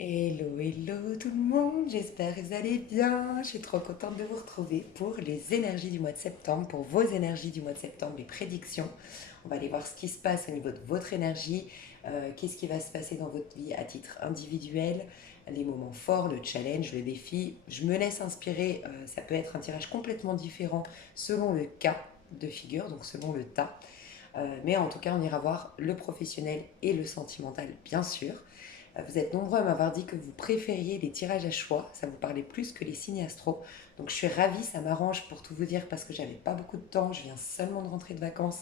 Hello, hello tout le monde, j'espère que vous allez bien. Je suis trop contente de vous retrouver pour les énergies du mois de septembre, pour vos énergies du mois de septembre, les prédictions. On va aller voir ce qui se passe au niveau de votre énergie, qu'est-ce qui va se passer dans votre vie à titre individuel, les moments forts, le challenge, le défi. Je me laisse inspirer, ça peut être un tirage complètement différent selon le cas de figure, donc selon le tas. Mais en tout cas, on ira voir le professionnel et le sentimental, bien sûr. Vous êtes nombreux à m'avoir dit que vous préfériez les tirages à choix, ça vous parlait plus que les signes astro. Donc je suis ravie, ça m'arrange pour tout vous dire parce que j'avais pas beaucoup de temps, je viens seulement de rentrer de vacances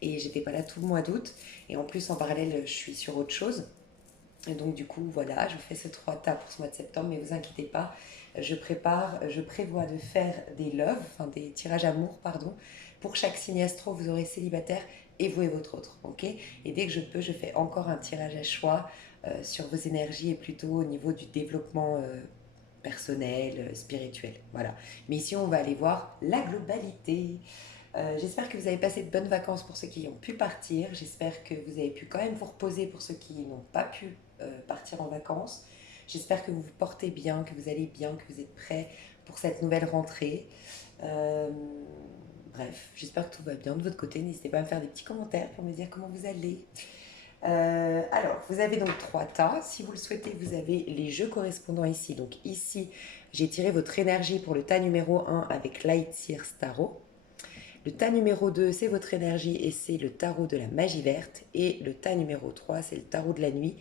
et j'étais pas là tout le mois d'août. Et en plus, en parallèle, je suis sur autre chose. Et donc du coup, voilà, je vous fais ce 3 tas pour ce mois de septembre, mais vous inquiétez pas, je prévois de faire des loves, enfin des tirages amour, pardon. Pour chaque signe astro, vous aurez célibataire et vous et votre autre, ok. Et dès que je peux, je fais encore un tirage à choix sur vos énergies et plutôt au niveau du développement personnel, spirituel, voilà. Mais ici, on va aller voir la globalité. J'espère que vous avez passé de bonnes vacances pour ceux qui ont pu partir. J'espère que vous avez pu quand même vous reposer pour ceux qui n'ont pas pu partir en vacances. J'espère que vous vous portez bien, que vous allez bien, que vous êtes prêts pour cette nouvelle rentrée. Euh, Bref, j'espère que tout va bien de votre côté. N'hésitez pas à me faire des petits commentaires pour me dire comment vous allez. Alors, vous avez donc 3 tas. Si vous le souhaitez, vous avez les jeux correspondants ici. Donc ici, j'ai tiré votre énergie pour le tas numéro 1 avec Light Sears Tarot. Le tas numéro 2, c'est votre énergie et c'est le tarot de la magie verte. Et le tas numéro 3, c'est le tarot de la nuit.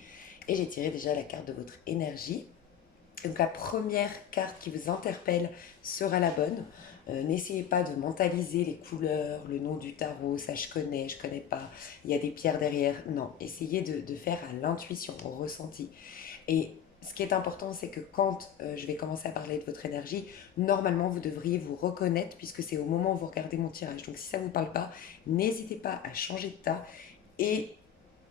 Et j'ai tiré déjà la carte de votre énergie. Donc la première carte qui vous interpelle sera la bonne. N'essayez pas de mentaliser les couleurs, le nom du tarot, ça je connais pas, il y a des pierres derrière. Non, essayez de faire à l'intuition, au ressenti. Et ce qui est important, c'est que quand je vais commencer à parler de votre énergie, normalement, vous devriez vous reconnaître puisque c'est au moment où vous regardez mon tirage. Donc, si ça ne vous parle pas, n'hésitez pas à changer de tas. Et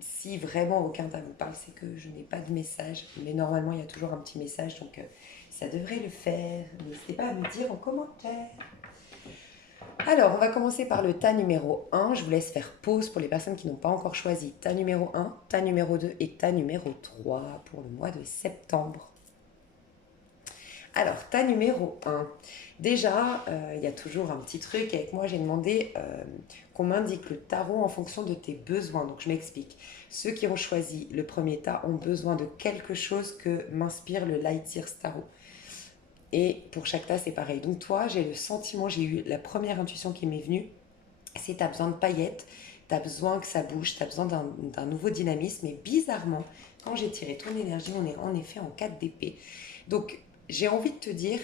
si vraiment aucun tas vous parle, c'est que je n'ai pas de message. Mais normalement, il y a toujours un petit message. Donc, ça devrait le faire. N'hésitez pas à me dire en commentaire. Alors, on va commencer par le tas numéro 1. Je vous laisse faire pause pour les personnes qui n'ont pas encore choisi tas numéro 1, tas numéro 2 et tas numéro 3 pour le mois de septembre. Alors, tas numéro 1. Déjà, il y a toujours un petit truc. Avec moi, j'ai demandé qu'on m'indique le tarot en fonction de tes besoins. Donc, je m'explique. Ceux qui ont choisi le premier tas ont besoin de quelque chose que m'inspire le Light Years Tarot. Et pour chaque tas, c'est pareil. Donc, toi, j'ai le sentiment, j'ai eu la première intuition qui m'est venue, c'est tu as besoin de paillettes, tu as besoin que ça bouge, tu as besoin d'un nouveau dynamisme. Et bizarrement, quand j'ai tiré ton énergie, on est en effet en 4 d'épée. Donc, j'ai envie de te dire,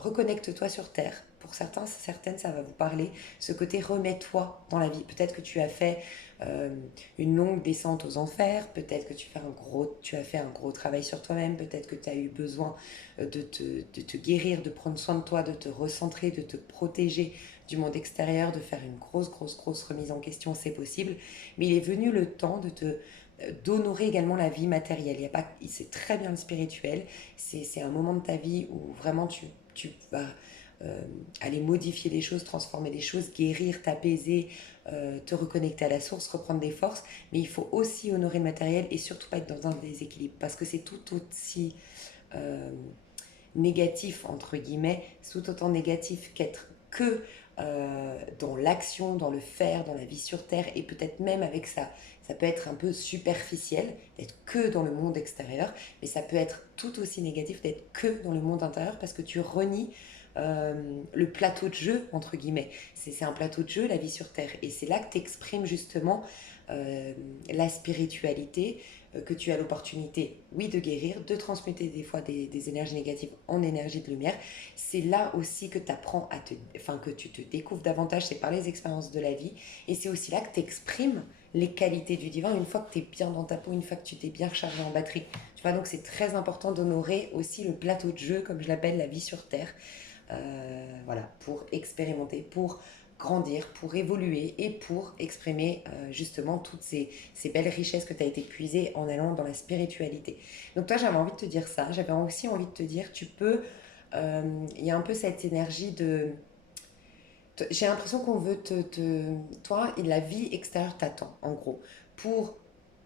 reconnecte-toi sur Terre. Pour certains, certaines, ça va vous parler. Ce côté remets-toi dans la vie. Peut-être que tu as fait euh, une longue descente aux enfers. Peut-être que tu as fait un gros travail sur toi-même. Peut-être que tu as eu besoin de te guérir, de prendre soin de toi, de te recentrer, de te protéger du monde extérieur, de faire une grosse, grosse, grosse remise en question. C'est possible. Mais il est venu le temps d'honorer également la vie matérielle. Il y a pas, c'est très bien le spirituel. C'est un moment de ta vie où vraiment tu vas aller modifier les choses, transformer les choses, guérir, t'apaiser, te reconnecter à la source, reprendre des forces. Mais il faut aussi honorer le matériel et surtout pas être dans un déséquilibre parce que c'est tout aussi euh, négatif, entre guillemets, c'est tout autant négatif qu'être que dans l'action, dans le faire, dans la vie sur Terre, et peut-être même avec ça, ça peut être un peu superficiel, d'être que dans le monde extérieur, mais ça peut être tout aussi négatif d'être que dans le monde intérieur parce que tu renies le plateau de jeu, entre guillemets. C'est un plateau de jeu, la vie sur Terre. Et c'est là que tu exprimes justement la spiritualité, que tu as l'opportunité, oui, de guérir, de transmuter des fois des énergies négatives en énergie de lumière. C'est là aussi que tu apprends enfin, que tu te découvres davantage, c'est par les expériences de la vie. Et c'est aussi là que tu exprimes les qualités du divin une fois que tu es bien dans ta peau, une fois que tu t'es bien rechargé en batterie. Tu vois, donc c'est très important d'honorer aussi le plateau de jeu, comme je l'appelle, la vie sur Terre. Voilà, pour expérimenter, pour grandir, pour évoluer et pour exprimer justement toutes ces belles richesses que tu as été puisées en allant dans la spiritualité. Donc toi, j'avais envie de te dire ça. J'avais aussi envie de te dire, tu peux... Il y a un peu cette énergie de... J'ai l'impression qu'on veut toi, la vie extérieure t'attend, en gros, pour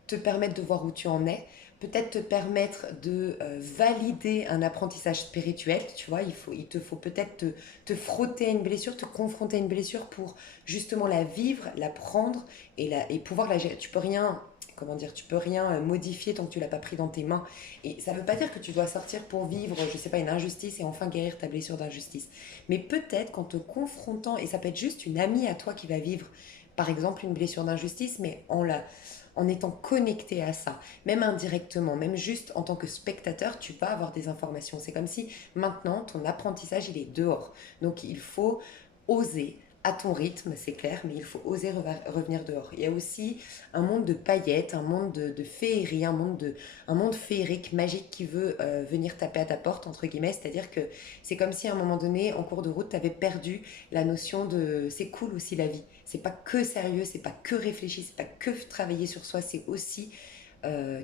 te permettre de voir où tu en es, peut-être te permettre de valider un apprentissage spirituel, tu vois, il te faut peut-être te frotter à une blessure, te confronter à une blessure pour justement la vivre, la prendre et pouvoir la gérer. Tu peux rien, comment dire, tu peux rien modifier tant que tu l'as pas pris dans tes mains. Et ça veut pas dire que tu dois sortir pour vivre, je sais pas, une injustice et enfin guérir ta blessure d'injustice. Mais peut-être qu'en te confrontant, et ça peut être juste une amie à toi qui va vivre, par exemple, une blessure d'injustice, mais en étant connecté à ça, même indirectement, même juste en tant que spectateur, tu vas avoir des informations. C'est comme si maintenant ton apprentissage il est dehors. Donc il faut oser à ton rythme, c'est clair, mais il faut oser revenir dehors. Il y a aussi un monde de paillettes, un monde de féerie, un monde féerique, magique qui veut venir taper à ta porte, entre guillemets. C'est-à-dire que c'est comme si à un moment donné, en cours de route, tu avais perdu la notion de c'est cool aussi la vie. C'est pas que sérieux, c'est pas que réfléchi, c'est pas que travailler sur soi, c'est aussi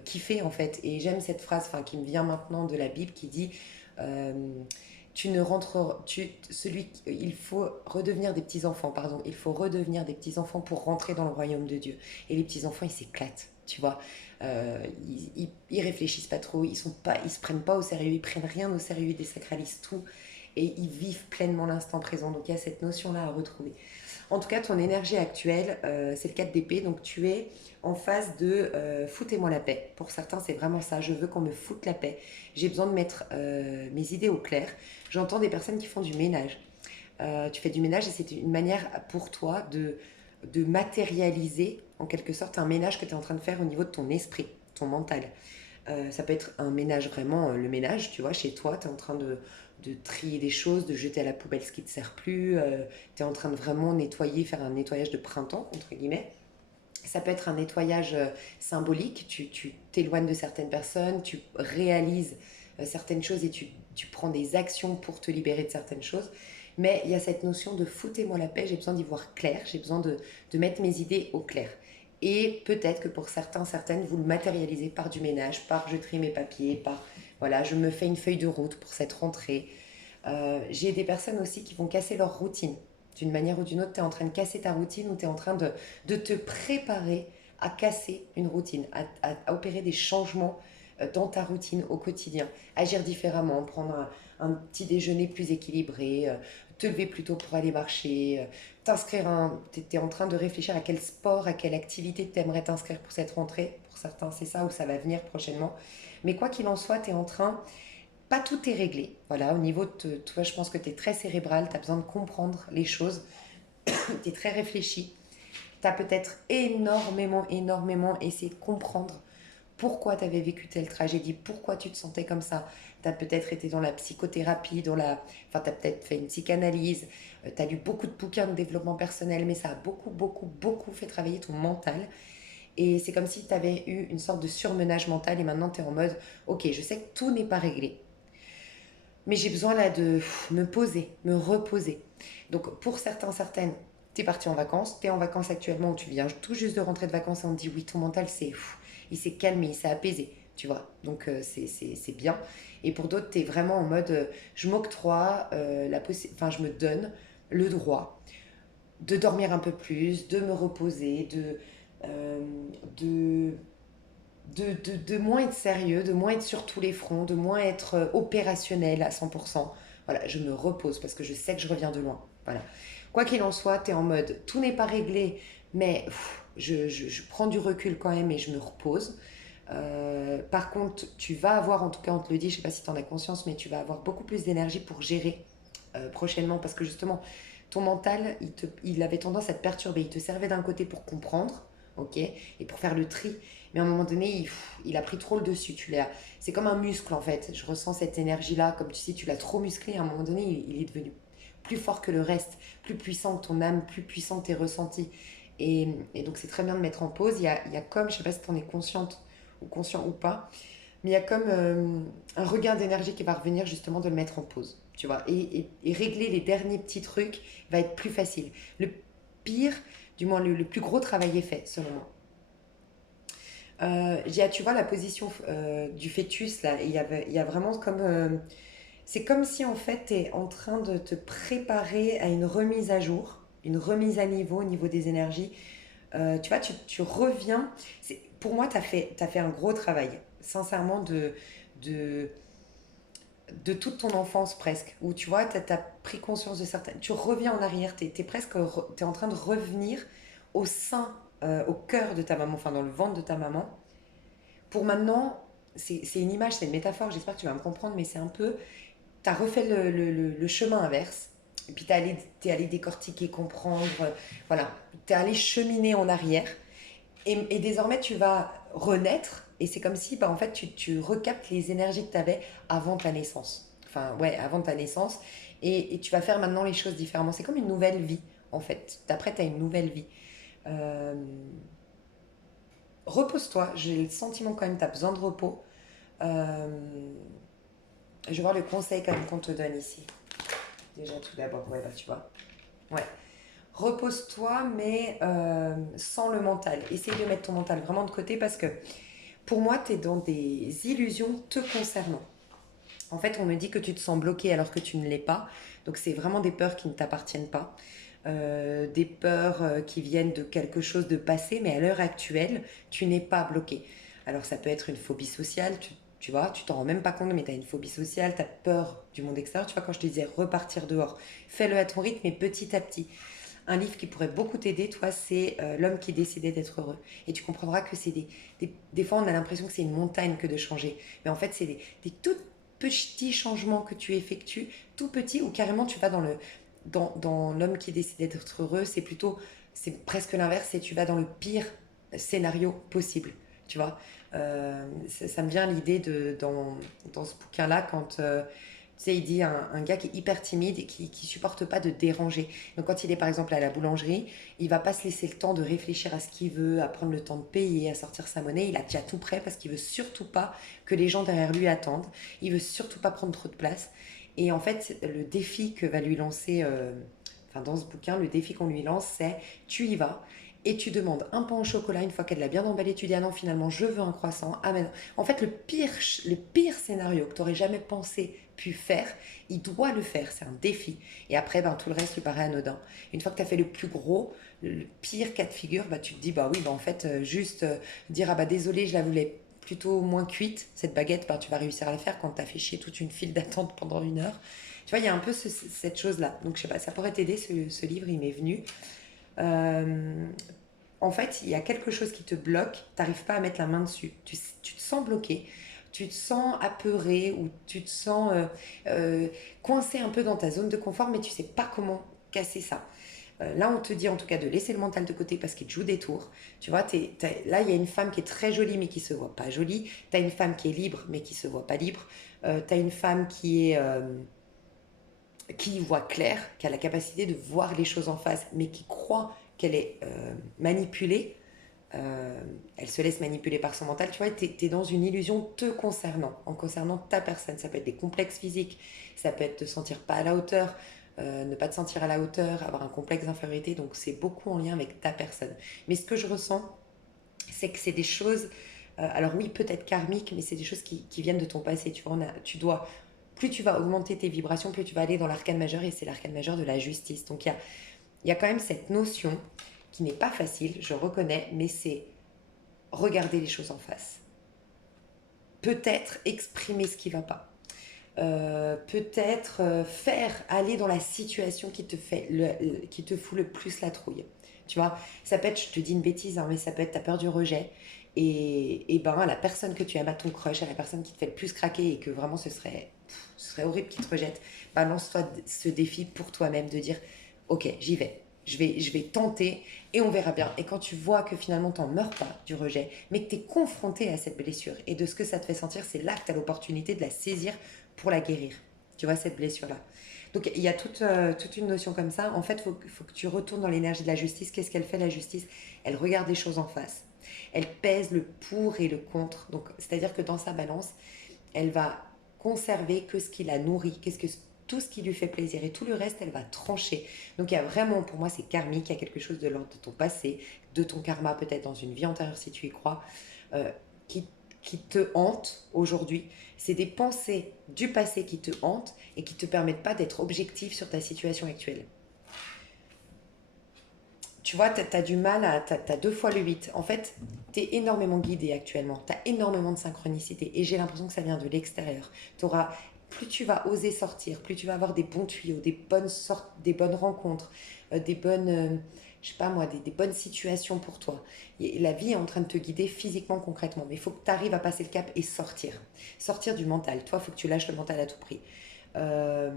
kiffer en fait. Et j'aime cette phrase qui me vient maintenant de la Bible qui dit euh, tu ne rentres, il faut redevenir des petits enfants, pardon, il faut redevenir des petits enfants pour rentrer dans le royaume de Dieu. Et les petits enfants, ils s'éclatent, tu vois. Ils réfléchissent pas trop, ils se prennent pas au sérieux, ils prennent rien au sérieux, ils désacralisent tout et ils vivent pleinement l'instant présent. Donc il y a cette notion-là à retrouver. En tout cas, ton énergie actuelle, c'est le 4 d'épée, donc tu es en phase de foutez-moi la paix. Pour certains, c'est vraiment ça, je veux qu'on me foute la paix. J'ai besoin de mettre mes idées au clair. J'entends des personnes qui font du ménage. Tu fais du ménage et c'est une manière pour toi de matérialiser en quelque sorte un ménage que tu es en train de faire au niveau de ton esprit, ton mental. Ça peut être un ménage vraiment, le ménage, tu vois, chez toi, tu es en train de trier des choses, de jeter à la poubelle ce qui ne te sert plus, tu es en train de vraiment nettoyer, faire un nettoyage de printemps, entre guillemets. Ça peut être un nettoyage symbolique, tu t'éloignes de certaines personnes, tu réalises certaines choses et tu prends des actions pour te libérer de certaines choses. Mais il y a cette notion de foutez-moi la paix, j'ai besoin d'y voir clair, j'ai besoin de mettre mes idées au clair. Et peut-être que pour certains, certaines, vous le matérialisez par du ménage, par je trie mes papiers, par voilà, je me fais une feuille de route pour cette rentrée. J'ai des personnes aussi qui vont casser leur routine. D'une manière ou d'une autre, tu es en train de casser ta routine ou tu es en train de te préparer à casser une routine, à opérer des changements dans ta routine au quotidien. Agir différemment, prendre un petit déjeuner plus équilibré, te lever plus tôt pour aller marcher, tu es en train de réfléchir à quel sport, à quelle activité tu aimerais t'inscrire pour cette rentrée. Pour certains, c'est ça ou ça va venir prochainement. Mais quoi qu'il en soit, tu es en train pas tout est réglé. Voilà, au niveau de toi, je pense que tu es très cérébral, tu as besoin de comprendre les choses, tu es très réfléchi. Tu as peut-être énormément essayé de comprendre pourquoi tu avais vécu telle tragédie, pourquoi tu te sentais comme ça. Tu as peut-être été dans la psychothérapie, enfin, tu as peut-être fait une psychanalyse, tu as lu beaucoup de bouquins de développement personnel, mais ça a beaucoup fait travailler ton mental. Et c'est comme si tu avais eu une sorte de surmenage mental et maintenant tu es en mode, ok, je sais que tout n'est pas réglé. Mais j'ai besoin là de me poser, me reposer. Donc pour certains, certaines, t'es parti en vacances, t'es en vacances actuellement ou tu viens tout juste de rentrer de vacances et on te dit oui, ton mental il s'est calmé, il s'est apaisé, tu vois. Donc c'est bien. Et pour d'autres, t'es vraiment en mode je m'octroie, enfin je me donne le droit de dormir un peu plus, de me reposer, euh, de de moins être sérieux, de moins être sur tous les fronts, de moins être opérationnel à 100%. Voilà, je me repose parce que je sais que je reviens de loin. Voilà. Quoi qu'il en soit, tu es en mode tout n'est pas réglé, mais je prends du recul quand même et je me repose. Par contre, tu vas avoir, en tout cas on te le dit, je sais pas si tu en as conscience, mais tu vas avoir beaucoup plus d'énergie pour gérer prochainement parce que justement, ton mental, il avait tendance à te perturber. Il te servait d'un côté pour comprendre, ok, et pour faire le tri. Mais à un moment donné, il a pris trop le dessus. C'est comme un muscle en fait. Je ressens cette énergie-là, comme tu sais, tu l'as trop musclé. À un moment donné, il est devenu plus fort que le reste, plus puissant que ton âme, plus puissant que tes ressentis. Et donc c'est très bien de mettre en pause. Il y a comme, je sais pas si tu en es consciente ou conscient ou pas, mais il y a comme un regain d'énergie qui va revenir justement de le mettre en pause. Tu vois, et régler les derniers petits trucs va être plus facile. Le pire, du moins le plus gros travail est fait, selon moi. Tu vois la position du fœtus là, il y a vraiment comme c'est comme si en fait tu es en train de te préparer à une remise à jour, une remise à niveau au niveau des énergies. Tu vois, tu reviens. Pour moi, tu as fait un gros travail. sincèrement de, de toute ton enfance presque, où tu vois, tu as pris conscience de certaines... Tu reviens en arrière, tu es, presque... Tu es en train de revenir au sein, au cœur de ta maman, enfin dans le ventre de ta maman, pour maintenant... C'est une image, c'est une métaphore, j'espère que tu vas me comprendre, mais c'est un peu... Tu as refait le chemin inverse, et puis t'es allé décortiquer, comprendre, voilà. Tu es allé cheminer en arrière, et désormais, tu vas renaître et c'est comme si, bah, en fait, tu recaptes les énergies que tu avais avant ta naissance. Enfin, ouais, avant ta naissance. Et tu vas faire maintenant les choses différemment. C'est comme une nouvelle vie, en fait. T'apprêtes à une nouvelle vie. Euh, Repose-toi. J'ai le sentiment quand même que tu as besoin de repos. Euh, je vais voir le conseil quand même qu'on te donne ici. Déjà, tout d'abord, ouais, bah, tu vois. Ouais. Repose-toi, mais sans le mental. Essaye de mettre ton mental vraiment de côté parce que pour moi, tu es dans des illusions te concernant. En fait, on me dit que tu te sens bloqué alors que tu ne l'es pas. Donc, c'est vraiment des peurs qui ne t'appartiennent pas. Des peurs qui viennent de quelque chose de passé, mais à l'heure actuelle, tu n'es pas bloqué. Alors, ça peut être une phobie sociale, tu vois, tu t'en rends même pas compte, mais tu as une phobie sociale, tu as peur du monde extérieur. Tu vois, quand je te disais repartir dehors, fais-le à ton rythme et petit à petit. Un livre qui pourrait beaucoup t'aider, toi, c'est L'homme qui décidait d'être heureux. Et tu comprendras que c'est des fois, on a l'impression que c'est une montagne que de changer. Mais en fait, c'est des tout petits changements que tu effectues, tout petits, ou carrément tu vas dans L'homme qui décidait d'être heureux, c'est presque l'inverse, c'est tu vas dans le pire scénario possible. Tu vois. Ça me vient l'idée dans ce bouquin-là, quand tu sais, il dit un gars qui est hyper timide et qui supporte pas de déranger. Donc quand il est par exemple à la boulangerie, il va pas se laisser le temps de réfléchir à ce qu'il veut, à prendre le temps de payer, à sortir sa monnaie. Il a déjà tout prêt parce qu'il veut surtout pas que les gens derrière lui attendent. Il veut surtout pas prendre trop de place. Et en fait, le défi que va lui lancer, enfin dans ce bouquin, le défi qu'on lui lance, c'est tu y vas et tu demandes un pain au chocolat une fois qu'elle l'a bien emballé. Tu dis ah non, finalement je veux un croissant. Ah mais non. En fait, le pire scénario que tu aurais jamais pensé pu faire, il doit le faire, c'est un défi. Et après, ben, tout le reste lui paraît anodin. Une fois que tu as fait le plus gros, le pire cas de figure, bah, tu te dis, bah oui, bah, en fait, juste dire, ah bah désolé, je la voulais plutôt moins cuite, cette baguette, bah, tu vas réussir à la faire quand tu as fait chier toute une file d'attente pendant 1 heure. Tu vois, il y a un peu cette chose-là. Donc, je sais pas, ça pourrait t'aider, ce livre, il m'est venu. Euh, En fait, il y a quelque chose qui te bloque, tu n'arrives pas à mettre la main dessus. Tu te sens bloqué, tu te sens apeuré ou tu te sens coincé un peu dans ta zone de confort, mais tu sais pas comment casser ça. Là, on te dit en tout cas de laisser le mental de côté parce qu'il te joue des tours. Tu vois, là, il y a une femme qui est très jolie mais qui se voit pas jolie. Tu as une femme qui est libre mais qui se voit pas libre. Tu as une femme qui voit clair, qui a la capacité de voir les choses en face, mais qui croit qu'elle est manipulée. Elle se laisse manipuler par son mental. Tu vois, tu es dans une illusion te concernant, en concernant ta personne. Ça peut être des complexes physiques, ça peut être te sentir pas à la hauteur, ne pas te sentir à la hauteur, avoir un complexe d'infériorité. Donc c'est beaucoup en lien avec ta personne. Mais ce que je ressens, c'est que c'est des choses, alors oui, peut-être karmiques, mais c'est des choses qui viennent de ton passé. Tu vois, tu dois, plus tu vas augmenter tes vibrations, plus tu vas aller dans l'arcane majeur, et c'est l'arcane majeur de la justice. Donc il y a quand même cette notion qui n'est pas facile, je reconnais, mais c'est regarder les choses en face. Peut-être exprimer ce qui ne va pas. Peut-être faire aller dans la situation qui te fout le plus la trouille. Tu vois, ça peut être, je te dis une bêtise, hein, mais ça peut être ta peur du rejet. Et ben, à la personne que tu aimes, à ton crush, à la personne qui te fait le plus craquer et que vraiment ce serait horrible qu'il te rejette, ben, lance-toi ce défi pour toi-même de dire ok, j'y vais. Je vais tenter et on verra bien. Et quand tu vois que finalement tu n'en meurs pas du rejet, mais que tu es confronté à cette blessure et de ce que ça te fait sentir, c'est là que tu as l'opportunité de la saisir pour la guérir. Tu vois, cette blessure-là. Donc il y a toute une notion comme ça. En fait, il faut que tu retournes dans l'énergie de la justice. Qu'est-ce qu'elle fait, la justice? Elle regarde les choses en face. Elle pèse le pour et le contre. Donc, c'est-à-dire que dans sa balance, elle va conserver que ce qui la nourrit, tout ce qui lui fait plaisir et tout le reste, elle va trancher. Donc il y a vraiment, pour moi, c'est karmique, il y a quelque chose de l'ordre de ton passé, de ton karma peut-être dans une vie antérieure si tu y crois, euh, qui, qui te hante aujourd'hui. C'est des pensées du passé qui te hantent et qui ne te permettent pas d'être objectif sur ta situation actuelle. tu vois, tu as du mal à... Tu as 2 fois le 8. En fait, tu es énormément guidé actuellement. Tu as énormément de synchronicité. Et j'ai l'impression que ça vient de l'extérieur. Plus tu vas oser sortir, plus tu vas avoir des bons tuyaux, des bonnes rencontres, des bonnes... je sais pas moi, des bonnes situations pour toi. Et la vie est en train de te guider physiquement, concrètement. Mais il faut que tu arrives à passer le cap et sortir. Sortir du mental. Toi, il faut que tu lâches le mental à tout prix. Euh,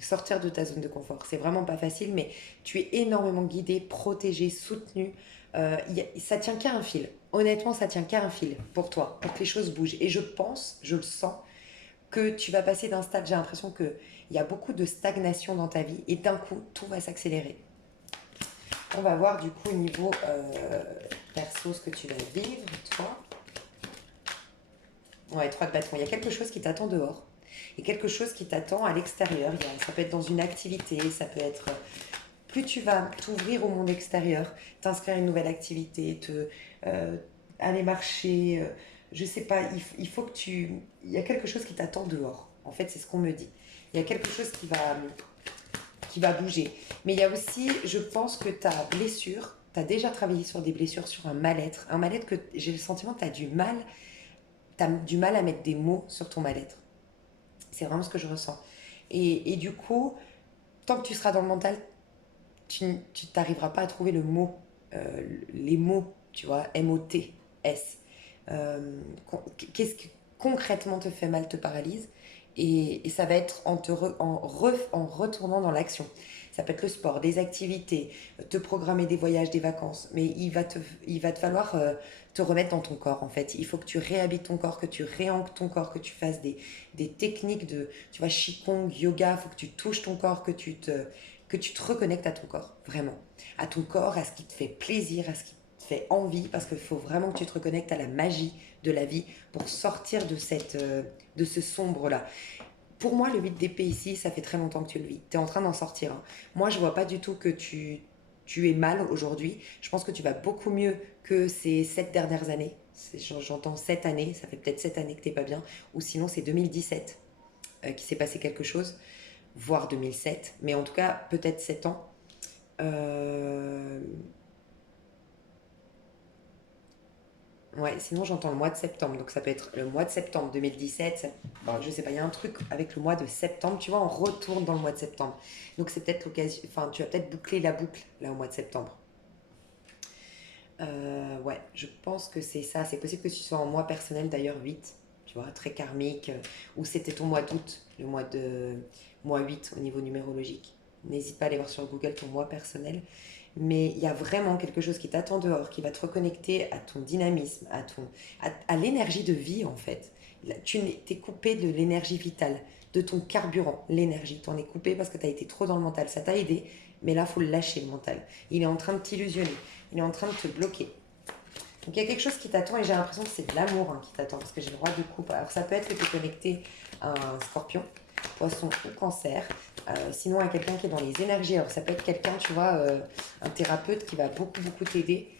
Sortir de ta zone de confort. C'est vraiment pas facile, mais tu es énormément guidé, protégé, soutenu. Ça tient qu'à un fil. Honnêtement, ça tient qu'à un fil pour toi, pour que les choses bougent. Et je pense, je le sens, que tu vas passer d'un stade, j'ai l'impression qu'il y a beaucoup de stagnation dans ta vie et d'un coup, tout va s'accélérer. On va voir du coup au niveau perso ce que tu vas vivre, toi. Ouais, 3 de bâton. Il y a quelque chose qui t'attend dehors et quelque chose qui t'attend à l'extérieur. Ça peut être dans une activité, ça peut être... Plus tu vas t'ouvrir au monde extérieur, t'inscrire à une nouvelle activité, euh, aller marcher, je sais pas, il faut que tu... Il y a quelque chose qui t'attend dehors. En fait, c'est ce qu'on me dit. Il y a quelque chose qui va bouger. Mais il y a aussi, je pense que ta blessure, tu as déjà travaillé sur des blessures, sur un mal-être que j'ai le sentiment que t'as du mal à mettre des mots sur ton mal-être. C'est vraiment ce que je ressens. Et du coup, tant que tu seras dans le mental, tu t'arriveras pas à trouver les mots, tu vois, M-O-T-S. Qu'est-ce qui concrètement te fait mal, te paralyse et ça va être en retournant dans l'action. Ça peut être le sport, des activités, te programmer des voyages, des vacances, mais il va te falloir te remettre dans ton corps en fait. Il faut que tu réhabites ton corps, que tu réancres ton corps, que tu fasses des techniques de, tu vois, Qigong, yoga, il faut que tu touches ton corps, que tu te reconnectes à ton corps, vraiment. À ton corps, à ce qui te fait plaisir, à ce qui te fait envie, parce qu'il faut vraiment que tu te reconnectes à la magie de la vie pour sortir de ce sombre-là. Pour moi, le 8 d'épée ici, ça fait très longtemps que tu le vis. Tu es en train d'en sortir, hein. Moi, je vois pas du tout que tu es mal aujourd'hui. Je pense que tu vas beaucoup mieux que ces 7 dernières années. J'entends 7 années, ça fait peut-être 7 années que t'es pas bien. Ou sinon, c'est 2017 qui s'est passé quelque chose, voire 2007. Mais en tout cas, peut-être 7 ans. Euh, Ouais, sinon j'entends le mois de septembre. Donc ça peut être le mois de septembre 2017. Bon, je sais pas, il y a un truc avec le mois de septembre. Tu vois, on retourne dans le mois de septembre. Donc c'est peut-être l'occasion. Enfin, tu vas peut-être boucler la boucle là au mois de septembre. Ouais, je pense que c'est ça. C'est possible que tu sois en mois personnel d'ailleurs 8. Tu vois, très karmique. Ou c'était ton mois d'août, le mois 8 au niveau numérologique. N'hésite pas à aller voir sur Google ton mois personnel. Mais il y a vraiment quelque chose qui t'attend dehors, qui va te reconnecter à ton dynamisme, à l'énergie de vie en fait. Là, t'es coupé de l'énergie vitale, de ton carburant, l'énergie. T'en es coupé parce que tu as été trop dans le mental. Ça t'a aidé, mais là, il faut le lâcher le mental. Il est en train de t'illusionner, il est en train de te bloquer. Donc il y a quelque chose qui t'attend et j'ai l'impression que c'est de l'amour hein, qui t'attend parce que j'ai le droit de coupe. Alors ça peut être que tu es connecté à un scorpion, poisson ou cancer. Sinon à quelqu'un qui est dans les énergies. Alors ça peut être quelqu'un, tu vois, un thérapeute qui va beaucoup beaucoup t'aider.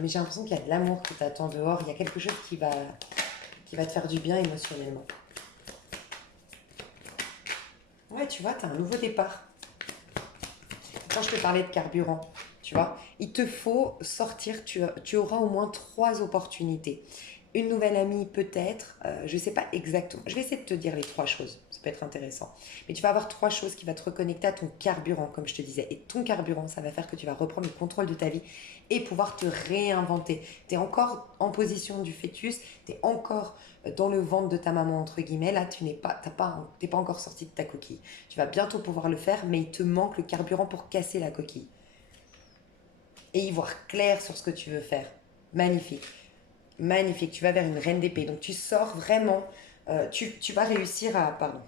Mais j'ai l'impression qu'il y a de l'amour qui t'attend dehors. Il y a quelque chose qui va te faire du bien émotionnellement. Ouais, tu vois, tu as un nouveau départ. Quand je te parlais de carburant, tu vois, il te faut sortir, tu auras au moins 3 opportunités. Une nouvelle amie peut-être, je ne sais pas exactement. Je vais essayer de te dire les 3 choses, ça peut être intéressant. Mais tu vas avoir 3 choses qui vont te reconnecter à ton carburant, comme je te disais. Et ton carburant, ça va faire que tu vas reprendre le contrôle de ta vie et pouvoir te réinventer. Tu es encore en position du fœtus, tu es encore dans le ventre de ta maman, entre guillemets. Là, tu n'es pas, t'es pas encore sorti de ta coquille. Tu vas bientôt pouvoir le faire, mais il te manque le carburant pour casser la coquille et y voir clair sur ce que tu veux faire. Magnifique. Magnifique. Tu vas vers une reine d'épée. Donc tu sors vraiment. Tu vas réussir à. Pardon,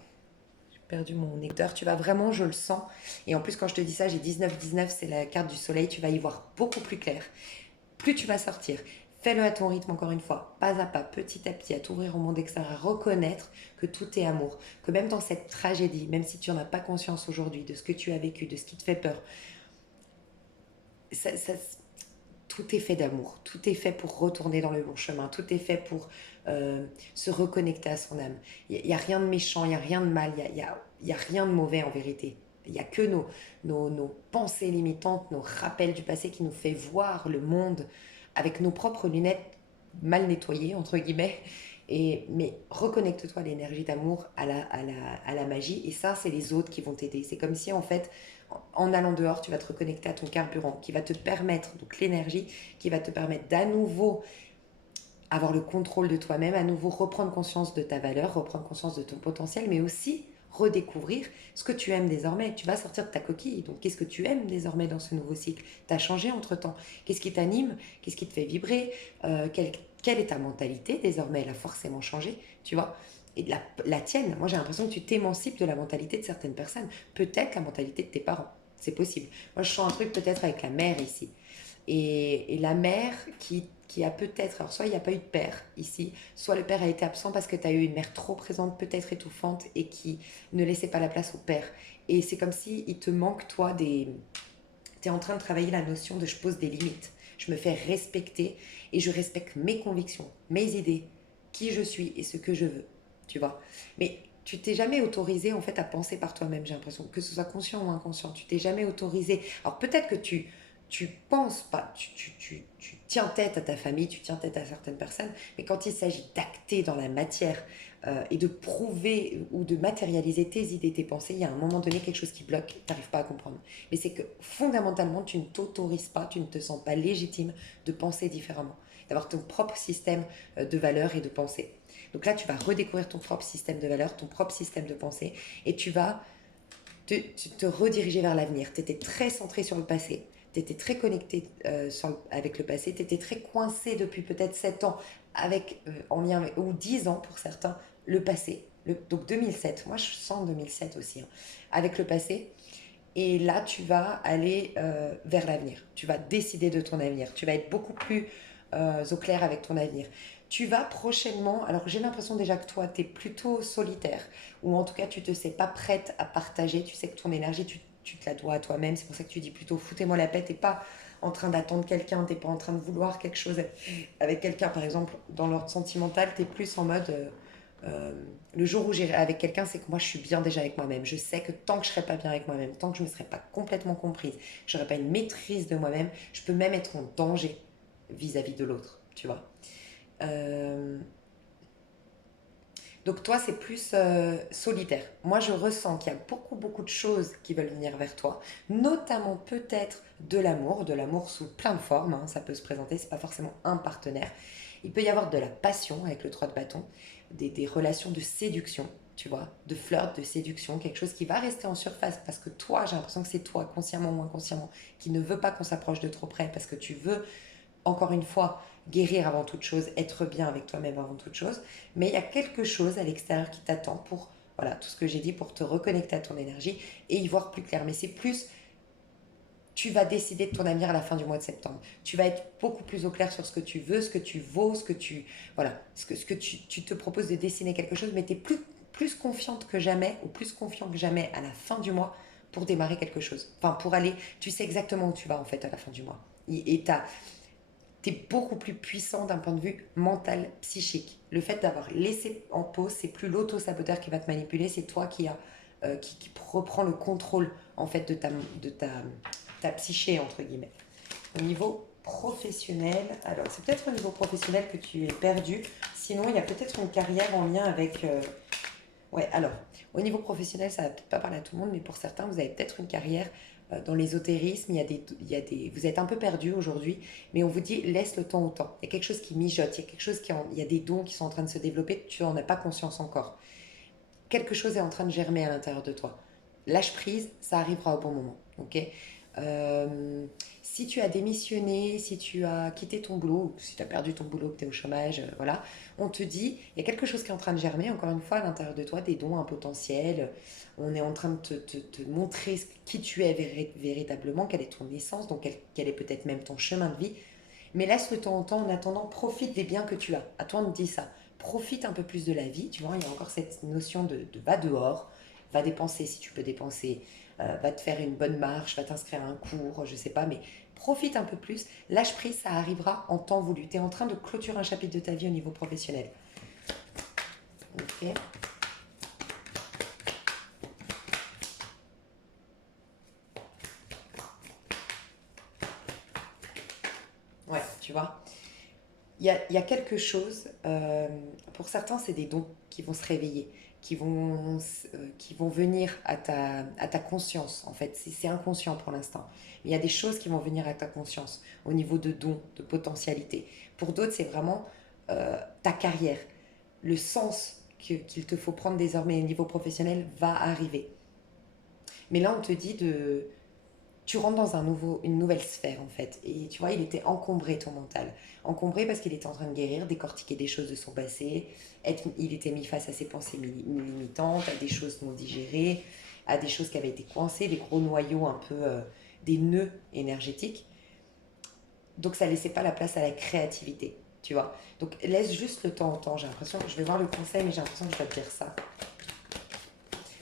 j'ai perdu mon lecteur. Tu vas vraiment, je le sens. Et en plus, quand je te dis ça, j'ai 19-19, c'est la carte du soleil. Tu vas y voir beaucoup plus clair. Plus tu vas sortir. Fais-le à ton rythme, encore une fois, pas à pas, petit à petit, à t'ouvrir au monde extérieur, à reconnaître que tout est amour. Que même dans cette tragédie, même si tu n'en as pas conscience aujourd'hui de ce que tu as vécu, de ce qui te fait peur, ça, ça, tout est fait d'amour, tout est fait pour retourner dans le bon chemin, tout est fait pour se reconnecter à son âme. Il n'y a rien de méchant, il n'y a rien de mal, il y a rien de mauvais en vérité. Il n'y a que nos pensées limitantes, nos rappels du passé qui nous fait voir le monde avec nos propres lunettes mal nettoyées, entre guillemets. Mais reconnecte-toi à l'énergie d'amour, à la magie. Et ça, c'est les autres qui vont t'aider. C'est comme si, en fait, en allant dehors, tu vas te reconnecter à ton carburant qui va te permettre, donc l'énergie, qui va te permettre d'à nouveau avoir le contrôle de toi-même, à nouveau reprendre conscience de ta valeur, reprendre conscience de ton potentiel, mais aussi redécouvrir ce que tu aimes désormais. Tu vas sortir de ta coquille. Donc, qu'est-ce que tu aimes désormais dans ce nouveau cycle? Tu as changé entre-temps. Qu'est-ce qui t'anime? Qu'est-ce qui te fait vibrer? Quelle est ta mentalité désormais? Elle a forcément changé, tu vois. Et la tienne, moi j'ai l'impression que tu t'émancipes de la mentalité de certaines personnes. Peut-être la mentalité de tes parents. C'est possible. Moi, je sens un truc peut-être avec la mère ici. Et la mère qui a peut-être, alors soit il n'y a pas eu de père ici, soit le père a été absent parce que tu as eu une mère trop présente, peut-être étouffante, et qui ne laissait pas la place au père. Et c'est comme si il te manque, toi, des... Tu es en train de travailler la notion de je pose des limites. Je me fais respecter et je respecte mes convictions, mes idées, qui je suis et ce que je veux. Tu vois. Mais tu t'es jamais autorisé en fait à penser par toi-même, j'ai l'impression, que ce soit conscient ou inconscient. Tu t'es jamais autorisé. Alors peut-être que tu penses pas, tu tiens tête à ta famille, tu tiens tête à certaines personnes, mais quand il s'agit d'acter dans la matière et de prouver ou de matérialiser tes idées, tes pensées, il y a un moment donné quelque chose qui bloque, tu n'arrives pas à comprendre. Mais c'est que fondamentalement, tu ne t'autorises pas, tu ne te sens pas légitime de penser différemment, d'avoir ton propre système de valeurs et de pensée. Donc là, tu vas redécouvrir ton propre système de valeurs, ton propre système de pensée, et tu vas te rediriger vers l'avenir. Tu étais très centré sur le passé, tu étais très connecté avec le passé, tu étais très coincé depuis peut-être 7 ans, en lien avec, ou 10 ans pour certains, le passé. Donc 2007, moi je sens 2007 aussi, hein, avec le passé. Et là, tu vas aller vers l'avenir. Tu vas décider de ton avenir. Tu vas être beaucoup plus au clair avec ton avenir. Tu vas prochainement, alors j'ai l'impression déjà que toi, tu es plutôt solitaire, ou en tout cas, tu te sais pas prête à partager. Tu sais que ton énergie, tu te la dois à toi-même. C'est pour ça que tu dis plutôt foutez-moi la paix. Tu n'es pas en train d'attendre quelqu'un, tu n'es pas en train de vouloir quelque chose avec quelqu'un. Par exemple, dans l'ordre sentimental, tu es plus en mode euh, le jour où j'irai avec quelqu'un, c'est que moi je suis bien déjà avec moi-même. Je sais que tant que je serai pas bien avec moi-même, tant que je ne me serai pas complètement comprise, que j'aurai pas une maîtrise de moi-même, je peux même être en danger vis-à-vis de l'autre, tu vois. Euh, donc toi, c'est plus solitaire. Moi, je ressens qu'il y a beaucoup, beaucoup de choses qui veulent venir vers toi, notamment peut-être de l'amour sous plein de formes, hein, ça peut se présenter, c'est pas forcément un partenaire. Il peut y avoir de la passion avec le 3 de bâton, des relations de séduction, tu vois, de flirt, de séduction, quelque chose qui va rester en surface parce que toi, j'ai l'impression que c'est toi, consciemment ou inconsciemment, qui ne veut pas qu'on s'approche de trop près parce que tu veux encore une fois, guérir avant toute chose, être bien avec toi-même avant toute chose. Mais il y a quelque chose à l'extérieur qui t'attend pour, voilà, tout ce que j'ai dit, pour te reconnecter à ton énergie et y voir plus clair. Mais c'est plus, tu vas décider de ton avenir à la fin du mois de septembre. Tu vas être beaucoup plus au clair sur ce que tu veux, ce que tu vaux, ce que tu, voilà, ce que tu te proposes de dessiner quelque chose, mais tu es plus confiante que jamais, ou plus confiant que jamais à la fin du mois pour démarrer quelque chose. Enfin, pour aller, tu sais exactement où tu vas en fait à la fin du mois. Et tu es beaucoup plus puissant d'un point de vue mental, psychique. Le fait d'avoir laissé en pause, c'est plus l'auto-saboteur qui va te manipuler, c'est toi qui reprend le contrôle en fait ta psyché, entre guillemets. Au niveau professionnel, alors c'est peut-être au niveau professionnel que tu es perdu, sinon il y a peut-être une carrière en lien avec... Ouais, alors, au niveau professionnel, ça va peut-être pas parler à tout le monde, mais pour certains, vous avez peut-être une carrière dans l'ésotérisme. Vous êtes un peu perdu aujourd'hui, mais on vous dit laisse le temps au temps. Il y a quelque chose qui mijote, il y a quelque chose il y a des dons qui sont en train de se développer, tu n'en as pas conscience encore. Quelque chose est en train de germer à l'intérieur de toi. Lâche prise, ça arrivera au bon moment, ok. Euh, Si tu as démissionné, si tu as quitté ton boulot, ou si tu as perdu ton boulot, que tu es au chômage, voilà, on te dit, il y a quelque chose qui est en train de germer, encore une fois, à l'intérieur de toi, des dons, un potentiel. On est en train de te montrer qui tu es véritablement, quelle est ton essence, donc quel est peut-être même ton chemin de vie. Mais laisse le temps au temps, en attendant, profite des biens que tu as. À toi, on te dit ça. Profite un peu plus de la vie, tu vois, il y a encore cette notion de va dehors, va dépenser si tu peux dépenser, va te faire une bonne marche, va t'inscrire à un cours, je sais pas, mais profite un peu plus. Lâche prise, ça arrivera en temps voulu. Tu es en train de clôturer un chapitre de ta vie au niveau professionnel. Ok. tu vois. Il y a quelque chose, pour certains, c'est des dons qui vont se réveiller, qui vont venir à ta conscience, en fait. C'est inconscient pour l'instant. Mais il y a des choses qui vont venir à ta conscience au niveau de dons, de potentialité. Pour d'autres, c'est vraiment ta carrière. Le sens qu'il te faut prendre désormais au niveau professionnel va arriver. Mais là, on te dit de tu rentres dans une nouvelle sphère en fait. Et tu vois, il était encombré ton mental. Encombré parce qu'il était en train de guérir, décortiquer des choses de son passé. Il était mis face à ses pensées limitantes, à des choses non digérées, à des choses qui avaient été coincées, des gros noyaux un peu, des nœuds énergétiques. Donc ça laissait pas la place à la créativité, tu vois. Donc laisse juste le temps au temps. J'ai l'impression, je vais voir le conseil, mais j'ai l'impression que je dois te dire ça.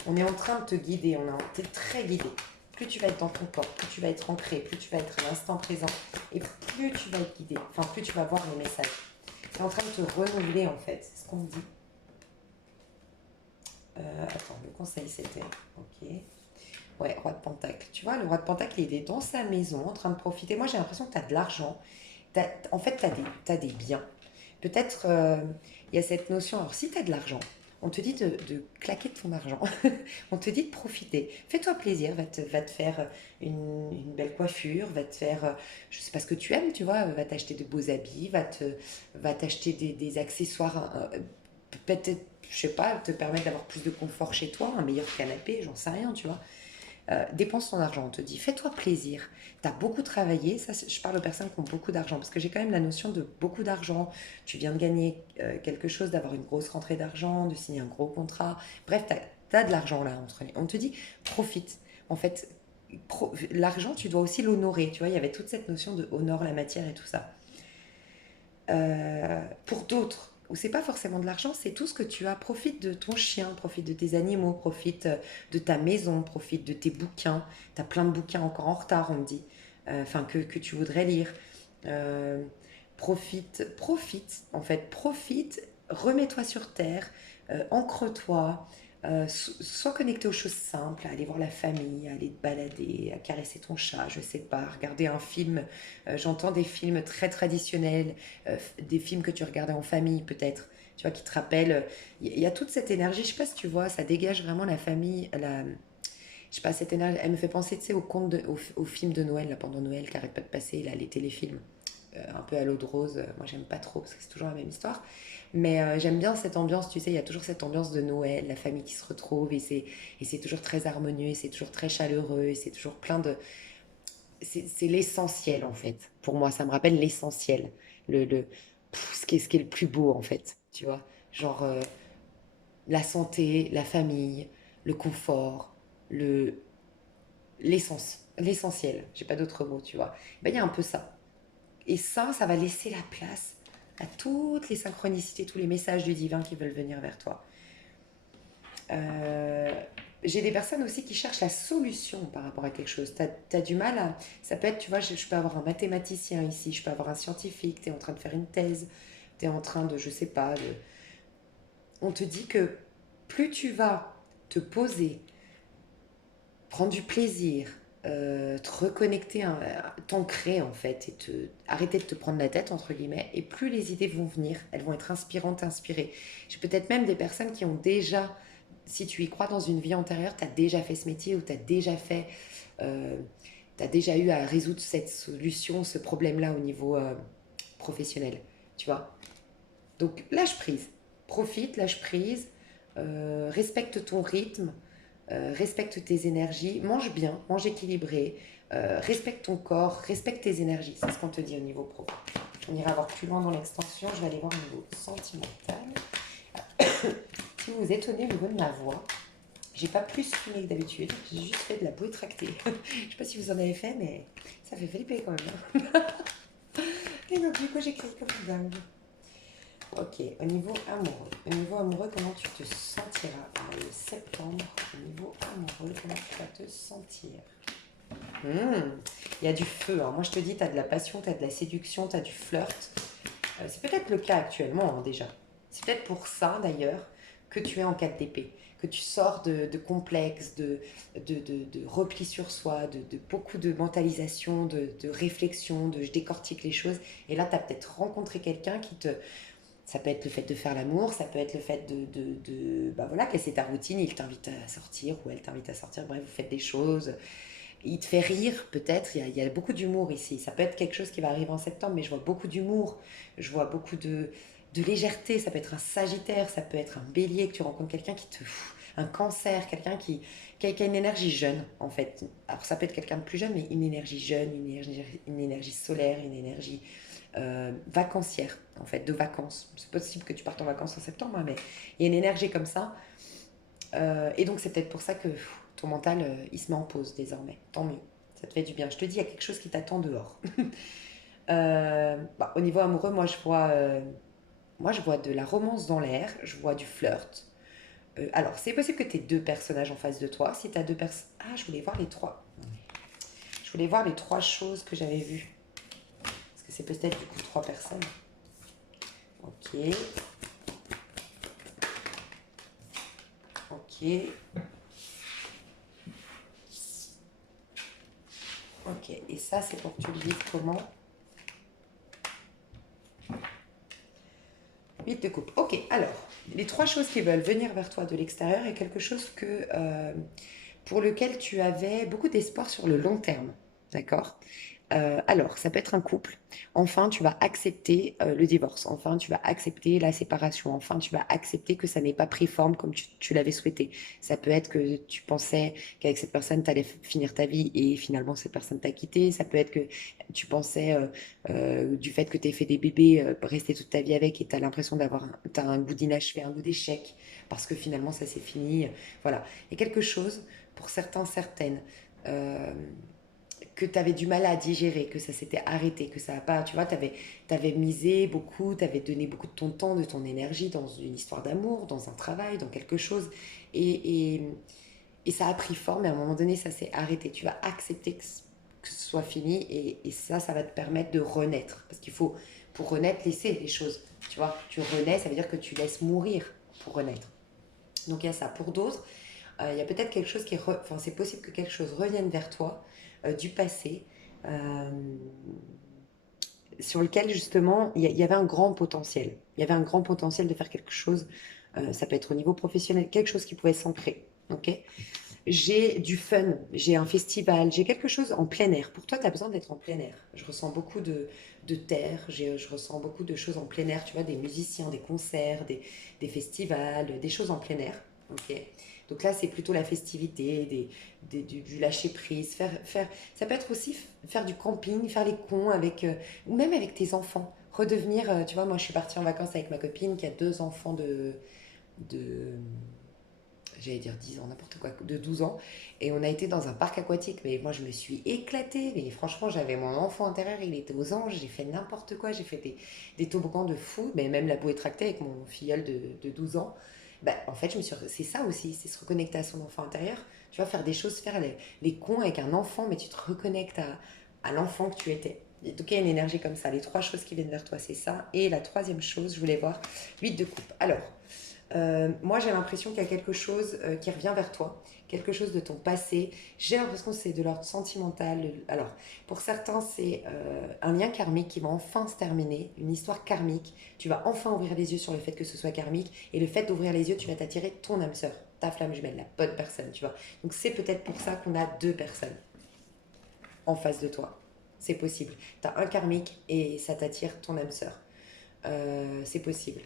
On est en train de te guider, t'es très guidé. Plus tu vas être dans ton corps, plus tu vas être ancré, plus tu vas être à l'instant présent, et plus tu vas être guidé, enfin plus tu vas voir les messages. Tu es en train de te renouveler en fait, c'est ce qu'on me dit. Attends, le conseil c'était, ok. Ouais, roi de Pentacle. Tu vois, le roi de Pentacle, il est dans sa maison, en train de profiter. Moi, j'ai l'impression que tu as de l'argent. En fait, t'as des biens. Peut-être, il y a cette notion. Alors, si tu as de l'argent, on te dit de claquer de ton argent. On te dit de profiter. Fais-toi plaisir. Va te faire une belle coiffure. Va te faire, je sais pas ce que tu aimes, tu vois. Va t'acheter de beaux habits. Va t'acheter des accessoires. Peut-être, je sais pas, te permettre d'avoir plus de confort chez toi. Un meilleur canapé, j'en sais rien, tu vois. Dépense ton argent, on te dit fais-toi plaisir, tu as beaucoup travaillé, ça je parle aux personnes qui ont beaucoup d'argent, parce que j'ai quand même la notion de beaucoup d'argent, tu viens de gagner quelque chose, d'avoir une grosse rentrée d'argent, de signer un gros contrat, bref, tu as de l'argent là, on te dit profite, en fait, l'argent tu dois aussi l'honorer, tu vois, il y avait toute cette notion de honore la matière et tout ça. Pour d'autres, où c'est pas forcément de l'argent, c'est tout ce que tu as. Profite de ton chien, profite de tes animaux, profite de ta maison, profite de tes bouquins. Tu as plein de bouquins encore en retard, on me dit, enfin que tu voudrais lire. Euh, profite, en fait, profite, remets-toi sur terre, ancre-toi, sois connecté aux choses simples, à aller voir la famille, à aller te balader, à caresser ton chat, je sais pas, regarder un film. J'entends des films très traditionnels, des films que tu regardais en famille peut-être, tu vois, qui te rappellent. Il y a toute cette énergie, je sais pas si tu vois, ça dégage vraiment la famille, je sais pas, cette énergie, elle me fait penser, tu sais, aux films de Noël, là, pendant Noël, qui arrêtent pas de passer, là, les téléfilms. Un peu à l'eau de rose, moi j'aime pas trop parce que c'est toujours la même histoire, mais j'aime bien cette ambiance, tu sais, il y a toujours cette ambiance de Noël, la famille qui se retrouve et c'est toujours très harmonieux, et c'est toujours très chaleureux, et c'est toujours plein de, c'est l'essentiel en fait. Pour moi, ça me rappelle l'essentiel. Ce qui est le plus beau en fait, tu vois. Genre la santé, la famille, le confort, le, l'essentiel. J'ai pas d'autre mot, tu vois. Ben, il y a un peu ça. Et ça va laisser la place à toutes les synchronicités, tous les messages du divin qui veulent venir vers toi. Euh, j'ai des personnes aussi qui cherchent la solution par rapport à quelque chose. Tu as du mal à... Ça peut être, tu vois, je peux avoir un mathématicien ici, je peux avoir un scientifique, tu es en train de faire une thèse, tu es en train de, je sais pas, on te dit que plus tu vas te poser, prendre du plaisir, te reconnecter, t'ancrer en fait, arrêter de te prendre la tête, entre guillemets, et plus les idées vont venir, elles vont être inspirantes, inspirées. J'ai peut-être même des personnes qui ont déjà, si tu y crois dans une vie antérieure, tu as déjà fait ce métier ou tu as déjà fait, euh, tu as déjà eu à résoudre cette solution, ce problème-là au niveau professionnel, tu vois. Donc lâche prise, profite, lâche prise, respecte ton rythme, respecte tes énergies, mange bien, mange équilibré, respecte ton corps, respecte tes énergies. C'est ce qu'on te dit au niveau pro. On ira voir plus loin dans l'extension. Je vais aller voir au niveau sentimental. Si vous vous étonnez au niveau de ma voix, j'ai pas plus fumé que d'habitude. J'ai juste fait de la bouée tractée. Je sais pas si vous en avez fait, mais ça fait flipper quand même, hein. Et donc du coup, j'écris comme une dingue. Ok, au niveau amoureux, comment tu te sentiras en septembre? Au niveau amoureux, comment tu vas te sentir? Il y a du feu, hein. Moi, je te dis, tu as de la passion, tu as de la séduction, tu as du flirt. C'est peut-être le cas actuellement, hein, déjà. C'est peut-être pour ça, d'ailleurs, que tu es en 4 d'épée, que tu sors de complexes, de repli sur soi, de beaucoup de mentalisation, de réflexion, de je décortique les choses. Et là, tu as peut-être rencontré quelqu'un qui te... Ça peut être le fait de faire l'amour, ça peut être le fait bah voilà, casser ta routine, il t'invite à sortir ou elle t'invite à sortir, bref, vous faites des choses. Il te fait rire, peut-être, il y a beaucoup d'humour ici. Ça peut être quelque chose qui va arriver en septembre, mais je vois beaucoup d'humour, je vois beaucoup de légèreté. Ça peut être un sagittaire, ça peut être un bélier, que tu rencontres quelqu'un qui te... Un cancer, quelqu'un qui a une énergie jeune, en fait. Alors ça peut être quelqu'un de plus jeune, mais une énergie jeune, une énergie solaire, une énergie vacancière, en fait, de vacances. C'est possible que tu partes en vacances en septembre, hein, mais il y a une énergie comme ça. Et donc, c'est peut-être pour ça que ton mental, il se met en pause désormais. Tant mieux. Ça te fait du bien. Je te dis, il y a quelque chose qui t'attend dehors. Bah, au niveau amoureux, moi, je vois de la romance dans l'air. Je vois du flirt. Alors, c'est possible que tu aies deux personnages en face de toi. Si tu as deux personnes... Ah, je voulais voir les trois. Je voulais voir les trois choses que j'avais vues. Parce que c'est peut-être du coup trois personnes. Ok. Ok. Ok. Et ça, c'est pour que tu le vives comment? 8 de coupe. Ok, alors, les trois choses qui veulent venir vers toi de l'extérieur est quelque chose pour lequel tu avais beaucoup d'espoir sur le long terme. D'accord. Alors, ça peut être un couple. Enfin, tu vas accepter le divorce. Enfin, tu vas accepter la séparation. Enfin, tu vas accepter que ça n'ait pas pris forme comme tu l'avais souhaité. Ça peut être que tu pensais qu'avec cette personne, tu allais finir ta vie et finalement, cette personne t'a quitté. Ça peut être que tu pensais du fait que tu aies fait des bébés, rester toute ta vie avec et tu as l'impression t'as un goût d'inachevé, un goût d'échec parce que finalement, ça s'est fini. Voilà. Il y a quelque chose, pour certains, certaines. euh, que tu avais du mal à digérer, que ça s'était arrêté, que ça a pas, tu vois, t'avais misé beaucoup, tu avais donné beaucoup de ton temps, de ton énergie dans une histoire d'amour, dans un travail, dans quelque chose, et, et, et ça a pris forme, et à un moment donné, ça s'est arrêté. Tu vas accepter que ce soit fini, et ça va te permettre de renaître, parce qu'il faut, pour renaître, laisser les choses, tu vois, tu renais, ça veut dire que tu laisses mourir pour renaître. Donc il y a ça. Pour d'autres, il y a peut-être quelque chose enfin, c'est possible que quelque chose revienne vers toi du passé, euh, sur lequel justement il y avait un grand potentiel. Il y avait un grand potentiel de faire quelque chose, ça peut être au niveau professionnel, quelque chose qui pouvait s'ancrer. Ok. J'ai du fun, j'ai un festival, j'ai quelque chose en plein air. Pour toi, tu as besoin d'être en plein air. Je ressens beaucoup de terre, je ressens beaucoup de choses en plein air, tu vois, des musiciens, des concerts, des festivals, des choses en plein air. Ok. Donc là, c'est plutôt la festivité, du lâcher prise. Ça peut être aussi faire du camping, faire les cons ou même avec tes enfants. Redevenir, tu vois, moi je suis partie en vacances avec ma copine qui a deux enfants de j'allais dire 10 ans, n'importe quoi, de 12 ans. Et on a été dans un parc aquatique. Mais moi, je me suis éclatée. Mais franchement, j'avais mon enfant intérieur, il était aux anges. J'ai fait n'importe quoi. J'ai fait des toboggans de fou. Mais même la bouée tractée avec mon filleul de 12 ans. Bah, en fait, c'est ça aussi, c'est se reconnecter à son enfant intérieur. Tu vas faire des choses, faire les cons avec un enfant, mais tu te reconnectes à l'enfant que tu étais. En tout cas, il y a une énergie comme ça. Les trois choses qui viennent vers toi, c'est ça. Et la troisième chose, je voulais voir 8 de coupe. Alors, moi, j'ai l'impression qu'il y a quelque chose qui revient vers toi, quelque chose de ton passé. J'ai l'impression que c'est de l'ordre sentimental. Alors, pour certains, c'est un lien karmique qui va enfin se terminer, une histoire karmique. Tu vas enfin ouvrir les yeux sur le fait que ce soit karmique. Et le fait d'ouvrir les yeux, tu vas t'attirer ton âme sœur, ta flamme jumelle, la bonne personne, tu vois. Donc, c'est peut-être pour ça qu'on a deux personnes en face de toi. C'est possible. Tu as un karmique et ça t'attire ton âme sœur. C'est possible.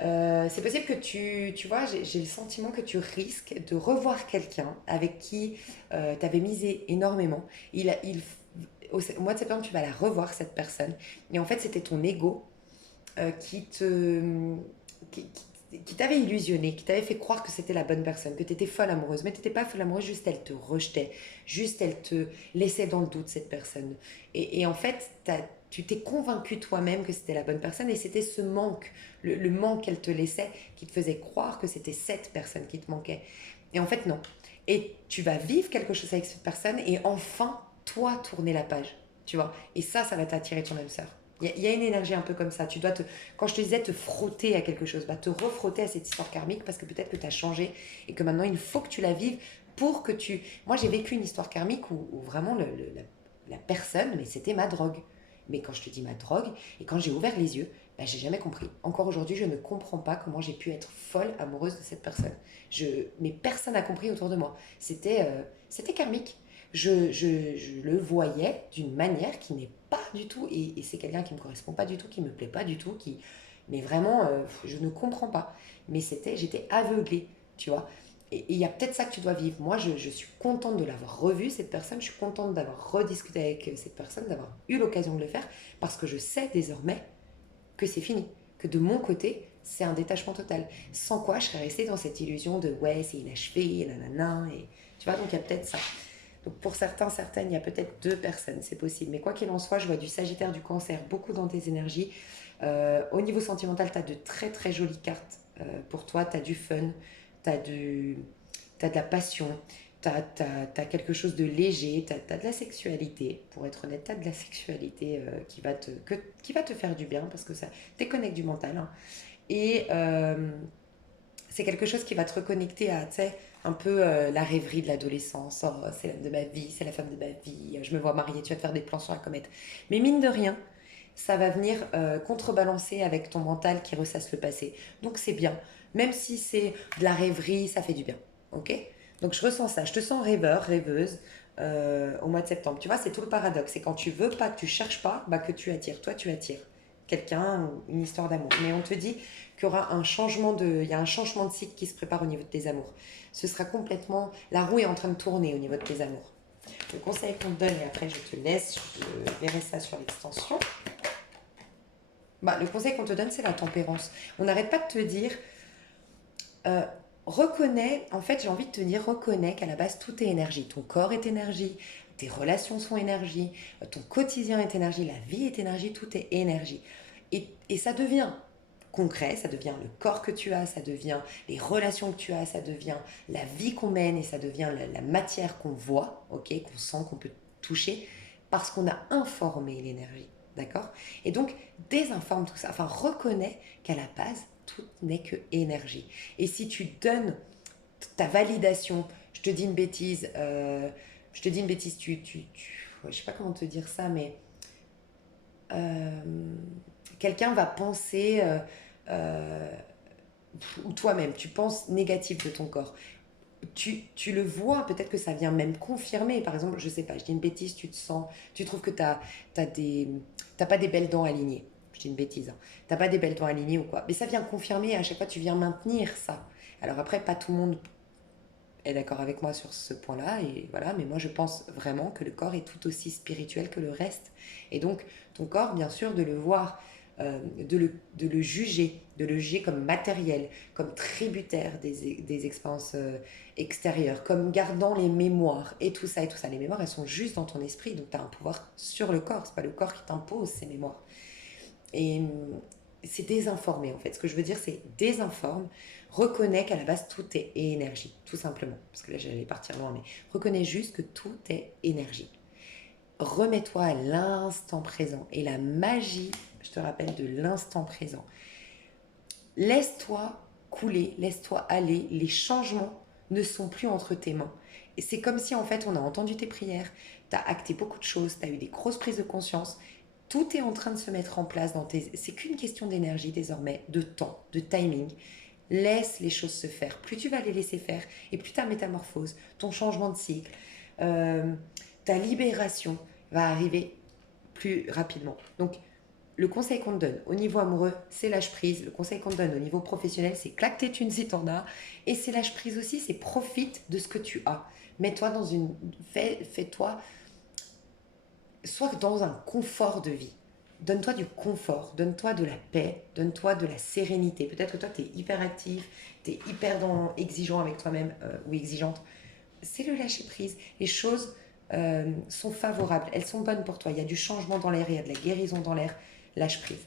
C'est possible que tu vois, j'ai le sentiment que tu risques de revoir quelqu'un avec qui tu avais misé énormément. Au mois de septembre, tu vas la revoir, cette personne. Et en fait, c'était ton ego qui qui t'avait illusionné, qui t'avait fait croire que c'était la bonne personne, que tu étais folle amoureuse. Mais tu n'étais pas folle amoureuse, juste elle te rejetait. Juste elle te laissait dans le doute, cette personne. Et en fait, tu t'es convaincu toi-même que c'était la bonne personne et c'était ce manque, le manque qu'elle te laissait, qui te faisait croire que c'était cette personne qui te manquait. Et en fait, non. Et tu vas vivre quelque chose avec cette personne et enfin, toi, tourner la page. Tu vois. Et ça va t'attirer ton âme sœur. Il y a une énergie un peu comme ça. Tu dois quand je te disais te frotter à quelque chose, bah, te refrotter à cette histoire karmique parce que peut-être que tu as changé et que maintenant il faut que tu la vives pour que tu... Moi j'ai vécu une histoire karmique où vraiment la personne, mais c'était ma drogue. Mais quand je te dis ma drogue, et quand j'ai ouvert les yeux, bah, j'ai jamais compris. Encore aujourd'hui, je ne comprends pas comment j'ai pu être folle amoureuse de cette personne. Mais personne n'a compris autour de moi. C'était karmique. Je le voyais d'une manière qui n'est pas du tout, et c'est quelqu'un qui ne me correspond pas du tout, qui ne me plaît pas du tout, mais vraiment, je ne comprends pas. Mais j'étais aveuglée, tu vois. Et il y a peut-être ça que tu dois vivre. Moi, je suis contente de l'avoir revue, cette personne. Je suis contente d'avoir rediscuté avec cette personne, d'avoir eu l'occasion de le faire, parce que je sais désormais que c'est fini. Que de mon côté, c'est un détachement total. Sans quoi, je serais restée dans cette illusion de ouais, c'est inachevé, nanana. Et, tu vois, donc il y a peut-être ça. Donc pour certains, certaines, il y a peut-être deux personnes, c'est possible. Mais quoi qu'il en soit, je vois du Sagittaire, du Cancer, beaucoup dans tes énergies. Au niveau sentimental, tu as de très très jolies cartes. Pour toi, tu as du fun, tu as, t'as de la passion, tu as quelque chose de léger, tu as de la sexualité. Pour être honnête, tu as de la sexualité qui va te faire du bien parce que ça déconnecte du mental. Hein. Et c'est quelque chose qui va te reconnecter à, tu sais, un peu la rêverie de l'adolescence. Oh, c'est l'homme de ma vie, c'est la femme de ma vie, je me vois mariée, tu vas te faire des plans sur la comète. Mais mine de rien, ça va venir contrebalancer avec ton mental qui ressasse le passé. Donc c'est bien. Même si c'est de la rêverie, ça fait du bien. Ok. Donc je ressens ça. Je te sens rêveur, rêveuse au mois de septembre. Tu vois, c'est tout le paradoxe. C'est quand tu veux pas, que tu cherches pas, bah, que tu attires. Toi, tu attires quelqu'un ou une histoire d'amour. Mais on te dit qu'il y aura il y a un changement de cycle qui se prépare au niveau de tes amours. Ce sera complètement, la roue est en train de tourner au niveau de tes amours. Le conseil qu'on te donne, et après je te laisse, je verrai ça sur l'extension. Bah, le conseil qu'on te donne, c'est la tempérance. On n'arrête pas de te dire, euh, reconnais, en fait j'ai envie de te dire, reconnais qu'à la base tout est énergie. Ton corps est énergie, tes relations sont énergie, ton quotidien est énergie, la vie est énergie, tout est énergie. Et ça devient concret, ça devient le corps que tu as, ça devient les relations que tu as, ça devient la vie qu'on mène et ça devient la matière qu'on voit, ok, qu'on sent, qu'on peut toucher, parce qu'on a informé l'énergie, d'accord. Et donc, désinforme tout ça, enfin, reconnais qu'à la base, tout n'est que énergie. Et si tu donnes ta validation, je te dis une bêtise, je sais pas comment te dire ça, mais euh, quelqu'un va penser, euh, ou toi-même, tu penses négatif de ton corps. Tu le vois, peut-être que ça vient même confirmer. Par exemple, je sais pas, je dis une bêtise, tu trouves que t'as pas des belles dents alignées. Je dis une bêtise, hein. T'as pas des belles dents alignées ou quoi. Mais ça vient confirmer, à chaque fois tu viens maintenir ça. Alors après, pas tout le monde est d'accord avec moi sur ce point-là, et voilà, mais moi je pense vraiment que le corps est tout aussi spirituel que le reste. Et donc, ton corps, bien sûr, de le voir, de le juger comme matériel, comme tributaire des expériences extérieures, comme gardant les mémoires, et tout ça, et tout ça. Les mémoires, elles sont juste dans ton esprit, donc tu as un pouvoir sur le corps, c'est pas le corps qui t'impose ces mémoires. Et c'est désinformer en fait. Ce que je veux dire, c'est désinforme, reconnais qu'à la base tout est énergie, tout simplement. Parce que là, j'allais partir loin, mais reconnais juste que tout est énergie. Remets-toi à l'instant présent. Et la magie, je te rappelle, de l'instant présent. Laisse-toi couler, laisse-toi aller. Les changements ne sont plus entre tes mains. Et c'est comme si en fait on a entendu tes prières, tu as acté beaucoup de choses, tu as eu des grosses prises de conscience. Tout est en train de se mettre en place dans tes... C'est qu'une question d'énergie désormais, de temps, de timing. Laisse les choses se faire. Plus tu vas les laisser faire, et plus ta métamorphose, ton changement de cycle, euh, ta libération va arriver plus rapidement. Donc, le conseil qu'on te donne au niveau amoureux, c'est lâche prise. Le conseil qu'on te donne au niveau professionnel, c'est claque tes thunes si t'en as. Et c'est lâche prise aussi, c'est profite de ce que tu as. Mets-toi dans une. Fais-toi. Sois dans un confort de vie. Donne-toi du confort, donne-toi de la paix, donne-toi de la sérénité. Peut-être que toi, tu es hyper actif, tu es hyper exigeant avec toi-même ou exigeante. C'est le lâcher prise. Les choses sont favorables, elles sont bonnes pour toi. Il y a du changement dans l'air, il y a de la guérison dans l'air. Lâche prise.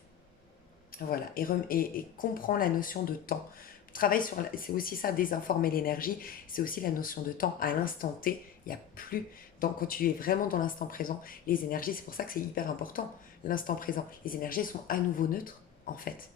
Voilà. Et comprends la notion de temps. Travaille sur. C'est aussi ça, désinformer l'énergie. C'est aussi la notion de temps. À l'instant T, il n'y a plus. Donc, quand tu es vraiment dans l'instant présent, les énergies, c'est pour ça que c'est hyper important. l'instant présent. Les énergies sont à nouveau neutres, en fait.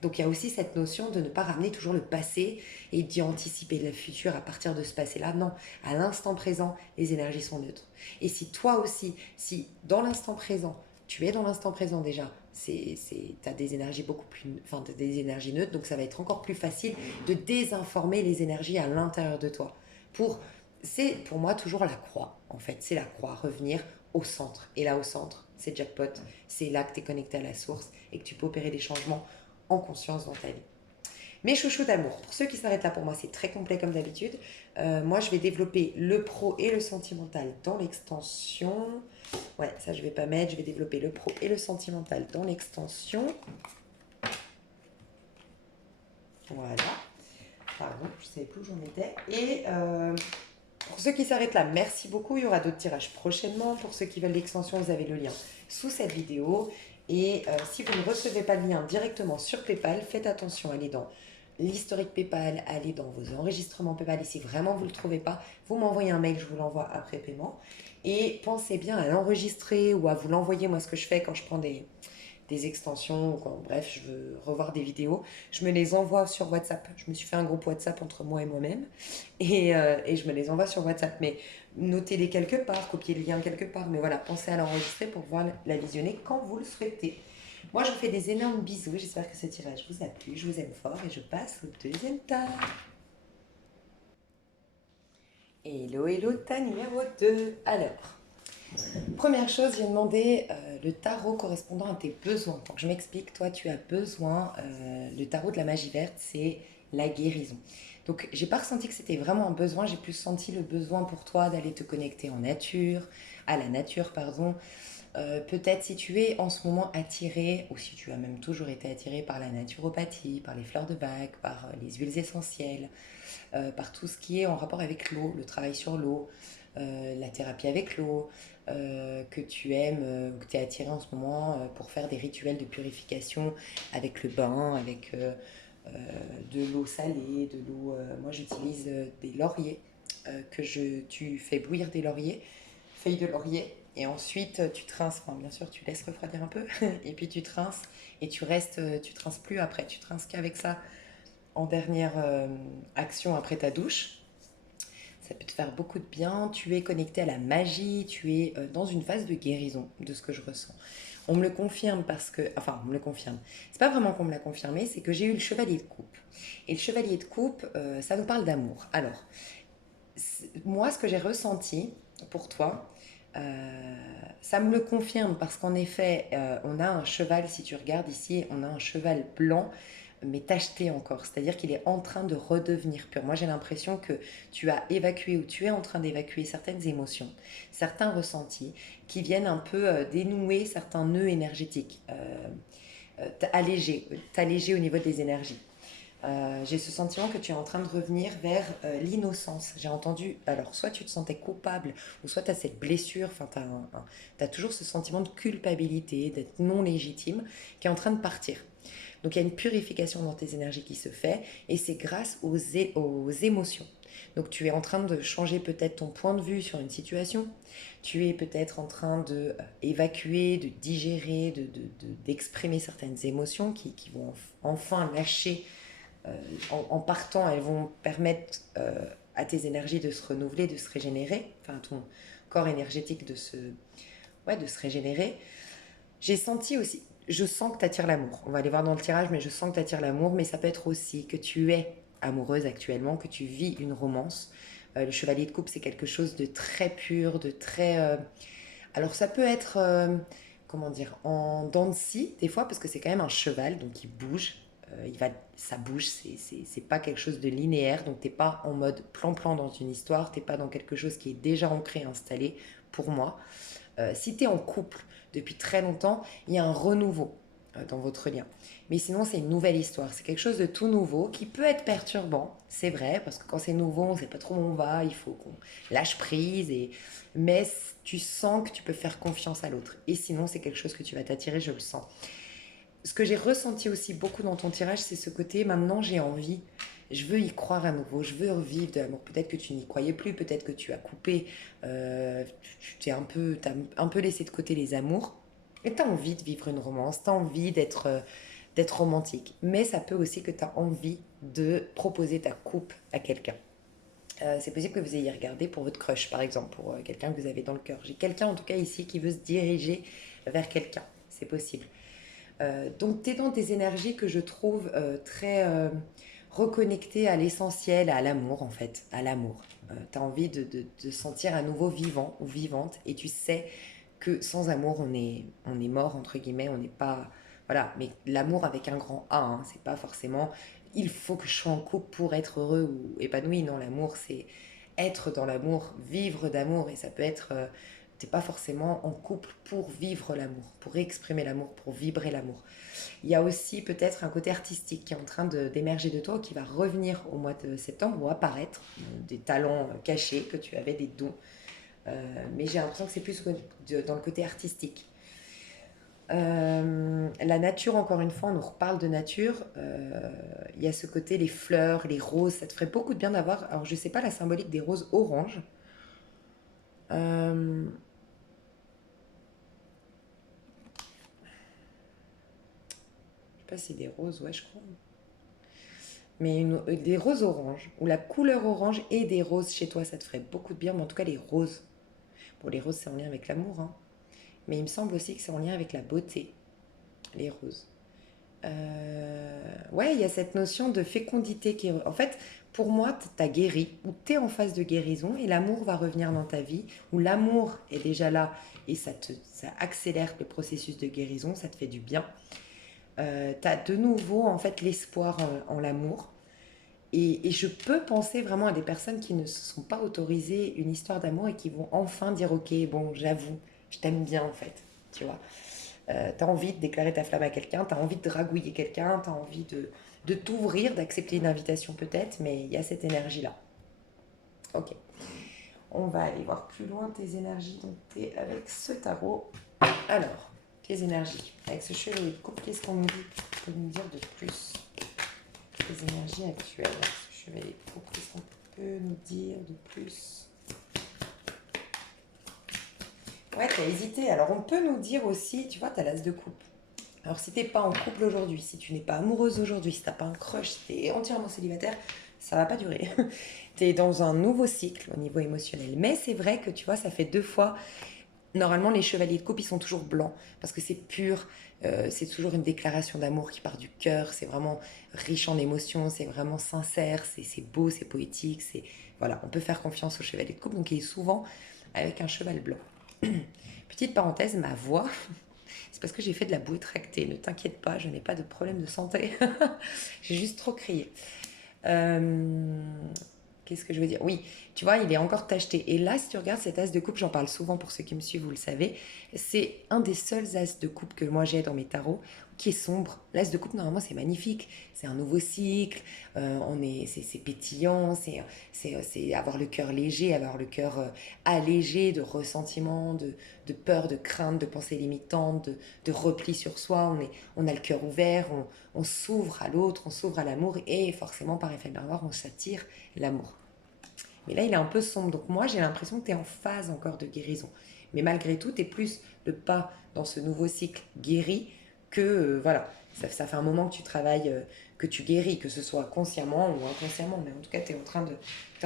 Donc il y a aussi cette notion de ne pas ramener toujours le passé et d'y anticiper le futur à partir de ce passé-là. Non, à l'instant présent, les énergies sont neutres. Et si toi aussi, si dans l'instant présent, tu es dans l'instant présent déjà, tu as des énergies beaucoup plus, enfin, t'as des énergies neutres, donc ça va être encore plus facile de désinformer les énergies à l'intérieur de toi. Pour, c'est pour moi toujours la croix, en fait, c'est la croix, revenir au centre. Et là, au centre, c'est jackpot, c'est là que tu es connecté à la source et que tu peux opérer des changements en conscience dans ta vie. Mes chouchous d'amour, pour ceux qui s'arrêtent là, pour moi c'est très complet comme d'habitude. Moi je vais développer le pro et le sentimental dans l'extension. Ouais, ça je vais pas mettre, je vais développer le pro et le sentimental dans l'extension. Voilà. Pardon, je ne savais plus où j'en étais. Et pour ceux qui s'arrêtent là, merci beaucoup. Il y aura d'autres tirages prochainement. Pour ceux qui veulent l'extension, vous avez le lien sous cette vidéo. Et si vous ne recevez pas le lien directement sur PayPal, faites attention, allez dans l'historique PayPal, allez dans vos enregistrements PayPal. Et si vraiment vous ne le trouvez pas, vous m'envoyez un mail, je vous l'envoie après paiement. Et pensez bien à l'enregistrer ou à vous l'envoyer. Moi, ce que je fais quand je prends des extensions, ou quand, bref, je veux revoir des vidéos, je me les envoie sur WhatsApp. Je me suis fait un groupe WhatsApp entre moi et moi-même et je me les envoie sur WhatsApp. Mais notez-les quelque part, copiez le lien quelque part. Mais voilà, pensez à l'enregistrer pour pouvoir la visionner quand vous le souhaitez. Moi, je vous fais des énormes bisous. J'espère que ce tirage vous a plu. Je vous aime fort et je passe au deuxième tas. Hello, hello, tas numéro 2. Alors, première chose, j'ai demandé le tarot correspondant à tes besoins. Donc je m'explique, toi tu as besoin, le tarot de la magie verte, c'est la guérison. Donc j'ai pas ressenti que c'était vraiment un besoin, j'ai plus senti le besoin pour toi d'aller te connecter à la nature, pardon. Peut-être si tu es en ce moment attiré, ou si tu as même toujours été attiré par la naturopathie, par les fleurs de bac, par les huiles essentielles, par tout ce qui est en rapport avec l'eau, le travail sur l'eau, la thérapie avec l'eau, que tu aimes, que tu es attiré en ce moment pour faire des rituels de purification avec le bain, avec de l'eau salée, de l'eau... moi j'utilise des lauriers, tu fais bouillir des lauriers, feuilles de laurier, et ensuite tu te rinces, enfin, bien sûr tu laisses refroidir un peu, et puis tu te rinces, et tu te rinces plus après, tu te rinces qu'avec ça en dernière action après ta douche. Ça peut te faire beaucoup de bien. Tu es connecté à la magie, tu es dans une phase de guérison de ce que je ressens. On me le confirme parce que, enfin, on me le confirme. C'est pas vraiment qu'on me l'a confirmé, c'est que j'ai eu le chevalier de coupe. Et le chevalier de coupe, ça nous parle d'amour. Alors, moi, ce que j'ai ressenti pour toi, ça me le confirme parce qu'en effet, on a un cheval, si tu regardes ici, on a un cheval blanc mais tacheté encore, c'est-à-dire qu'il est en train de redevenir pur. Moi, j'ai l'impression que tu as évacué ou tu es en train d'évacuer certaines émotions, certains ressentis qui viennent un peu dénouer certains nœuds énergétiques, t'alléger au niveau des énergies. J'ai ce sentiment que tu es en train de revenir vers l'innocence. J'ai entendu, alors soit tu te sentais coupable, ou soit tu as cette blessure, enfin tu as toujours ce sentiment de culpabilité, d'être non légitime, qui est en train de partir. Donc il y a une purification dans tes énergies qui se fait, et c'est grâce aux émotions. Donc tu es en train de changer peut-être ton point de vue sur une situation, tu es peut-être en train de évacuer, de digérer, d'exprimer certaines émotions qui vont enfin lâcher en partant, elles vont permettre à tes énergies de se renouveler, de se régénérer, enfin à ton corps énergétique de se régénérer. J'ai senti aussi, je sens que tu attires l'amour. On va aller voir dans le tirage, mais je sens que tu attires l'amour, mais ça peut être aussi que tu es amoureuse actuellement, que tu vis une romance. Le chevalier de coupe, c'est quelque chose de très pur, de très... alors ça peut être, comment dire, en dents de scie, des fois, parce que c'est quand même un cheval, donc il bouge. Ça bouge, c'est pas quelque chose de linéaire, donc t'es pas en mode plan-plan dans une histoire, t'es pas dans quelque chose qui est déjà ancré, installé, pour moi. Si t'es en couple depuis très longtemps, il y a un renouveau dans votre lien. Mais sinon, c'est une nouvelle histoire. C'est quelque chose de tout nouveau qui peut être perturbant, c'est vrai, parce que quand c'est nouveau, on ne sait pas trop où on va, il faut qu'on lâche prise. Mais tu sens que tu peux faire confiance à l'autre. Et sinon, c'est quelque chose que tu vas t'attirer, je le sens. Ce que j'ai ressenti aussi beaucoup dans ton tirage, c'est ce côté, maintenant j'ai envie, je veux y croire à nouveau, je veux revivre de l'amour. Peut-être que tu n'y croyais plus, peut-être que tu as coupé, t'as un peu laissé de côté les amours. Et tu as envie de vivre une romance, tu as envie d'être romantique. Mais ça peut aussi que tu as envie de proposer ta coupe à quelqu'un. C'est possible que vous ayez regardé pour votre crush, par exemple, pour quelqu'un que vous avez dans le cœur. J'ai quelqu'un, en tout cas ici, qui veut se diriger vers quelqu'un. C'est possible. Donc, tu es dans des énergies que je trouve très reconnectées à l'essentiel, à l'amour, en fait. À l'amour. Tu as envie de sentir à nouveau vivant ou vivante. Et tu sais que sans amour, on est mort, entre guillemets. On n'est pas... Voilà. Mais l'amour avec un grand A, hein, c'est pas forcément il faut que je sois en couple pour être heureux ou épanoui. Non, l'amour, c'est être dans l'amour, vivre d'amour. Et ça peut être, t'es pas forcément en couple pour vivre l'amour, pour exprimer l'amour, pour vibrer l'amour. Il y a aussi peut-être un côté artistique qui est en train d'émerger de toi, qui va revenir au mois de septembre ou apparaître, des talents cachés, que tu avais des dons. Mais j'ai l'impression que c'est plus dans le côté artistique. La nature, encore une fois, on nous reparle de nature. Il y a ce côté, les fleurs, les roses, ça te ferait beaucoup de bien d'avoir. Alors, je sais pas la symbolique des roses oranges. Euh, je sais pas si c'est des roses, ouais, je crois. Mais des roses oranges, ou la couleur orange et des roses chez toi, ça te ferait beaucoup de bien. Mais en tout cas, les roses. Bon, les roses, c'est en lien avec l'amour, hein. Mais il me semble aussi que c'est en lien avec la beauté, les roses. Ouais, il y a cette notion de fécondité qui... En fait, pour moi, t'as guéri, ou t'es en phase de guérison, et l'amour va revenir dans ta vie, ou l'amour est déjà là, et ça accélère le processus de guérison, ça te fait du bien. T'as de nouveau, en fait, l'espoir en l'amour. Et je peux penser vraiment à des personnes qui ne se sont pas autorisées une histoire d'amour et qui vont enfin dire, ok, bon, j'avoue, je t'aime bien, en fait, tu vois. Tu as envie de déclarer ta flamme à quelqu'un, tu as envie de dragouiller quelqu'un, tu as envie de t'ouvrir, d'accepter une invitation peut-être, mais il y a cette énergie-là. Ok, on va aller voir plus loin tes énergies. Donc tu es avec ce tarot. Alors, tes énergies. Avec ce chevalier de coupe, qu'est-ce qu'on nous dit? Tu peux nous dire de plus? Tes énergies actuelles. Ce chevalier de coupe, qu'est-ce qu'on peut nous dire de plus? Ouais, tu as hésité. Alors on peut nous dire aussi, tu vois, tu as l'as de coupe. Alors, si t'es pas en couple aujourd'hui, si tu n'es pas amoureuse aujourd'hui, si t'as pas un crush, si t'es entièrement célibataire, ça va pas durer. T'es dans un nouveau cycle au niveau émotionnel. Mais c'est vrai que tu vois, ça fait 2 fois. Normalement, les chevaliers de coupe, ils sont toujours blancs parce que c'est pur. C'est toujours une déclaration d'amour qui part du cœur. C'est vraiment riche en émotions. C'est vraiment sincère. C'est beau, c'est poétique. C'est voilà, on peut faire confiance au chevalier de coupe. Donc, il est souvent avec un cheval blanc. Petite parenthèse, ma voix, c'est parce que j'ai fait de la bouée tractée. Ne t'inquiète pas, je n'ai pas de problème de santé. J'ai juste trop crié. Euh, Qu'est-ce que je veux dire? Oui, tu vois, il est encore tacheté. Et là, si tu regardes cet as de coupe, j'en parle souvent pour ceux qui me suivent, vous le savez, c'est un des seuls as de coupe que moi j'ai dans mes tarots qui est sombre. L'as de coupe, normalement, c'est magnifique. C'est un nouveau cycle, c'est pétillant, c'est avoir le cœur léger, avoir le cœur allégé de ressentiment, de peur, de crainte, de pensées limitantes, de repli sur soi. On a le cœur ouvert, on s'ouvre à l'autre, on s'ouvre à l'amour et forcément, par effet miroir, on s'attire l'amour. Mais là, il est un peu sombre. Donc moi, j'ai l'impression que tu es en phase encore de guérison. Mais malgré tout, tu es plus le pas dans ce nouveau cycle guéri que, voilà, ça fait un moment que tu travailles, que tu guéris, que ce soit consciemment ou inconsciemment. Mais en tout cas, t'es en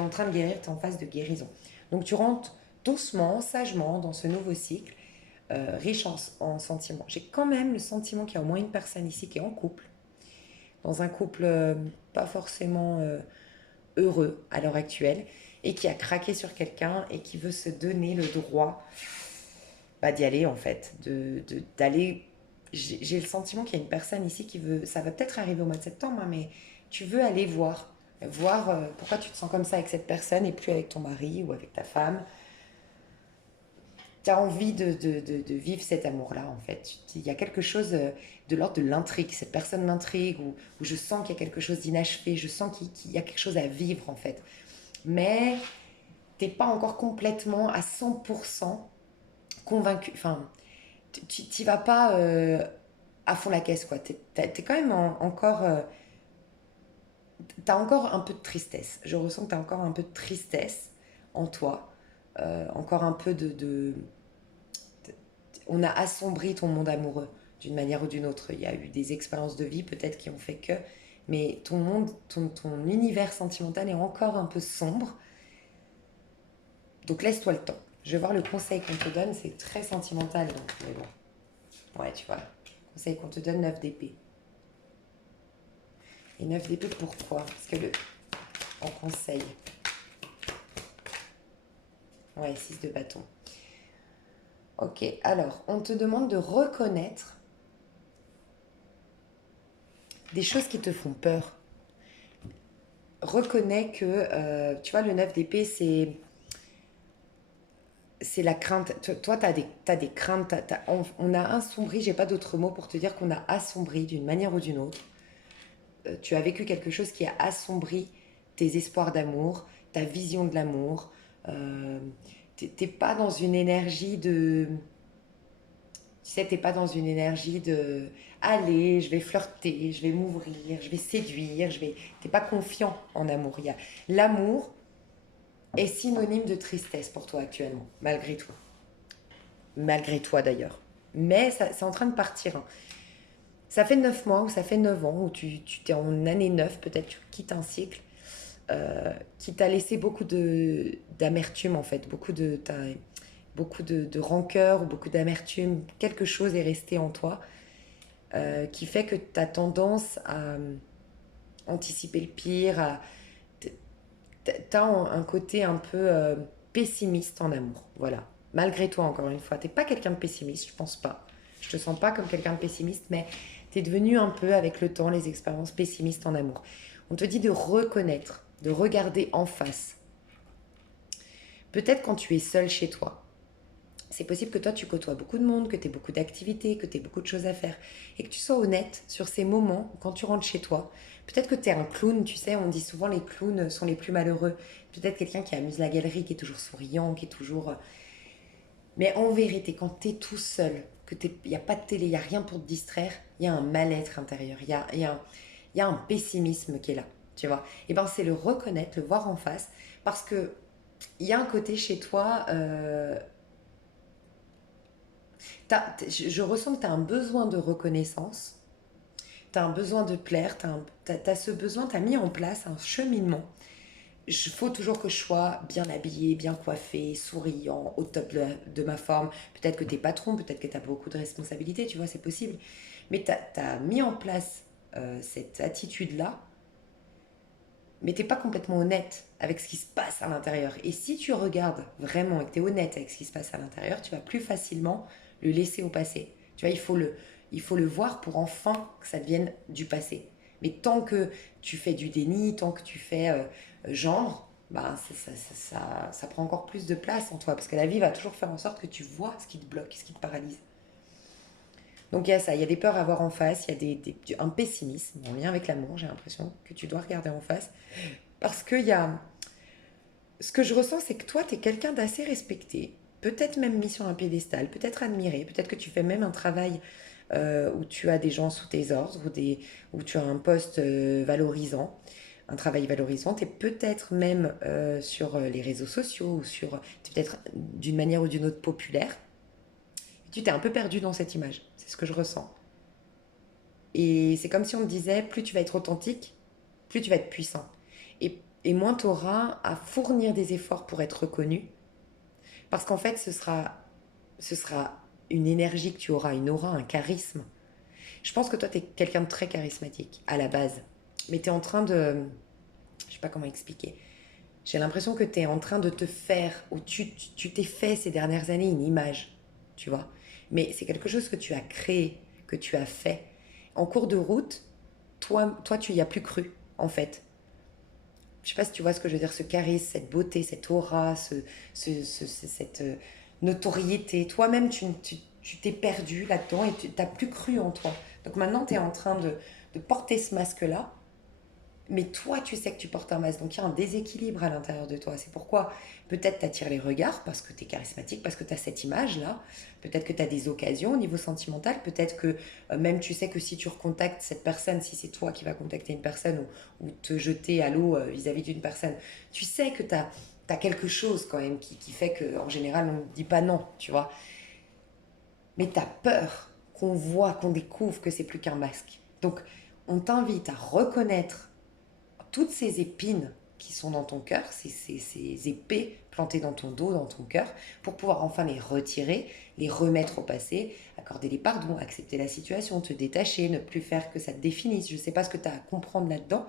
train de guérir, tu es en phase de guérison. Donc tu rentres doucement, sagement dans ce nouveau cycle, riche en sentiments. J'ai quand même le sentiment qu'il y a au moins une personne ici qui est en couple, dans un couple pas forcément heureux à l'heure actuelle et qui a craqué sur quelqu'un et qui veut se donner le droit d'y aller en fait, d'aller. J'ai le sentiment qu'il y a une personne ici qui veut, ça va peut-être arriver au mois de septembre, hein, mais tu veux aller voir pourquoi tu te sens comme ça avec cette personne et plus avec ton mari ou avec ta femme. Tu as envie de vivre cet amour-là, en fait. Il y a quelque chose de l'ordre de l'intrigue. Cette personne m'intrigue, où je sens qu'il y a quelque chose d'inachevé, je sens qu'il y a quelque chose à vivre, en fait. Mais t'es pas encore complètement à 100% convaincu. Enfin, tu vas pas à fond la caisse, quoi. T'es quand même encore... t'as encore un peu de tristesse. Je ressens que t'as encore un peu de tristesse en toi. Encore un peu on a assombri ton monde amoureux d'une manière ou d'une autre. Il y a eu des expériences de vie peut-être qui ont fait que, mais ton monde, ton univers sentimental est encore un peu sombre. Donc laisse-toi le temps. Je vais voir le conseil qu'on te donne, c'est très sentimental. Donc, mais bon, ouais, tu vois. Conseil qu'on te donne, 9 d'épée. Et 9 d'épée, pourquoi? Parce que en conseil, ouais, 6 de bâton. Ok, alors, on te demande de reconnaître des choses qui te font peur. Reconnais que, tu vois, le 9 d'épée, c'est la crainte. Toi, t'as des craintes. On a assombri, j'ai pas d'autre mot pour te dire qu'on a assombri d'une manière ou d'une autre. Tu as vécu quelque chose qui a assombri tes espoirs d'amour, ta vision de l'amour. Euh, t'es pas dans une énergie de... Tu sais, t'es pas dans une énergie de... Allez, je vais flirter, je vais m'ouvrir, je vais séduire, je vais... T'es pas confiant en amour. L'amour est synonyme de tristesse pour toi actuellement, malgré tout. Malgré toi d'ailleurs. Mais c'est en train de partir, hein. Ça fait 9 mois ou ça fait 9 ans où tu t'es en année 9, peut-être tu quittes un cycle qui t'a laissé beaucoup d'amertume en fait, beaucoup de rancœur ou beaucoup d'amertume. Quelque chose est resté en toi qui fait que tu as tendance à anticiper le pire, t'as un côté un peu pessimiste en amour. Voilà. Malgré toi, encore une fois, t'es pas quelqu'un de pessimiste, je pense pas. Je te sens pas comme quelqu'un de pessimiste, mais t'es devenu un peu, avec le temps, les expériences pessimistes en amour. On te dit de reconnaître, de regarder en face. Peut-être quand tu es seul chez toi, c'est possible que toi tu côtoies beaucoup de monde, que tu aies beaucoup d'activités, que tu aies beaucoup de choses à faire et que tu sois honnête sur ces moments où, quand tu rentres chez toi. Peut-être que tu es un clown, tu sais, on dit souvent les clowns sont les plus malheureux. Peut-être quelqu'un qui amuse la galerie, qui est toujours souriant, qui est toujours... Mais en vérité, quand tu es tout seul, il n'y a pas de télé, il n'y a rien pour te distraire, il y a un mal-être intérieur, il y a un pessimisme qui est là, tu vois. Et ben c'est le reconnaître, le voir en face, parce que il y a un côté chez toi, je ressens que tu as un besoin de reconnaissance, tu as un besoin de plaire, tu as ce besoin, tu as mis en place un cheminement. Il faut toujours que je sois bien habillée, bien coiffée, souriant, au top de ma forme. Peut-être que tu es patron, peut-être que tu as beaucoup de responsabilités, tu vois, c'est possible. Mais tu as mis en place cette attitude-là, mais t'es pas complètement honnête avec ce qui se passe à l'intérieur. Et si tu regardes vraiment et que tu es honnête avec ce qui se passe à l'intérieur, tu vas plus facilement le laisser au passé. Tu vois, il faut le voir pour enfin que ça devienne du passé. Mais tant que tu fais du déni, tant que tu fais genre, bah, ça prend encore plus de place en toi. Parce que la vie va toujours faire en sorte que tu vois ce qui te bloque, ce qui te paralyse. Donc il y a ça, il y a des peurs à voir en face, il y a un pessimisme en lien avec l'amour, j'ai l'impression, que tu dois regarder en face. Parce qu'il y a... Ce que je ressens, c'est que toi, tu es quelqu'un d'assez respecté, peut-être même mis sur un piédestal, peut-être admiré, peut-être que tu fais même un travail où tu as des gens sous tes ordres, où tu as un poste valorisant, un travail valorisant. Tu es peut-être même sur les réseaux sociaux, ou t'es peut-être d'une manière ou d'une autre populaire. Tu t'es un peu perdu dans cette image, c'est ce que je ressens. Et c'est comme si on te disait, plus tu vas être authentique, plus tu vas être puissant. Et moins tu auras à fournir des efforts pour être reconnu. Parce qu'en fait, ce sera une énergie que tu auras, une aura, un charisme. Je pense que toi, tu es quelqu'un de très charismatique, à la base. Mais tu es en train de... Je sais pas comment expliquer. J'ai l'impression que tu es en train de te faire, ou tu t'es fait ces dernières années une image, tu vois. Mais c'est quelque chose que tu as créé, que tu as fait. En cours de route, toi tu y as plus cru, en fait. Je sais pas si tu vois ce que je veux dire, ce charisme, cette beauté, cette aura, cette notoriété. Toi-même, tu t'es perdu là-dedans et tu n'as plus cru en toi. Donc maintenant, tu es en train de porter ce masque-là, mais toi, tu sais que tu portes un masque. Donc il y a un déséquilibre à l'intérieur de toi. C'est pourquoi peut-être tu attires les regards parce que tu es charismatique, parce que tu as cette image-là. Peut-être que tu as des occasions au niveau sentimental. Peut-être que même tu sais que si tu recontactes cette personne, si c'est toi qui vas contacter une personne ou te jeter à l'eau vis-à-vis d'une personne, tu sais que tu as quelque chose quand même qui fait qu'en général, on ne dit pas non, tu vois. mais tu as peur qu'on voit, qu'on découvre que c'est plus qu'un masque. Donc, on t'invite à reconnaître toutes ces épines qui sont dans ton cœur, ces épées plantées dans ton dos, dans ton cœur, pour pouvoir enfin les retirer, les remettre au passé, accorder les pardons, accepter la situation, te détacher, ne plus faire que ça te définisse. Je ne sais pas ce que tu as à comprendre là-dedans,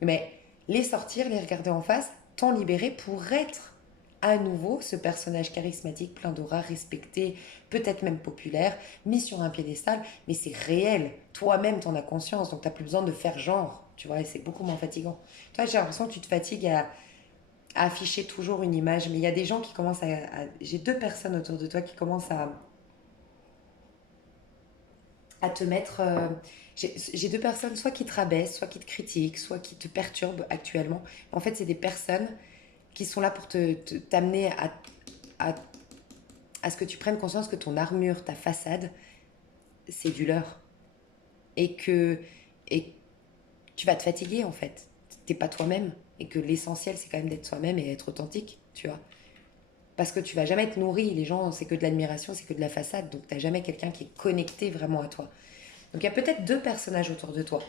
mais les sortir, les regarder en face, t'en libérer pour être à nouveau ce personnage charismatique, plein d'aura, respecté, peut-être même populaire, mis sur un piédestal, mais c'est réel. Toi-même, t'en as conscience, donc t'as plus besoin de faire genre, tu vois, et c'est beaucoup moins fatigant. Toi, j'ai l'impression que tu te fatigues à afficher toujours une image, mais il y a des gens qui commencent j'ai deux personnes autour de toi qui commencent à te mettre. J'ai deux personnes, soit qui te rabaissent, soit qui te critiquent, soit qui te perturbent actuellement. En fait, c'est des personnes qui sont là pour t'amener à, à ce que tu prennes conscience que ton armure, ta façade, c'est du leurre. Et que et tu vas te fatiguer en fait. T'es pas toi-même. Et que l'essentiel, c'est quand même d'être soi-même et être authentique, tu vois. Parce que tu vas jamais être nourri. Les gens, c'est que de l'admiration, c'est que de la façade. Donc t'as jamais quelqu'un qui est connecté vraiment à toi. Donc il y a peut-être deux personnages autour de toi.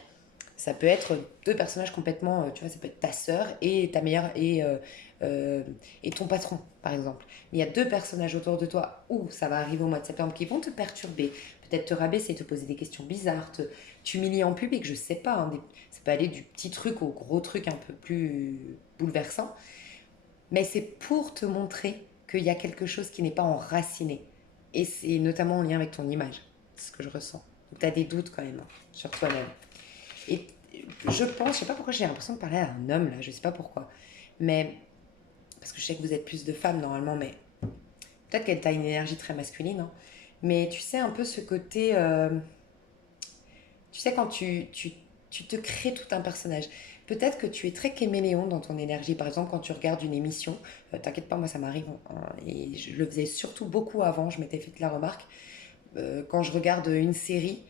Ça peut être deux personnages complètement, tu vois, ça peut être ta sœur et ta meilleure et ton patron, par exemple. Il y a deux personnages autour de toi où ça va arriver au mois de septembre qui vont te perturber, peut-être te rabaisser, te poser des questions bizarres, t'humilier en public, je sais pas. Hein, ça peut aller du petit truc au gros truc un peu plus bouleversant, mais c'est pour te montrer qu'il y a quelque chose qui n'est pas enraciné. Et c'est notamment en lien avec ton image, c'est ce que je ressens. Donc tu as des doutes quand même hein, sur toi-même. Et je pense, je sais pas pourquoi j'ai l'impression de parler à un homme là, je sais pas pourquoi. Mais, parce que je sais que vous êtes plus de femmes normalement, mais peut-être qu'elle a une énergie très masculine. Hein. Mais tu sais, un peu ce côté. Tu sais, quand tu te crées tout un personnage. Peut-être que tu es très caméléon dans ton énergie. Par exemple, quand tu regardes une émission, t'inquiète pas, moi ça m'arrive, hein, et je le faisais surtout beaucoup avant, je m'étais fait la remarque. Quand je regarde une série,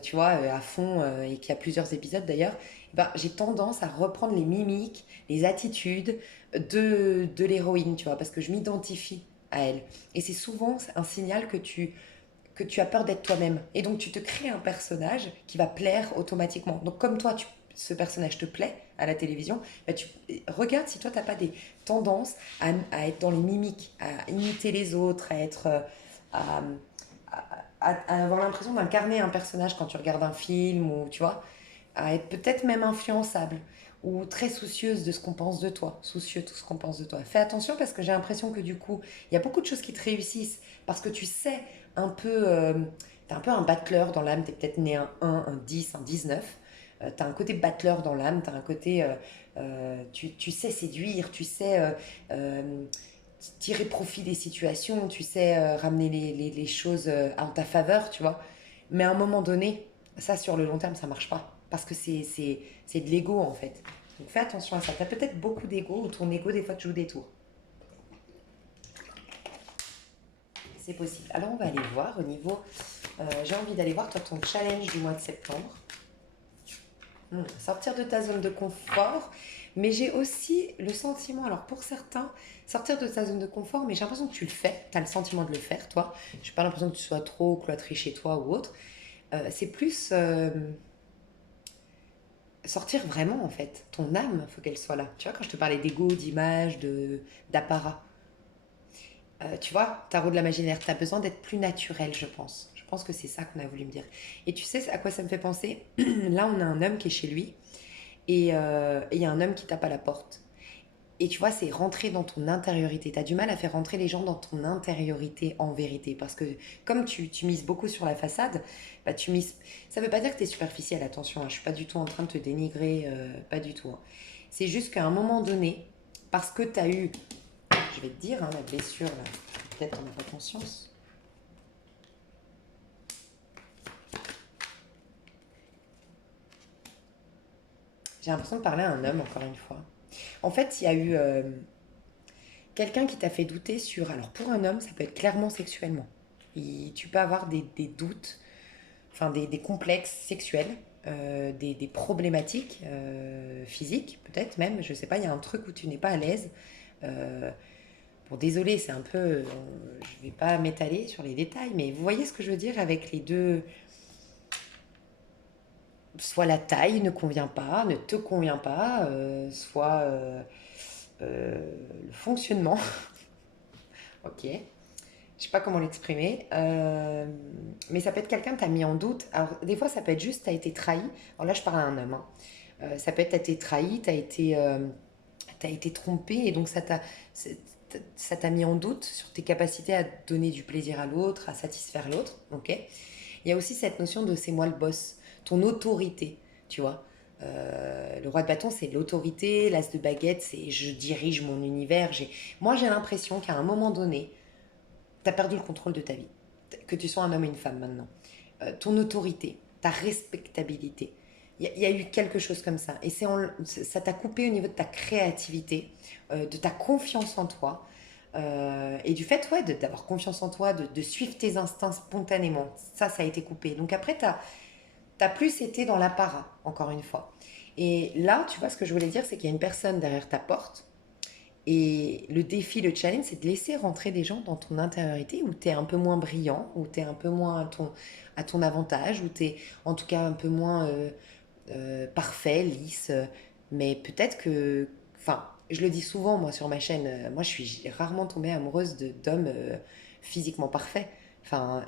tu vois, à fond, et qu'il y a plusieurs épisodes d'ailleurs, ben, j'ai tendance à reprendre les mimiques, les attitudes de l'héroïne, tu vois, parce que je m'identifie à elle. Et c'est souvent un signal que tu as peur d'être toi-même. Et donc tu te crées un personnage qui va plaire automatiquement. Donc comme toi, ce personnage te plaît à la télévision, bah regarde si toi, tu n'as pas des tendances être dans les mimiques, à imiter les autres, à être... à, à avoir l'impression d'incarner un personnage quand tu regardes un film ou tu vois, à être peut-être même influençable ou très soucieuse de ce qu'on pense de toi, soucieux de ce qu'on pense de toi. Fais attention parce que j'ai l'impression que du coup, il y a beaucoup de choses qui te réussissent parce que tu sais un peu, t'es un peu un battleur dans l'âme, t'es peut-être né un 10, un 19. T'as un côté battleur dans l'âme, t'as un côté, tu sais séduire, tu sais tirer profit des situations, tu sais ramener les choses en ta faveur, tu vois. Mais à un moment donné, ça sur le long terme, ça marche pas. Parce que c'est de l'ego en fait. Donc fais attention à ça. Tu as peut-être beaucoup d'ego ou ton ego des fois te joue des tours. C'est possible. Alors on va aller voir au niveau... j'ai envie d'aller voir toi ton challenge du mois de septembre. Sortir de ta zone de confort. Mais j'ai aussi le sentiment, alors pour certains, sortir de ta zone de confort, mais j'ai l'impression que tu le fais, tu as le sentiment de le faire, toi. Je n'ai pas l'impression que tu sois trop cloîtré chez toi ou autre. C'est plus sortir vraiment, en fait. Ton âme, il faut qu'elle soit là. Tu vois, quand je te parlais d'ego, d'image, d'apparat, tu vois, tarot de la imaginaire, tu as besoin d'être plus naturel, je pense. Je pense que c'est ça qu'on a voulu me dire. Et tu sais à quoi ça me fait penser? Là, on a un homme qui est chez lui et il y a un homme qui tape à la porte. Et tu vois, c'est rentrer dans ton intériorité. Tu as du mal à faire rentrer les gens dans ton intériorité en vérité. Parce que comme tu mises beaucoup sur la façade, bah, tu mises... Ça ne veut pas dire que tu es superficielle, attention. Hein, je ne suis pas du tout en train de te dénigrer, pas du tout. Hein. C'est juste qu'à un moment donné, parce que tu as eu, je vais te dire, hein, la blessure, là, peut-être tu n'en as pas conscience. J'ai l'impression de parler à un homme, encore une fois. En fait, il y a eu quelqu'un qui t'a fait douter sur... Alors pour un homme, ça peut être clairement sexuellement. Tu peux avoir des doutes, enfin des complexes sexuels, des problématiques physiques peut-être même, je sais pas, il y a un truc où tu n'es pas à l'aise. Euh, Bon, désolé, c'est un peu, je vais pas m'étaler sur les détails, mais vous voyez ce que je veux dire avec les deux, soit la taille ne convient pas, ne te convient pas, soit le fonctionnement, ok, je sais pas comment l'exprimer, mais ça peut être quelqu'un que tu as mis en doute. Alors, des fois, ça peut être juste, tu as été trahi. Alors là, je parle à un homme, hein. Ça peut être, tu as été trahi, t'as été trompé, et donc ça t'a mis en doute sur tes capacités à donner du plaisir à l'autre, à satisfaire l'autre, ok. Il y a aussi cette notion de c'est moi le boss, ton autorité, tu vois. Le roi de bâton, c'est l'autorité, l'as de baguette, c'est je dirige mon univers. Moi, j'ai l'impression qu'à un moment donné, tu as perdu le contrôle de ta vie. Que tu sois un homme ou une femme maintenant. Ton autorité, ta respectabilité. Il y a eu quelque chose comme ça. Et ça t'a coupé au niveau de ta créativité, de ta confiance en toi. Et du fait, ouais, d'avoir confiance en toi, de suivre tes instincts spontanément. Ça a été coupé. Donc après, t'as plus été dans l'apparat, encore une fois. Et là, tu vois, ce que je voulais dire, c'est qu'il y a une personne derrière ta porte et le défi, le challenge, c'est de laisser rentrer des gens dans ton intériorité où tu es un peu moins brillant, où tu es un peu moins à ton avantage, où tu es en tout cas un peu moins parfait, lisse. Mais peut-être que. Enfin, je le dis souvent, moi, sur ma chaîne, moi, je suis rarement tombée amoureuse d'hommes physiquement parfaits. Enfin,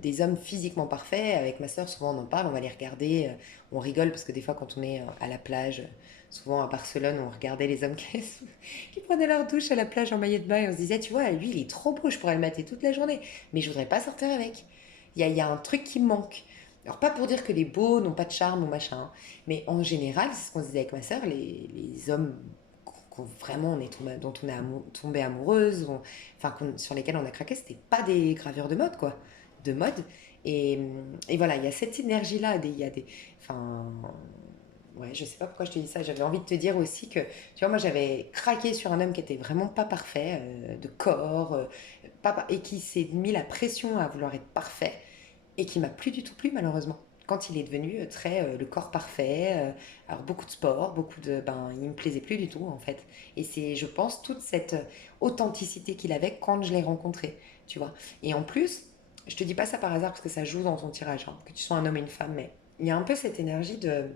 des hommes physiquement parfaits, avec ma soeur, souvent on en parle, on va les regarder, on rigole parce que des fois, quand on est à la plage, souvent à Barcelone, on regardait les hommes qui prenaient leur douche à la plage en maillot de bain et on se disait, tu vois, lui, il est trop beau, je pourrais le mater toute la journée, mais je voudrais pas sortir avec. Il y a un truc qui me manque. Alors, pas pour dire que les beaux n'ont pas de charme ou machin, hein, mais en général, c'est ce qu'on se disait avec ma soeur, les hommes vraiment dont on est tombé amoureuse, sur lesquels on a craqué, c'était pas des gravures de mode, quoi. De mode. Et, et voilà, il y a cette énergie-là. Il y a des. Enfin. Ouais, je sais pas pourquoi je te dis ça. J'avais envie de te dire aussi que, tu vois, moi j'avais craqué sur un homme qui était vraiment pas parfait, de corps, et qui s'est mis la pression à vouloir être parfait et qui m'a plus du tout plu malheureusement. Quand il est devenu très le corps parfait, alors beaucoup de sport, il me plaisait plus du tout en fait. Et c'est, je pense, toute cette authenticité qu'il avait quand je l'ai rencontré, tu vois. Et en plus, je te dis pas ça par hasard parce que ça joue dans ton tirage, hein, que tu sois un homme et une femme, mais il y a un peu cette énergie de,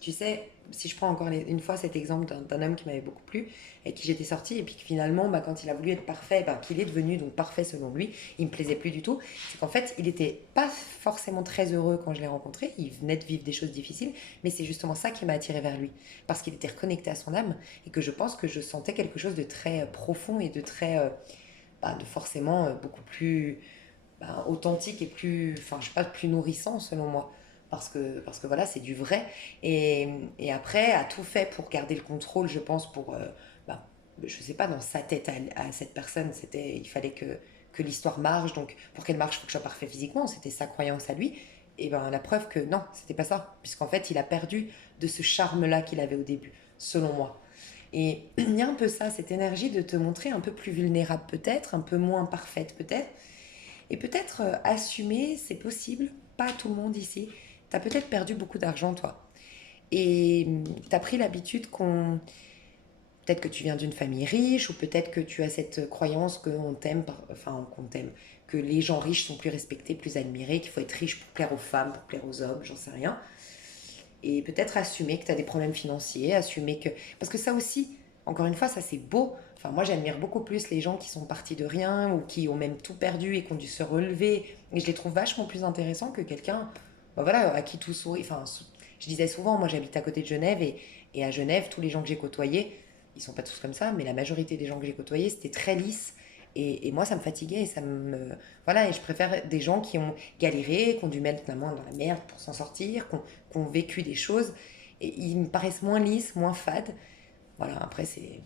tu sais, si je prends encore une fois cet exemple d'un homme qui m'avait beaucoup plu, et qui j'étais sortie, et puis que finalement, quand il a voulu être parfait, qu'il est devenu donc parfait selon lui, il me plaisait plus du tout, c'est qu'en fait, il était pas forcément très heureux quand je l'ai rencontré, il venait de vivre des choses difficiles, mais c'est justement ça qui m'a attiré vers lui, parce qu'il était reconnecté à son âme, et que je pense que je sentais quelque chose de très profond et de très, de forcément beaucoup plus authentique et plus, enfin, je sais pas, plus nourrissant selon moi. Parce que voilà, c'est du vrai. Et après, a tout fait pour garder le contrôle, je pense, je sais pas, dans sa tête à cette personne, il fallait que l'histoire marche. Donc, pour qu'elle marche, il faut que je sois parfait physiquement. C'était sa croyance à lui. Et ben, la preuve que non, c'était pas ça. Puisqu'en fait, il a perdu de ce charme-là qu'il avait au début, selon moi. Et il y a un peu ça, cette énergie de te montrer un peu plus vulnérable peut-être, un peu moins parfaite peut-être, et peut-être assumer, c'est possible, pas tout le monde ici. Tu as peut-être perdu beaucoup d'argent, toi. Et tu as pris l'habitude qu'on. Peut-être que tu viens d'une famille riche, ou peut-être que tu as cette croyance qu'on t'aime, qu'on t'aime, que les gens riches sont plus respectés, plus admirés, qu'il faut être riche pour plaire aux femmes, pour plaire aux hommes, j'en sais rien. Et peut-être assumer que tu as des problèmes financiers, assumer que. Parce que ça aussi, encore une fois, ça c'est beau. Enfin, moi j'admire beaucoup plus les gens qui sont partis de rien ou qui ont même tout perdu et qui ont dû se relever. Et je les trouve vachement plus intéressants que quelqu'un voilà, à qui tout sourit. Enfin, je disais souvent, moi j'habite à côté de Genève et à Genève, tous les gens que j'ai côtoyés, ils sont pas tous comme ça, mais la majorité des gens que j'ai côtoyés, c'était très lisse. Et moi, ça me fatiguait et ça me. Voilà, et je préfère des gens qui ont galéré, qui ont dû mettre la main dans la merde pour s'en sortir, qui ont vécu des choses. Et ils me paraissent moins lisses, moins fades. Voilà, après, c'est.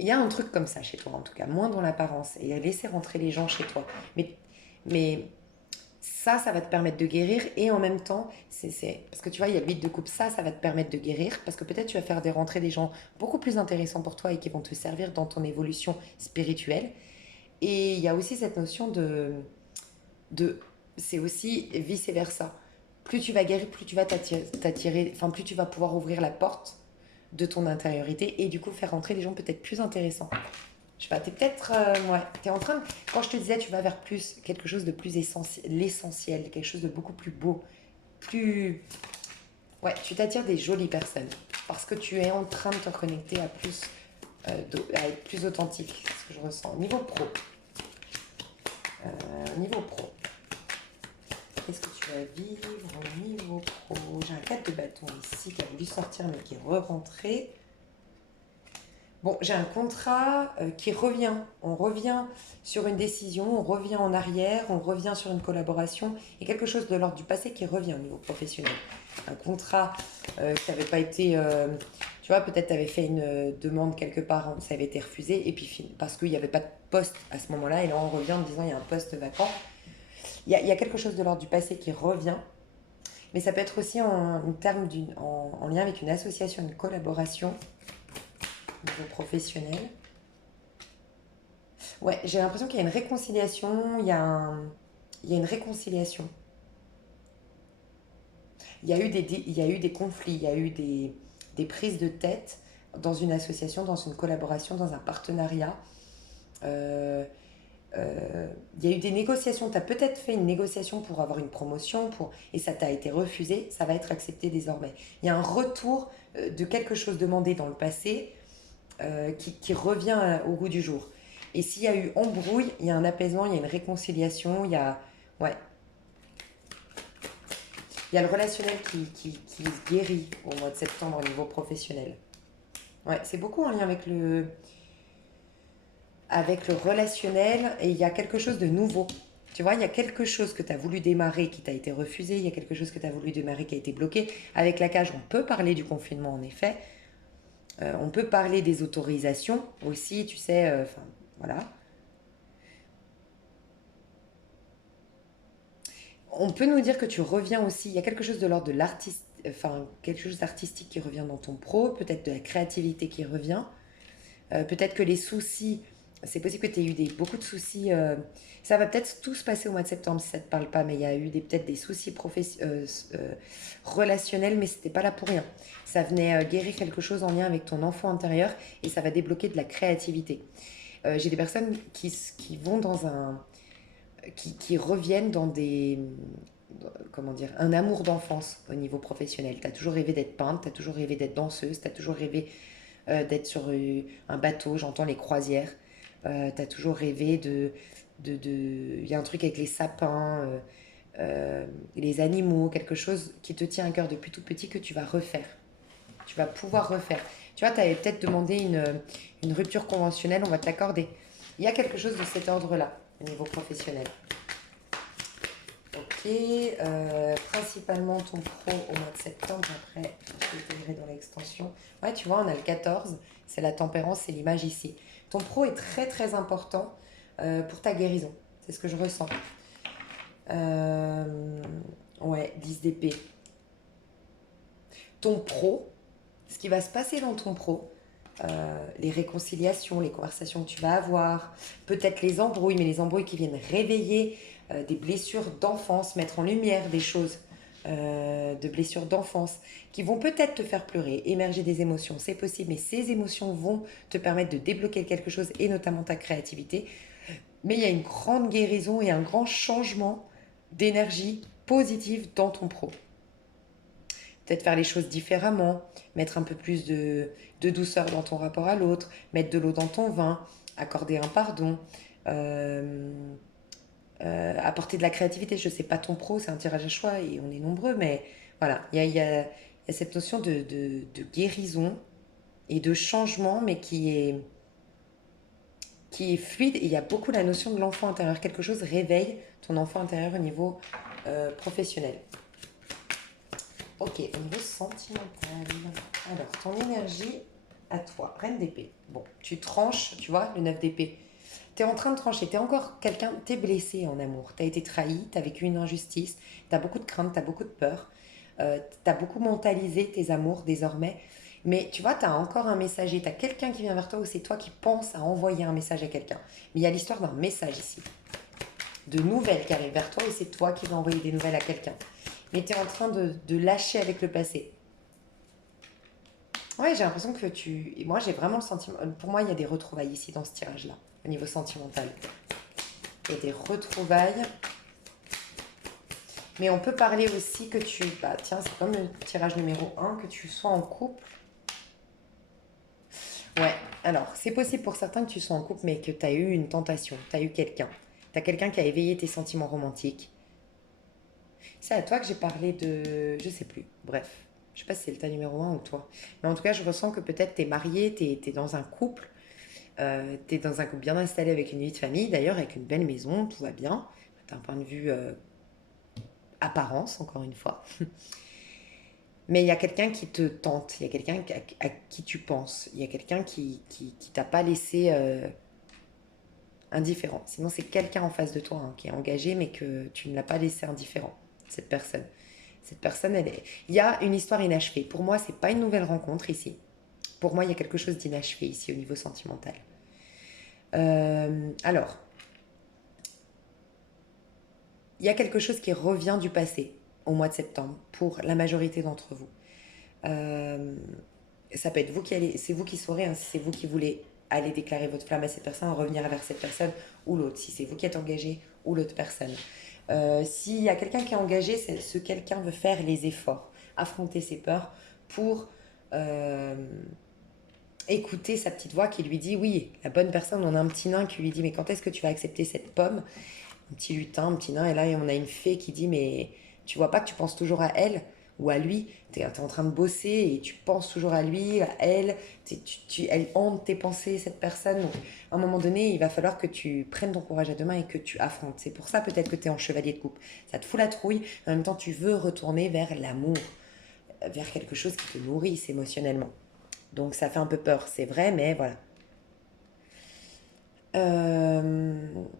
Il y a un truc comme ça chez toi, en tout cas, moins dans l'apparence. Et laisser rentrer les gens chez toi. Mais ça va te permettre de guérir. Et en même temps, parce que tu vois, il y a le 8 de coupe, ça va te permettre de guérir. Parce que peut-être tu vas faire des rentrées des gens beaucoup plus intéressants pour toi et qui vont te servir dans ton évolution spirituelle. Et il y a aussi cette notion de c'est aussi vice-versa. Plus tu vas guérir, plus tu vas t'attirer, enfin plus tu vas pouvoir ouvrir la porte de ton intériorité et du coup faire rentrer des gens peut-être plus intéressants. Je sais pas, t'es peut-être, ouais, t'es en train de, quand je te disais, tu vas vers plus, quelque chose de plus essentiel, l'essentiel, quelque chose de beaucoup plus beau, plus, ouais, tu t'attires des jolies personnes parce que tu es en train de te reconnecter à plus, à être plus authentique, c'est ce que je ressens. Niveau pro, niveau pro, qu'est-ce que tu vas vivre au niveau pro? J'ai un 4 de bâton ici qui a voulu sortir mais qui est re-rentré. Bon, j'ai un contrat qui revient. On revient sur une décision, on revient en arrière, on revient sur une collaboration et quelque chose de l'ordre du passé qui revient au niveau professionnel. Un contrat qui n'avait pas été... tu vois, peut-être tu avais fait une demande quelque part, ça avait été refusé et puis parce qu'il n'y avait pas de poste à ce moment-là et là on revient en disant il y a un poste vacant. Il y a quelque chose de l'ordre du passé qui revient, mais ça peut être aussi en lien avec une association, une collaboration au niveau professionnel. Ouais, j'ai l'impression qu'il y a une réconciliation, il y a une réconciliation. Il y a eu des conflits, il y a eu des prises de tête dans une association, dans une collaboration, dans un partenariat. Euh, il y a eu des négociations, tu as peut-être fait une négociation pour avoir une promotion et ça t'a été refusé, ça va être accepté désormais. Il y a un retour de quelque chose demandé dans le passé qui revient au goût du jour. Et s'il y a eu embrouille, il y a un apaisement, il y a une réconciliation, ouais, il y a le relationnel qui se guérit au mois de septembre au niveau professionnel. Ouais, c'est beaucoup en lien avec le relationnel et il y a quelque chose de nouveau. Tu vois, il y a quelque chose que tu as voulu démarrer qui t'a été refusé, il y a quelque chose que tu as voulu démarrer qui a été bloqué. Avec la cage, on peut parler du confinement en effet. On peut parler des autorisations aussi, tu sais, voilà. On peut nous dire que tu reviens aussi, il y a quelque chose de l'ordre de l'artiste, enfin quelque chose d'artistique qui revient dans ton pro, peut-être de la créativité qui revient, peut-être que les soucis, c'est possible que tu aies eu beaucoup de soucis, ça va peut-être tout se passer au mois de septembre si ça ne te parle pas, mais il y a eu peut-être des soucis relationnels, mais c'était pas là pour rien. Ça venait guérir quelque chose en lien avec ton enfant intérieur et ça va débloquer de la créativité. J'ai des personnes qui vont dans qui reviennent dans comment dire, un amour d'enfance au niveau professionnel. Tu as toujours rêvé d'être peintre, tu as toujours rêvé d'être danseuse, tu as toujours rêvé d'être sur un bateau, j'entends les croisières. Tu as toujours rêvé Il y a un truc avec les sapins, les animaux, quelque chose qui te tient à cœur depuis tout petit que tu vas refaire. Tu vas pouvoir refaire. Tu vois, tu avais peut-être demandé une rupture conventionnelle, on va te l'accorder. Il y a quelque chose de cet ordre-là au niveau professionnel. Ok, principalement ton pro au mois de septembre, après je vais intégrer dans l'extension. Ouais, tu vois, on a le 14, c'est la tempérance, c'est l'image ici. Ton pro est très très important pour ta guérison, c'est ce que je ressens. Euh, ouais, 10 d'épée. Ton pro, ce qui va se passer dans ton pro, les réconciliations, les conversations que tu vas avoir, peut-être les embrouilles, mais les embrouilles qui viennent réveiller des blessures d'enfance, mettre en lumière des choses de blessures d'enfance qui vont peut-être te faire pleurer, émerger des émotions, c'est possible, mais ces émotions vont te permettre de débloquer quelque chose et notamment ta créativité. Mais il y a une grande guérison et un grand changement d'énergie positive dans ton pro. Peut-être faire les choses différemment, mettre un peu plus de douceur dans ton rapport à l'autre, mettre de l'eau dans ton vin, accorder un pardon, euh, apporter de la créativité. Je sais pas ton pro, c'est un tirage à choix et on est nombreux, mais voilà, il y a cette notion de guérison et de changement, mais qui est fluide. Et il y a beaucoup la notion de l'enfant intérieur. Quelque chose réveille ton enfant intérieur au niveau professionnel. Ok, au niveau sentimental. Alors, ton énergie à toi, reine d'épée. Bon, tu tranches, tu vois, le 9 d'épée. Tu es en train de trancher, tu es encore quelqu'un, tu es blessé en amour. Tu as été trahi, tu as vécu une injustice, tu as beaucoup de crainte, tu as beaucoup de peur. Tu as beaucoup mentalisé tes amours désormais. Mais tu vois, tu as encore un messager, tu as quelqu'un qui vient vers toi ou c'est toi qui penses à envoyer un message à quelqu'un. Mais il y a l'histoire d'un message ici, de nouvelles qui arrivent vers toi et c'est toi qui vas envoyer des nouvelles à quelqu'un. Mais tu es en train de lâcher avec le passé. Ouais, j'ai l'impression que tu... Et moi, j'ai vraiment le sentiment... Pour moi, il y a des retrouvailles ici dans ce tirage-là, au niveau sentimental. Il y a des retrouvailles. Mais on peut parler aussi que tu... Bah tiens, c'est comme le tirage numéro 1, que tu sois en couple. Ouais, alors, c'est possible pour certains que tu sois en couple, mais que tu as eu une tentation, tu as eu quelqu'un. Tu as quelqu'un qui a éveillé tes sentiments romantiques. C'est à toi que j'ai parlé de... Je sais plus. Bref. Je sais pas si c'est le tas numéro 1 ou toi. Mais en tout cas, je ressens que peut-être tu es marié, tu es dans un couple. Tu es dans un couple bien installé avec une vie de famille, d'ailleurs, avec une belle maison, tout va bien. D'un point de vue apparence, encore une fois. Mais il y a quelqu'un qui te tente, il y a quelqu'un à qui tu penses, il y a quelqu'un qui t'a pas laissé indifférent. Sinon, c'est quelqu'un en face de toi hein, qui est engagé, mais que tu ne l'as pas laissé indifférent, cette personne. Cette personne, il y a une histoire inachevée. Pour moi, c'est pas une nouvelle rencontre ici. Pour moi, il y a quelque chose d'inachevé ici au niveau sentimental. Alors, il y a quelque chose qui revient du passé au mois de septembre pour la majorité d'entre vous. Euh, Ça peut être vous qui allez, c'est vous qui saurez hein, si c'est vous qui voulez aller déclarer votre flamme à cette personne, revenir vers cette personne ou l'autre, si c'est vous qui êtes engagé ou l'autre personne. S'il y a quelqu'un qui est engagé, ce quelqu'un veut faire les efforts, affronter ses peurs pour euh, écouter sa petite voix qui lui dit oui, la bonne personne, on a un petit nain qui lui dit mais quand est-ce que tu vas accepter cette pomme, un petit lutin, un petit nain, et là on a une fée qui dit mais tu vois pas que tu penses toujours à elle ou à lui, tu es en train de bosser et tu penses toujours à lui, à elle, elle hante tes pensées, cette personne. Donc, à un moment donné, il va falloir que tu prennes ton courage à deux mains et que tu affrontes. C'est pour ça peut-être que tu es en chevalier de coupe. Ça te fout la trouille, en même temps tu veux retourner vers l'amour, vers quelque chose qui te nourrisse émotionnellement. Donc ça fait un peu peur, c'est vrai, mais voilà.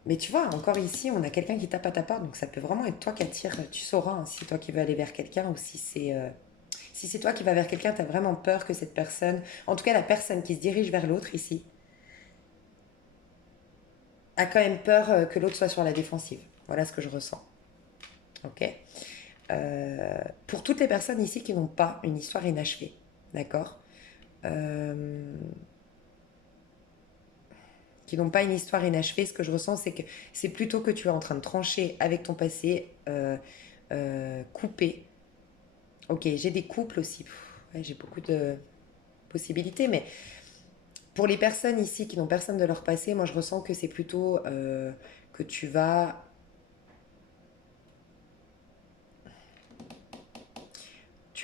Mais tu vois, encore ici, on a quelqu'un qui tape à ta porte, donc ça peut vraiment être toi qui attire. Tu sauras hein, si c'est toi qui veux aller vers quelqu'un ou si c'est toi qui vas vers quelqu'un, tu as vraiment peur que cette personne, en tout cas la personne qui se dirige vers l'autre ici, a quand même peur que l'autre soit sur la défensive. Voilà ce que je ressens. Ok. Pour toutes les personnes ici qui n'ont pas une histoire inachevée, d'accord. Euh, qui n'ont pas une histoire inachevée, ce que je ressens, c'est que c'est plutôt que tu es en train de trancher avec ton passé, coupé. Ok, j'ai des couples aussi. Ouais, j'ai beaucoup de possibilités, mais pour les personnes ici qui n'ont personne de leur passé, moi je ressens que c'est plutôt que tu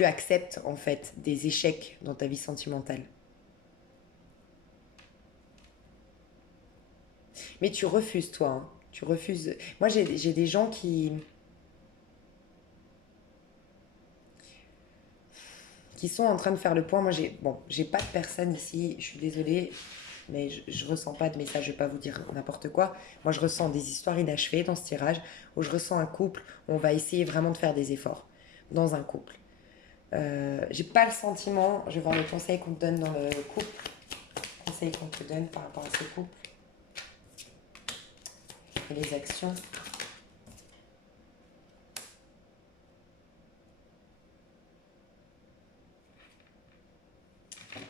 acceptes en fait des échecs dans ta vie sentimentale. Mais tu refuses toi, hein. Tu refuses. Moi j'ai des gens qui sont en train de faire le point. Moi j'ai pas de personne ici. Je suis désolée, mais je ressens pas de message. Je vais pas vous dire n'importe quoi. Moi je ressens des histoires inachevées dans ce tirage où je ressens un couple où on va essayer vraiment de faire des efforts dans un couple. J'ai pas le sentiment. Je vais voir le conseil qu'on te donne dans le couple. Conseil qu'on te donne par rapport à ce couple et les actions.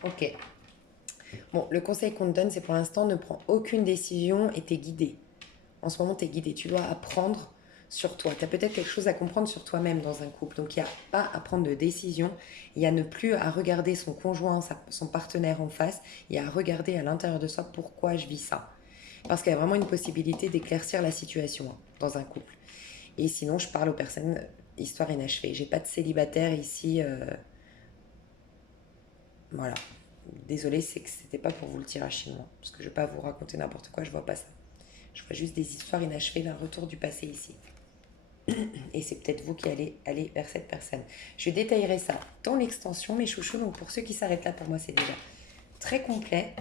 Ok. Bon, le conseil qu'on te donne, c'est pour l'instant, ne prends aucune décision et t'es guidé. En ce moment, t'es guidé. Tu dois apprendre sur toi. Tu as peut-être quelque chose à comprendre sur toi-même dans un couple. Donc, il n'y a pas à prendre de décision. Il y a ne plus à regarder son conjoint, son partenaire en face. Il y a à regarder à l'intérieur de soi pourquoi je vis ça. Parce qu'il y a vraiment une possibilité d'éclaircir la situation hein, dans un couple. Et sinon, je parle aux personnes, histoire inachevée. J'ai pas de célibataire ici. Voilà. Désolée, c'est que c'était pas pour vous le tirer à chinois. Parce que je vais pas vous raconter n'importe quoi, je vois pas ça. Je vois juste des histoires inachevées d'un retour du passé ici. Et c'est peut-être vous qui allez aller vers cette personne. Je détaillerai ça dans l'extension, mes chouchous. Donc pour ceux qui s'arrêtent là, pour moi, c'est déjà très complet.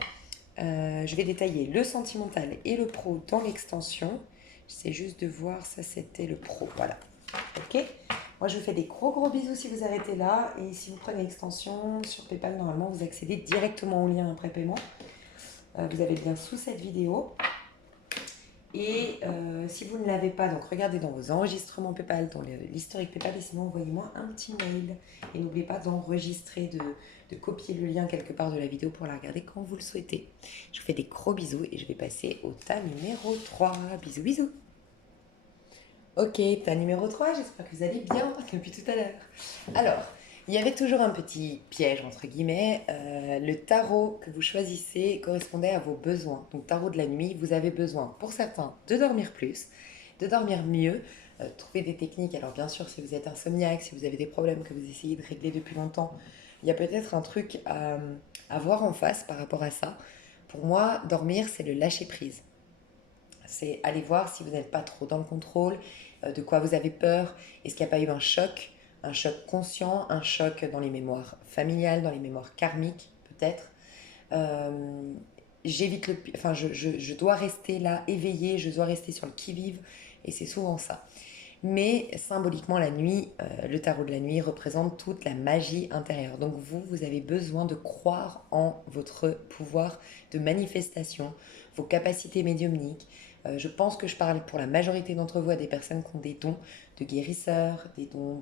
Je vais détailler le sentimental et le pro dans l'extension. J'essaie juste de voir, ça c'était le pro. Voilà. Ok. Moi, je vous fais des gros gros bisous si vous arrêtez là. Et si vous prenez l'extension sur PayPal, normalement, vous accédez directement au lien après paiement. Vous avez le lien sous cette vidéo. Et si vous ne l'avez pas, donc regardez dans vos enregistrements PayPal, dans l'historique PayPal, et sinon envoyez-moi un petit mail. Et n'oubliez pas d'enregistrer, de copier le lien quelque part de la vidéo pour la regarder quand vous le souhaitez. Je vous fais des gros bisous et je vais passer au tas numéro 3. Bisous, bisous. Ok, tas numéro 3, j'espère que vous allez bien depuis tout à l'heure. Alors, il y avait toujours un petit piège, entre guillemets. Le tarot que vous choisissez correspondait à vos besoins. Donc, tarot de la nuit, vous avez besoin, pour certains, de dormir plus, de dormir mieux, trouver des techniques. Alors, bien sûr, si vous êtes insomniaque, si vous avez des problèmes que vous essayez de régler depuis longtemps, il y a peut-être un truc à voir en face par rapport à ça. Pour moi, dormir, c'est le lâcher prise. C'est aller voir si vous n'êtes pas trop dans le contrôle, de quoi vous avez peur, est-ce qu'il n'y a pas eu un choc conscient, un choc dans les mémoires familiales, dans les mémoires karmiques peut-être. Euh, J'évite enfin je dois rester là éveillée, je dois rester sur le qui-vive et c'est souvent ça. Mais symboliquement, la nuit, le tarot de la nuit représente toute la magie intérieure. Donc vous avez besoin de croire en votre pouvoir de manifestation, vos capacités médiumniques. Je pense que je parle pour la majorité d'entre vous à des personnes qui ont des dons de guérisseurs, des dons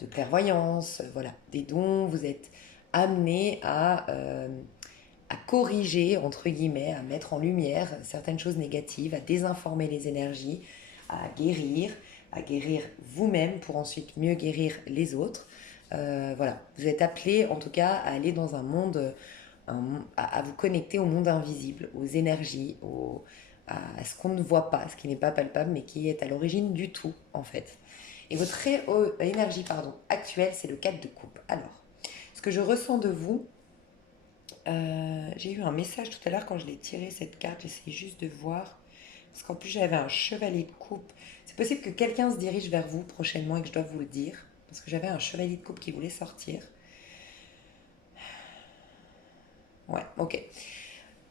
de clairvoyance, voilà, des dons. Vous êtes amenés à corriger, entre guillemets, à mettre en lumière certaines choses négatives, à désinformer les énergies, à guérir vous-même pour ensuite mieux guérir les autres. Voilà, vous êtes appelé en tout cas à aller dans un monde, à vous connecter au monde invisible, aux énergies, à ce qu'on ne voit pas, ce qui n'est pas palpable, mais qui est à l'origine du tout en fait. Et votre énergie actuelle, c'est le 4 de coupe. Alors, ce que je ressens de vous, j'ai eu un message tout à l'heure quand je l'ai tiré cette carte, j'essayais juste de voir. Parce qu'en plus j'avais un chevalier de coupe. C'est possible que quelqu'un se dirige vers vous prochainement et que je dois vous le dire. Parce que j'avais un chevalier de coupe qui voulait sortir. Ouais, ok.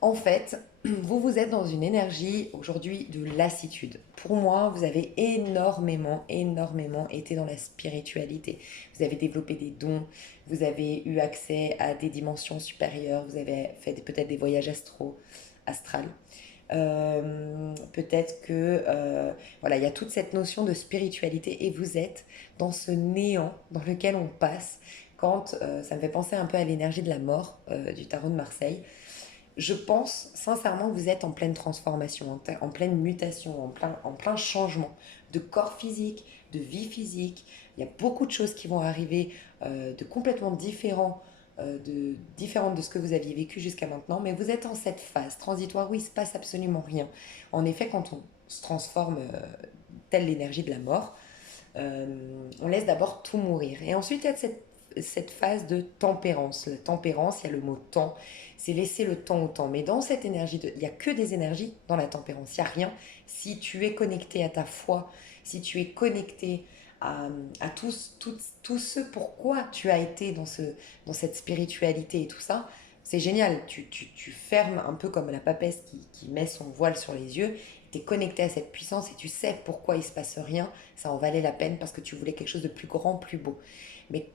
En fait, vous êtes dans une énergie aujourd'hui de lassitude. Pour moi, vous avez énormément été dans la spiritualité. Vous avez développé des dons, vous avez eu accès à des dimensions supérieures, vous avez fait peut-être des voyages astrales. Peut-être que voilà, il y a toute cette notion de spiritualité et vous êtes dans ce néant dans lequel on passe quand ça me fait penser un peu à l'énergie de la mort du tarot de Marseille. Je pense sincèrement que vous êtes en pleine transformation, en pleine mutation, en plein changement de corps physique, de vie physique. Il y a beaucoup de choses qui vont arriver de complètement différentes de ce que vous aviez vécu jusqu'à maintenant, mais vous êtes en cette phase transitoire où il ne se passe absolument rien. En effet, quand on se transforme telle l'énergie de la mort, on laisse d'abord tout mourir. Et ensuite, il y a cette phase de tempérance. La tempérance, il y a le mot temps, c'est laisser le temps au temps. Mais dans cette énergie, il n'y a que des énergies dans la tempérance, il n'y a rien. Si tu es connecté à ta foi, si tu es connecté à tout ce pourquoi tu as été dans cette spiritualité et tout ça, c'est génial. Tu fermes un peu comme la papesse qui met son voile sur les yeux. Tu es connecté à cette puissance et tu sais pourquoi il se passe rien. Ça en valait la peine parce que tu voulais quelque chose de plus grand, plus beau. Mais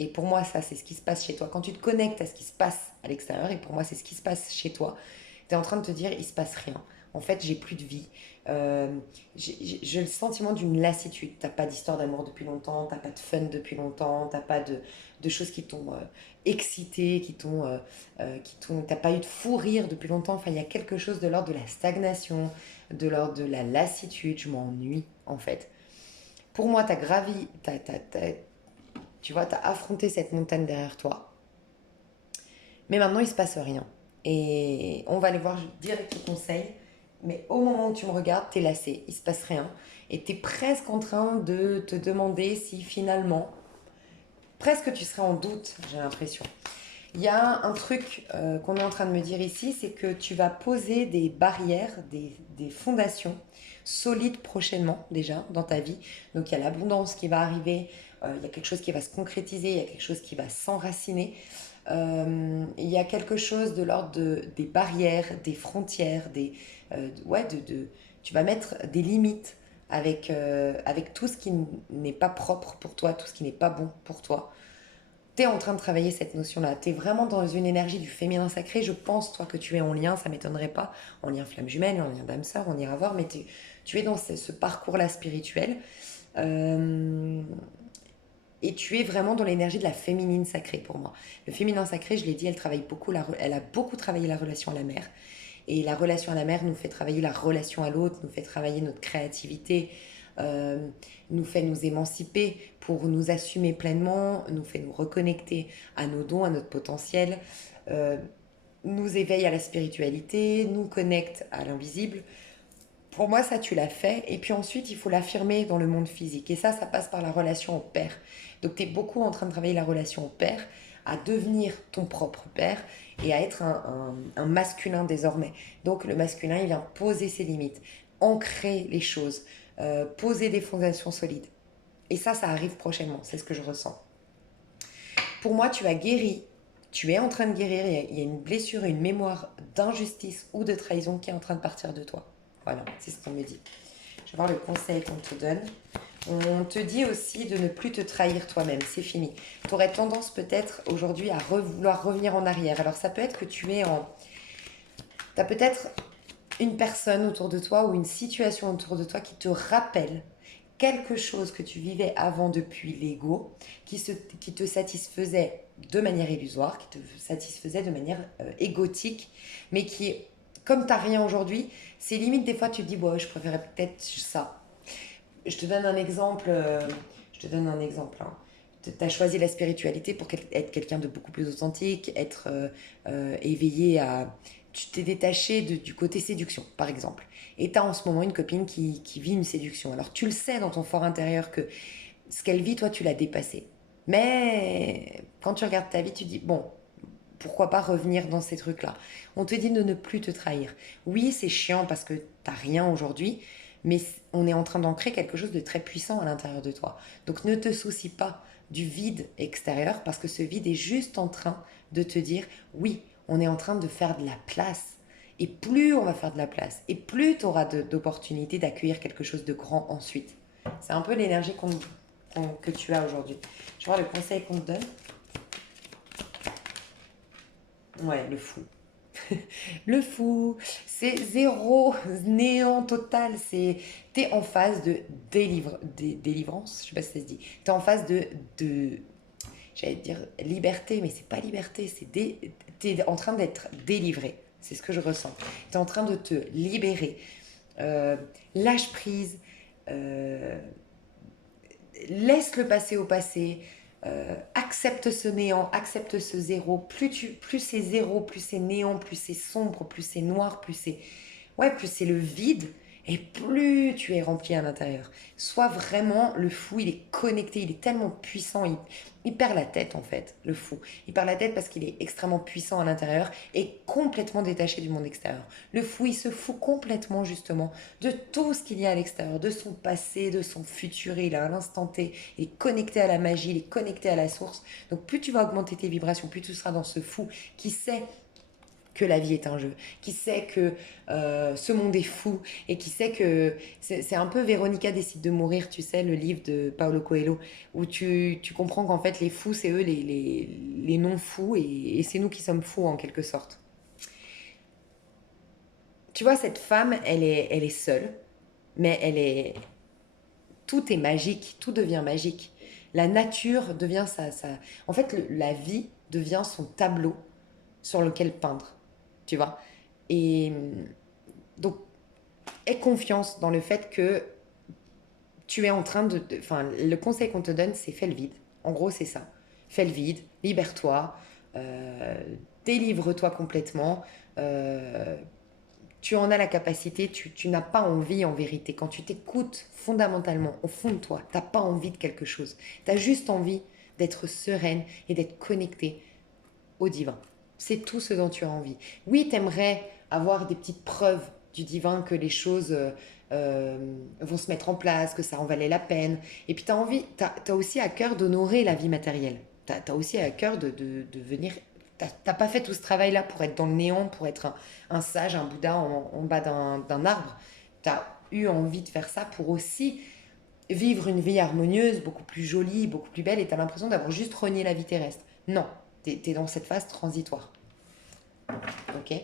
et pour moi ça c'est ce qui se passe chez toi, quand tu te connectes à ce qui se passe à l'extérieur, et pour moi c'est ce qui se passe chez toi, tu es en train de te dire il se passe rien. En fait, j'ai plus de vie. Euh, j'ai le sentiment d'une lassitude. T'as pas d'histoire d'amour depuis longtemps, t'as pas de fun depuis longtemps, t'as pas de choses qui t'ont excité, t'as pas eu de fou rire depuis longtemps. Enfin, il y a quelque chose de l'ordre de la stagnation, de l'ordre de la lassitude. Je m'ennuie, en fait. Pour moi, tu vois, t'as affronté cette montagne derrière toi. Mais maintenant, il se passe rien. Et on va aller voir direct les conseils. Mais au moment où tu me regardes, t'es lassé, il se passe rien. Et t'es presque en train de te demander si finalement, presque tu serais en doute, j'ai l'impression. Il y a un truc qu'on est en train de me dire ici, c'est que tu vas poser des barrières, des fondations solides prochainement déjà dans ta vie. Donc il y a l'abondance qui va arriver, il y a quelque chose qui va se concrétiser, il y a quelque chose qui va s'enraciner. Il y a quelque chose de l'ordre des barrières, des frontières, tu vas mettre des limites avec tout ce qui n'est pas propre pour toi, tout ce qui n'est pas bon pour toi. tu es en train de travailler cette notion-là. Tu es vraiment dans une énergie du féminin sacré. Je pense, toi, que tu es en lien, ça m'étonnerait pas, en lien flamme jumelle, en lien d'âme sœur, on ira voir, mais tu es dans ce parcours-là spirituel. Euh, et tu es vraiment dans l'énergie de la féminine sacrée pour moi. Le féminin sacré, je l'ai dit, elle a beaucoup travaillé la relation à la mère. Et la relation à la mère nous fait travailler la relation à l'autre, nous fait travailler notre créativité, euh, nous fait nous émanciper pour nous assumer pleinement, nous fait nous reconnecter à nos dons, à notre potentiel, euh, nous éveille à la spiritualité, nous connecte à l'invisible. Pour moi, ça, tu l'as fait. Et puis ensuite, il faut l'affirmer dans le monde physique. Et ça passe par la relation au père. Donc, tu es beaucoup en train de travailler la relation au père, à devenir ton propre père et à être un masculin désormais. Donc, le masculin, il vient poser ses limites, ancrer les choses, poser des fondations solides. Et ça arrive prochainement. C'est ce que je ressens. Pour moi, tu as guéri. Tu es en train de guérir. Il y a une blessure, une mémoire d'injustice ou de trahison qui est en train de partir de toi. Voilà, c'est ce qu'on me dit. Je vais voir le conseil qu'on te donne. On te dit aussi de ne plus te trahir toi-même, c'est fini. Tu aurais tendance peut-être aujourd'hui à vouloir revenir en arrière. Alors ça peut être que tu es en... Tu as peut-être une personne autour de toi ou une situation autour de toi qui te rappelle quelque chose que tu vivais avant depuis l'ego, qui te satisfaisait de manière illusoire, qui te satisfaisait de manière égotique, mais qui, comme tu n'as rien aujourd'hui, c'est limite des fois tu te dis, bon, je préférais peut-être ça. Je te donne un exemple. Hein. Tu as choisi la spiritualité pour être quelqu'un de beaucoup plus authentique, être éveillé à... Tu t'es détaché du côté séduction, par exemple. Et tu as en ce moment une copine qui vit une séduction. Alors tu le sais dans ton fort intérieur que ce qu'elle vit, toi, tu l'as dépassé. Mais quand tu regardes ta vie, tu dis, bon, pourquoi pas revenir dans ces trucs-là. On te dit de ne plus te trahir. Oui, c'est chiant parce que t'as rien aujourd'hui, mais on est en train d'ancrer quelque chose de très puissant à l'intérieur de toi. Donc ne te soucie pas du vide extérieur parce que ce vide est juste en train de te dire, oui, on est en train de faire de la place. Et plus on va faire de la place, et plus tu auras d'opportunités d'accueillir quelque chose de grand ensuite. C'est un peu l'énergie que tu as aujourd'hui. Je vois le conseil qu'on te donne. Ouais, le fou. Le fou, c'est zéro, néant total. T'es en phase de délivrance, je sais pas si ça se dit. T'es en phase de, j'allais dire liberté, mais c'est pas liberté, t'es en train d'être délivré. C'est ce que je ressens. T'es en train de te libérer. Euh, Lâche prise. euh, Laisse le passé au passé, accepte ce néant, accepte ce zéro. Plus c'est zéro, plus c'est néant, plus c'est sombre, plus c'est noir, plus c'est le vide, et plus tu es rempli à l'intérieur. Sois vraiment le fou, il est connecté, il est tellement puissant, il perd la tête en fait, le fou. Il perd la tête parce qu'il est extrêmement puissant à l'intérieur et complètement détaché du monde extérieur. Le fou, il se fout complètement justement de tout ce qu'il y a à l'extérieur, de son passé, de son futur, il est à l'instant T, il est connecté à la magie, il est connecté à la source. Donc plus tu vas augmenter tes vibrations, plus tu seras dans ce fou qui sait que la vie est un jeu, qui sait que ce monde est fou et qui sait que c'est un peu Véronica décide de mourir, tu sais, le livre de Paulo Coelho, où tu comprends qu'en fait les fous, c'est eux les non-fous et c'est nous qui sommes fous en quelque sorte. Tu vois, cette femme, elle est seule, mais tout est magique, tout devient magique. La nature devient En fait, la vie devient son tableau sur lequel peindre, tu vois. Et donc, aie confiance dans le fait que tu es en train enfin, le conseil qu'on te donne, c'est fais le vide. En gros, c'est ça. Fais le vide, libère-toi, euh, délivre-toi complètement. Euh, Tu en as la capacité, tu n'as pas envie en vérité. Quand tu t'écoutes fondamentalement, au fond de toi, tu n'as pas envie de quelque chose. Tu as juste envie d'être sereine et d'être connectée au divin. C'est tout ce dont tu as envie. Oui, tu aimerais avoir des petites preuves du divin que les choses vont se mettre en place, que ça en valait la peine. Et puis tu as envie, tu as aussi à cœur d'honorer la vie matérielle. Tu as aussi à cœur de venir. T'as pas fait tout ce travail-là pour être dans le néant, pour être un sage, un Bouddha en bas d'un arbre. Tu as eu envie de faire ça pour aussi vivre une vie harmonieuse, beaucoup plus jolie, beaucoup plus belle, et tu as l'impression d'avoir juste renié la vie terrestre. Non, tu es dans cette phase transitoire. Ok?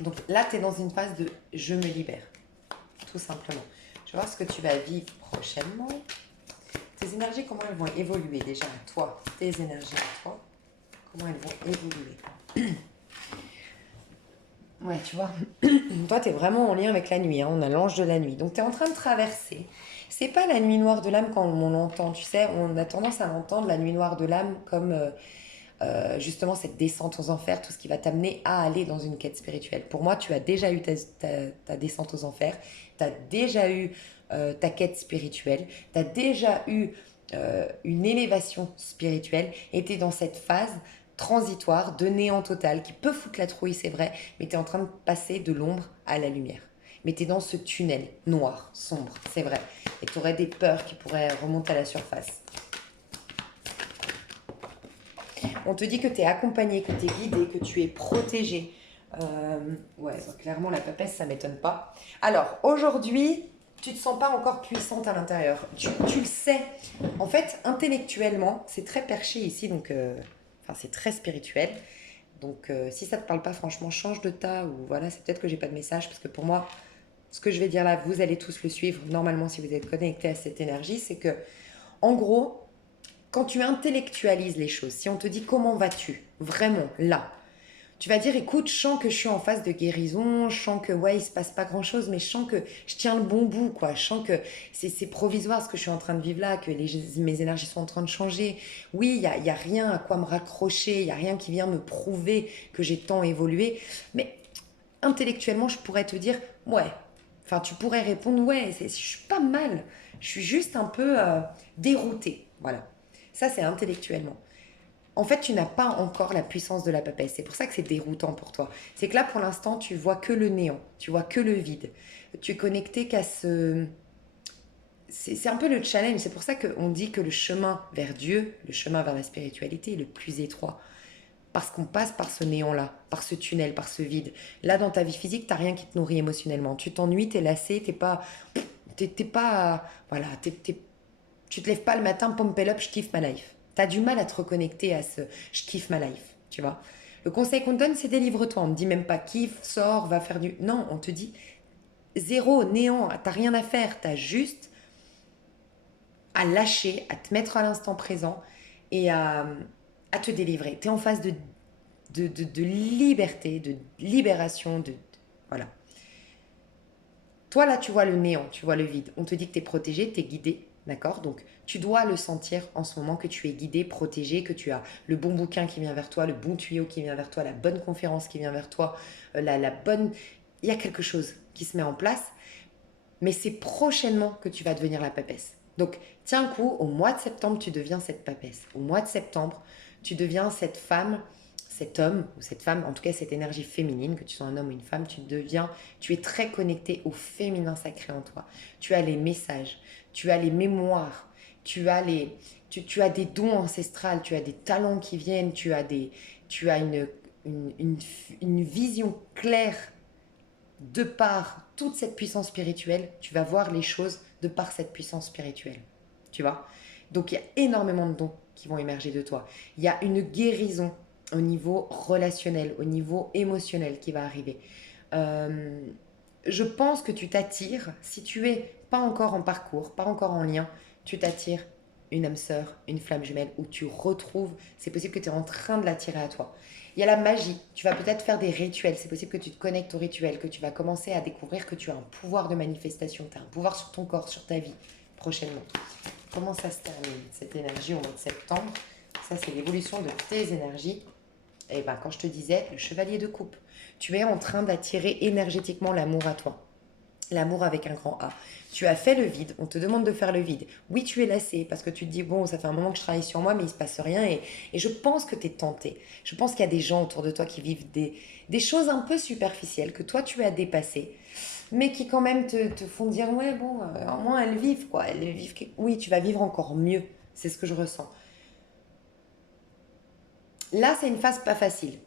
Donc là, tu es dans une phase de je me libère, tout simplement. Je vais voir ce que tu vas vivre prochainement. Tes énergies, comment elles vont évoluer déjà à toi? Tes énergies à toi, comment elles vont évoluer? Ouais, tu vois, toi, tu es vraiment en lien avec la nuit, hein, on a l'ange de la nuit. Donc, tu es en train de traverser. C'est pas la nuit noire de l'âme quand on l'entend, tu sais, on a tendance à l'entendre, la nuit noire de l'âme, comme justement cette descente aux enfers, tout ce qui va t'amener à aller dans une quête spirituelle. Pour moi, tu as déjà eu ta descente aux enfers, tu as déjà eu ta quête spirituelle, tu as déjà eu une élévation spirituelle, et tu es dans cette phase transitoire de néant total qui peut foutre la trouille, c'est vrai, mais tu es en train de passer de l'ombre à la lumière. Mais tu es dans ce tunnel noir, sombre, c'est vrai. Et tu aurais des peurs qui pourraient remonter à la surface. On te dit que tu es accompagné, que tu es guidé, que tu es protégé. Ouais, clairement, la papesse, ça m'étonne pas. Alors, aujourd'hui, tu ne te sens pas encore puissante à l'intérieur. Tu le sais. En fait, intellectuellement, c'est très perché ici, donc enfin, c'est très spirituel. Donc, si ça ne te parle pas, franchement, change de tas, ou voilà, c'est peut-être que j'ai pas de message, parce que pour moi, ce que je vais dire là, vous allez tous le suivre. Normalement, si vous êtes connecté à cette énergie, c'est que, en gros, quand tu intellectualises les choses, si on te dit comment vas-tu, vraiment, là, tu vas dire, écoute, je sens que je suis en phase de guérison, je sens que, ouais, il se passe pas grand-chose, mais je sens que je tiens le bon bout, quoi. Je sens que c'est provisoire ce que je suis en train de vivre là, que mes énergies sont en train de changer. Oui, y a rien à quoi me raccrocher, il y a rien qui vient me prouver que j'ai tant évolué, mais intellectuellement, je pourrais te dire, ouais. Enfin, tu pourrais répondre, ouais, je suis pas mal. Je suis juste un peu déroutée. Voilà. Ça, c'est intellectuellement. En fait, tu n'as pas encore la puissance de la papesse. C'est pour ça que c'est déroutant pour toi. C'est que là, pour l'instant, tu vois que le néant. Tu vois que le vide. Tu es connecté qu'à ce... C'est un peu le challenge. C'est pour ça qu'on dit que le chemin vers Dieu, le chemin vers la spiritualité est le plus étroit. Parce qu'on passe par ce néant-là, par ce tunnel, par ce vide. Là, dans ta vie physique, t'as rien qui te nourrit émotionnellement. Tu t'ennuies, t'es lassé, t'es pas, voilà, tu te lèves pas le matin, pump it up, je kiffe ma life. T'as du mal à te reconnecter à ce, je kiffe ma life, tu vois. Le conseil qu'on te donne, c'est délivre-toi. On ne dit même pas kiffe, sors, va faire du. Non, on te dit zéro, néant, t'as rien à faire, t'as juste à lâcher, à te mettre à l'instant présent et à te délivrer. T'es en phase de liberté, de libération, voilà. Toi, là, tu vois le néant, tu vois le vide. On te dit que tu es protégé, tu es guidé, d'accord? Donc, tu dois le sentir en ce moment que tu es guidé, protégé, que tu as le bon bouquin qui vient vers toi, le bon tuyau qui vient vers toi, la bonne conférence qui vient vers toi, la bonne... Il y a quelque chose qui se met en place, mais c'est prochainement que tu vas devenir la papesse. Donc, tiens un coup, au mois de septembre, tu deviens cette papesse. Au mois de septembre, tu deviens cette femme, cet homme ou cette femme, en tout cas cette énergie féminine, que tu sois un homme ou une femme, tu es très connecté au féminin sacré en toi. Tu as les messages, tu as les mémoires, tu as des dons ancestrales, tu as des talents qui viennent, tu as une, une vision claire de par toute cette puissance spirituelle, tu vas voir les choses de par cette puissance spirituelle. Tu vois? Donc il y a énormément de dons qui vont émerger de toi. Il y a une guérison au niveau relationnel, au niveau émotionnel qui va arriver. Euh, je pense que tu t'attires, si tu es pas encore en parcours, pas encore en lien, tu t'attires une âme sœur, une flamme jumelle, où tu retrouves, c'est possible que tu es en train de l'attirer à toi. Il y a la magie, tu vas peut-être faire des rituels, c'est possible que tu te connectes aux rituels, que tu vas commencer à découvrir que tu as un pouvoir de manifestation, tu as un pouvoir sur ton corps, sur ta vie, prochainement. Comment ça se termine, cette énergie au mois de septembre? Ça, c'est l'évolution de tes énergies. Et ben, quand je te disais, le chevalier de coupe, tu es en train d'attirer énergétiquement l'amour à toi. L'amour avec un grand A. Tu as fait le vide, on te demande de faire le vide. Oui, tu es lassé parce que tu te dis, bon, ça fait un moment que je travaille sur moi, mais il ne se passe rien. Et je pense que tu es tenté. Je pense qu'il y a des gens autour de toi qui vivent des choses un peu superficielles que toi, tu as dépassées, mais qui quand même te font dire, ouais, bon, au moins elles vivent, quoi. Elles vivent. Oui, tu vas vivre encore mieux. C'est ce que je ressens. Là, c'est une phase pas facile.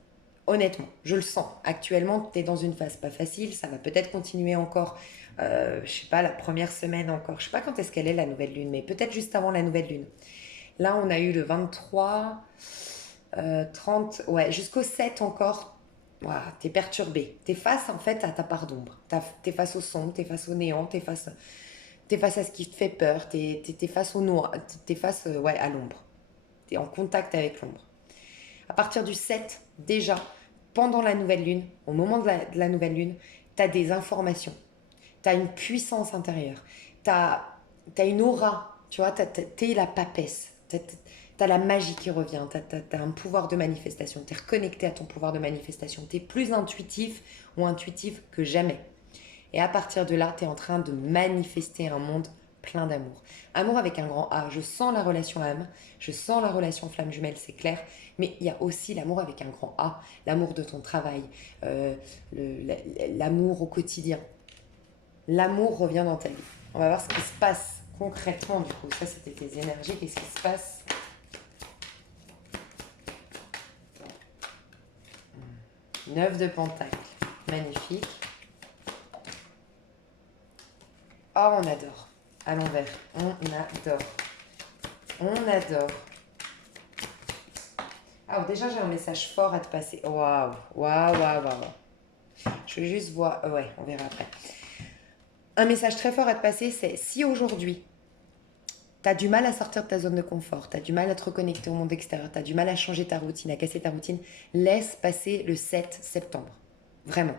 Honnêtement, je le sens. Actuellement, tu es dans une phase pas facile, ça va peut-être continuer encore, je sais pas, la première semaine encore. Je sais pas quand est-ce qu'elle est la nouvelle lune, mais peut-être juste avant la nouvelle lune. Là, on a eu le 23, 30, ouais, jusqu'au 7 encore. Ouah, t'es perturbé. T'es face en fait à ta part d'ombre. T'es face au sombre, t'es face au néant, t'es face à ce qui te fait peur, t'es face au noir, t'es face ouais, à l'ombre. T'es en contact avec l'ombre. À partir du 7, déjà, pendant la nouvelle lune, au moment de la nouvelle lune, t'as des informations. T'as une puissance intérieure. T'as as une aura, tu vois, t'es la papesse. T'as la magie qui revient, t'as un pouvoir de manifestation, t'es reconnecté à ton pouvoir de manifestation, t'es plus intuitif ou intuitif que jamais. Et à partir de là, t'es en train de manifester un monde plein d'amour. Amour avec un grand A, je sens la relation âme, je sens la relation flamme jumelle, c'est clair, mais il y a aussi l'amour avec un grand A, l'amour de ton travail, euh, l'amour au quotidien. L'amour revient dans ta vie. On va voir ce qui se passe concrètement du coup. Ça, c'était tes énergies. Qu'est-ce qui se passe? 9 de Pentacle. Magnifique. Oh, on adore. À l'envers. On adore. On adore. Alors déjà, j'ai un message fort à te passer. Waouh. Waouh, waouh, waouh. Je vais juste voir. Ouais, on verra après. Un message très fort à te passer, c'est si aujourd'hui, tu as du mal à sortir de ta zone de confort, tu as du mal à te reconnecter au monde extérieur, tu as du mal à changer ta routine, à casser ta routine, laisse passer le 7 septembre. Vraiment.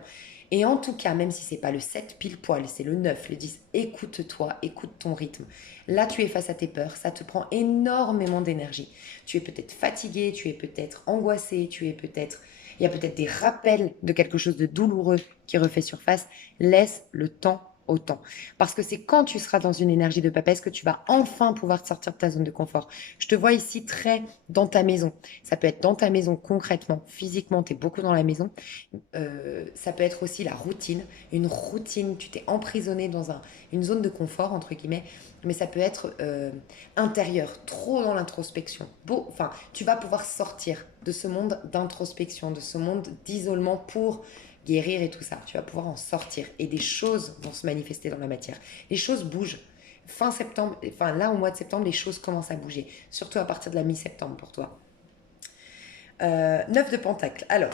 Et en tout cas, même si c'est pas le 7 pile poil, c'est le 9, le 10, écoute-toi, écoute ton rythme. Là, tu es face à tes peurs, ça te prend énormément d'énergie. Tu es peut-être fatigué, tu es peut-être angoissé, tu es peut-être... Il y a peut-être des rappels de quelque chose de douloureux qui refait surface. Laisse le temps au temps. Parce que c'est quand tu seras dans une énergie de papesse que tu vas enfin pouvoir te sortir de ta zone de confort. Je te vois ici très dans ta maison. Ça peut être dans ta maison concrètement, physiquement, tu es beaucoup dans la maison. Ça peut être aussi la routine. Une routine, tu t'es emprisonné dans une zone de confort, entre guillemets. Mais ça peut être intérieur, trop dans l'introspection. Enfin, tu vas pouvoir sortir de ce monde d'introspection, de ce monde d'isolement pour guérir et tout ça. Tu vas pouvoir en sortir et des choses vont se manifester dans la matière. Les choses bougent. Fin septembre, enfin là au mois de septembre, les choses commencent à bouger, surtout à partir de la mi-septembre pour toi. 9 de Pentacle. Alors,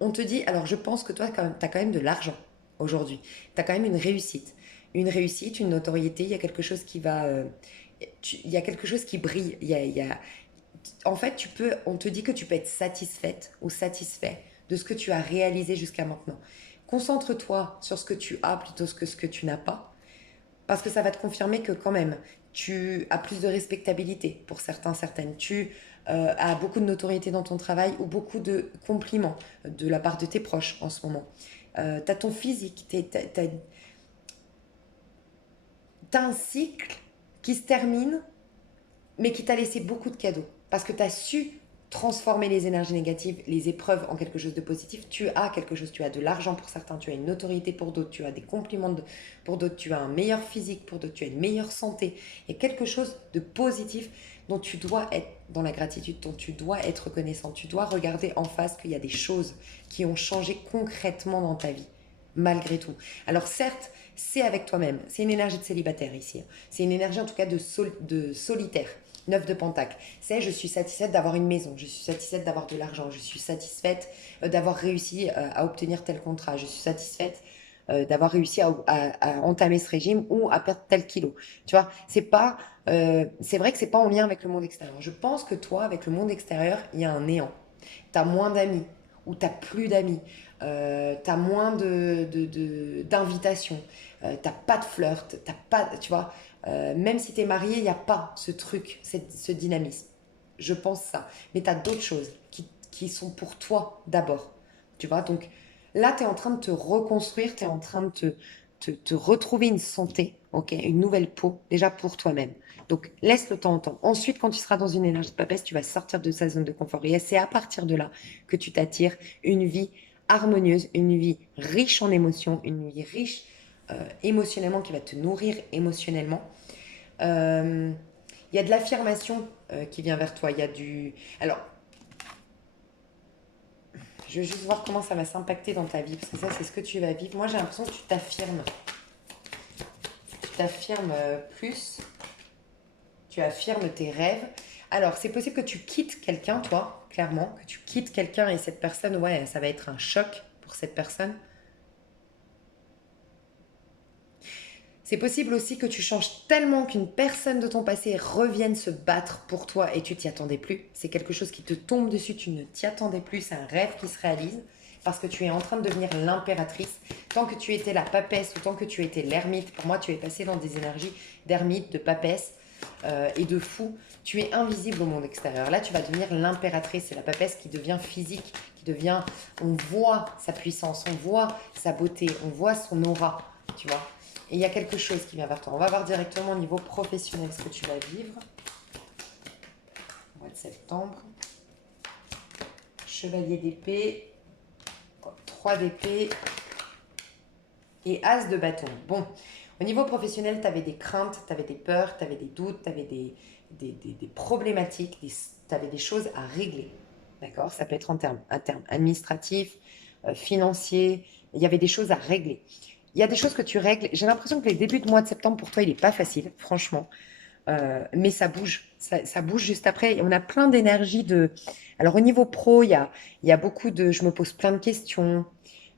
on te dit, alors je pense que toi, tu as quand même de l'argent aujourd'hui. Tu as quand même une réussite. Une réussite, une notoriété, il y a quelque chose qui va... il y a quelque chose qui brille. En fait, on te dit que tu peux être satisfaite ou satisfait de ce que tu as réalisé jusqu'à maintenant. Concentre-toi sur ce que tu as plutôt que ce que tu n'as pas, parce que ça va te confirmer que quand même, tu as plus de respectabilité pour certains, certaines. Tu as beaucoup de notoriété dans ton travail ou beaucoup de compliments de la part de tes proches en ce moment. Tu as ton physique, tu as un cycle qui se termine mais qui t'a laissé beaucoup de cadeaux. Parce que tu as su transformer les énergies négatives, les épreuves en quelque chose de positif. Tu as quelque chose, tu as de l'argent pour certains, tu as une autorité pour d'autres, tu as des compliments pour d'autres, tu as un meilleur physique pour d'autres, tu as une meilleure santé. Il y a quelque chose de positif dont tu dois être dans la gratitude, dont tu dois être reconnaissant. Tu dois regarder en face qu'il y a des choses qui ont changé concrètement dans ta vie, malgré tout. Alors certes, c'est avec toi-même. C'est une énergie de célibataire ici. C'est une énergie en tout cas de solitaire. 9 de Pentacle. C'est je suis satisfaite d'avoir une maison, je suis satisfaite d'avoir de l'argent, je suis satisfaite d'avoir réussi à obtenir tel contrat, je suis satisfaite d'avoir réussi à entamer ce régime ou à perdre tel kilo. Tu vois, c'est vrai que c'est pas en lien avec le monde extérieur. Je pense que toi, avec le monde extérieur, il y a un néant. Tu as moins d'amis ou tu n'as plus d'amis. Tu as moins d'invitations. T'as pas de flirt. T'as pas, tu vois, même si tu es marié, il n'y a pas ce truc, ce dynamisme. Je pense ça. Mais tu as d'autres choses qui sont pour toi d'abord. Tu vois, donc là, tu es en train de te reconstruire, tu es en train de te retrouver une santé, ok, une nouvelle peau, déjà pour toi-même. Donc, laisse le temps au temps. Ensuite, quand tu seras dans une énergie de papesse, tu vas sortir de sa zone de confort. Et c'est à partir de là que tu t'attires une vie harmonieuse, une vie riche en émotions, une vie riche émotionnellement, qui va te nourrir émotionnellement. Euh, Il y a de l'affirmation qui vient vers toi. Il y a du... Alors, Je veux juste voir comment ça va s'impacter dans ta vie, parce que ça, c'est ce que tu vas vivre. Moi, j'ai l'impression que tu t'affirmes. Tu t'affirmes plus. Tu affirmes tes rêves. Alors, c'est possible que tu quittes quelqu'un, toi, clairement, que tu quittes quelqu'un et cette personne, ouais, ça va être un choc pour cette personne. C'est possible aussi que tu changes tellement qu'une personne de ton passé revienne se battre pour toi et tu t'y attendais plus. C'est quelque chose qui te tombe dessus, tu ne t'y attendais plus, c'est un rêve qui se réalise parce que tu es en train de devenir l'impératrice. Tant que tu étais la papesse ou tant que tu étais l'ermite, pour moi tu es passé dans des énergies d'ermite, de papesse et de fou. Tu es invisible au monde extérieur. Là tu vas devenir l'impératrice, c'est la papesse qui devient physique, qui devient... On voit sa puissance, on voit sa beauté, on voit son aura, tu vois. Et il y a quelque chose qui vient vers toi. On va voir directement au niveau professionnel ce que tu vas vivre. Au mois de septembre. Chevalier d'épée. 3 d'épée. Et As de bâton. Bon, au niveau professionnel, tu avais des craintes, tu avais des peurs, tu avais des doutes, tu avais des problématiques, tu avais des choses à régler. D'accord. Ça peut être en termes administratifs, financiers. Il y avait des choses à régler. Il y a des choses que tu règles. J'ai l'impression que les débuts de mois de septembre, pour toi, il n'est pas facile, franchement. Mais ça bouge. Ça bouge juste après. Et on a plein d'énergie de... Alors, au niveau pro, il y a beaucoup de... Je me pose plein de questions.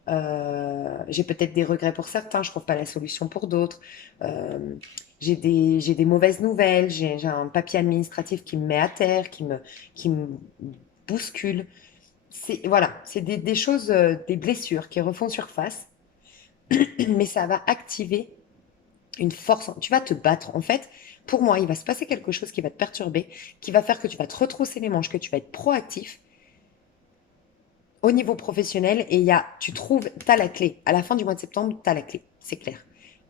J'ai peut-être des regrets pour certains. Je ne trouve pas la solution pour d'autres. Euh, j'ai des mauvaises nouvelles. J'ai un papier administratif qui me met à terre, qui me bouscule. Voilà, c'est des choses, des blessures qui refont surface. Mais ça va activer une force. Tu vas te battre. En fait, pour moi, il va se passer quelque chose qui va te perturber, qui va faire que tu vas te retrousser les manches, que tu vas être proactif au niveau professionnel. Et tu trouves, tu as la clé. À la fin du mois de septembre, tu as la clé. C'est clair.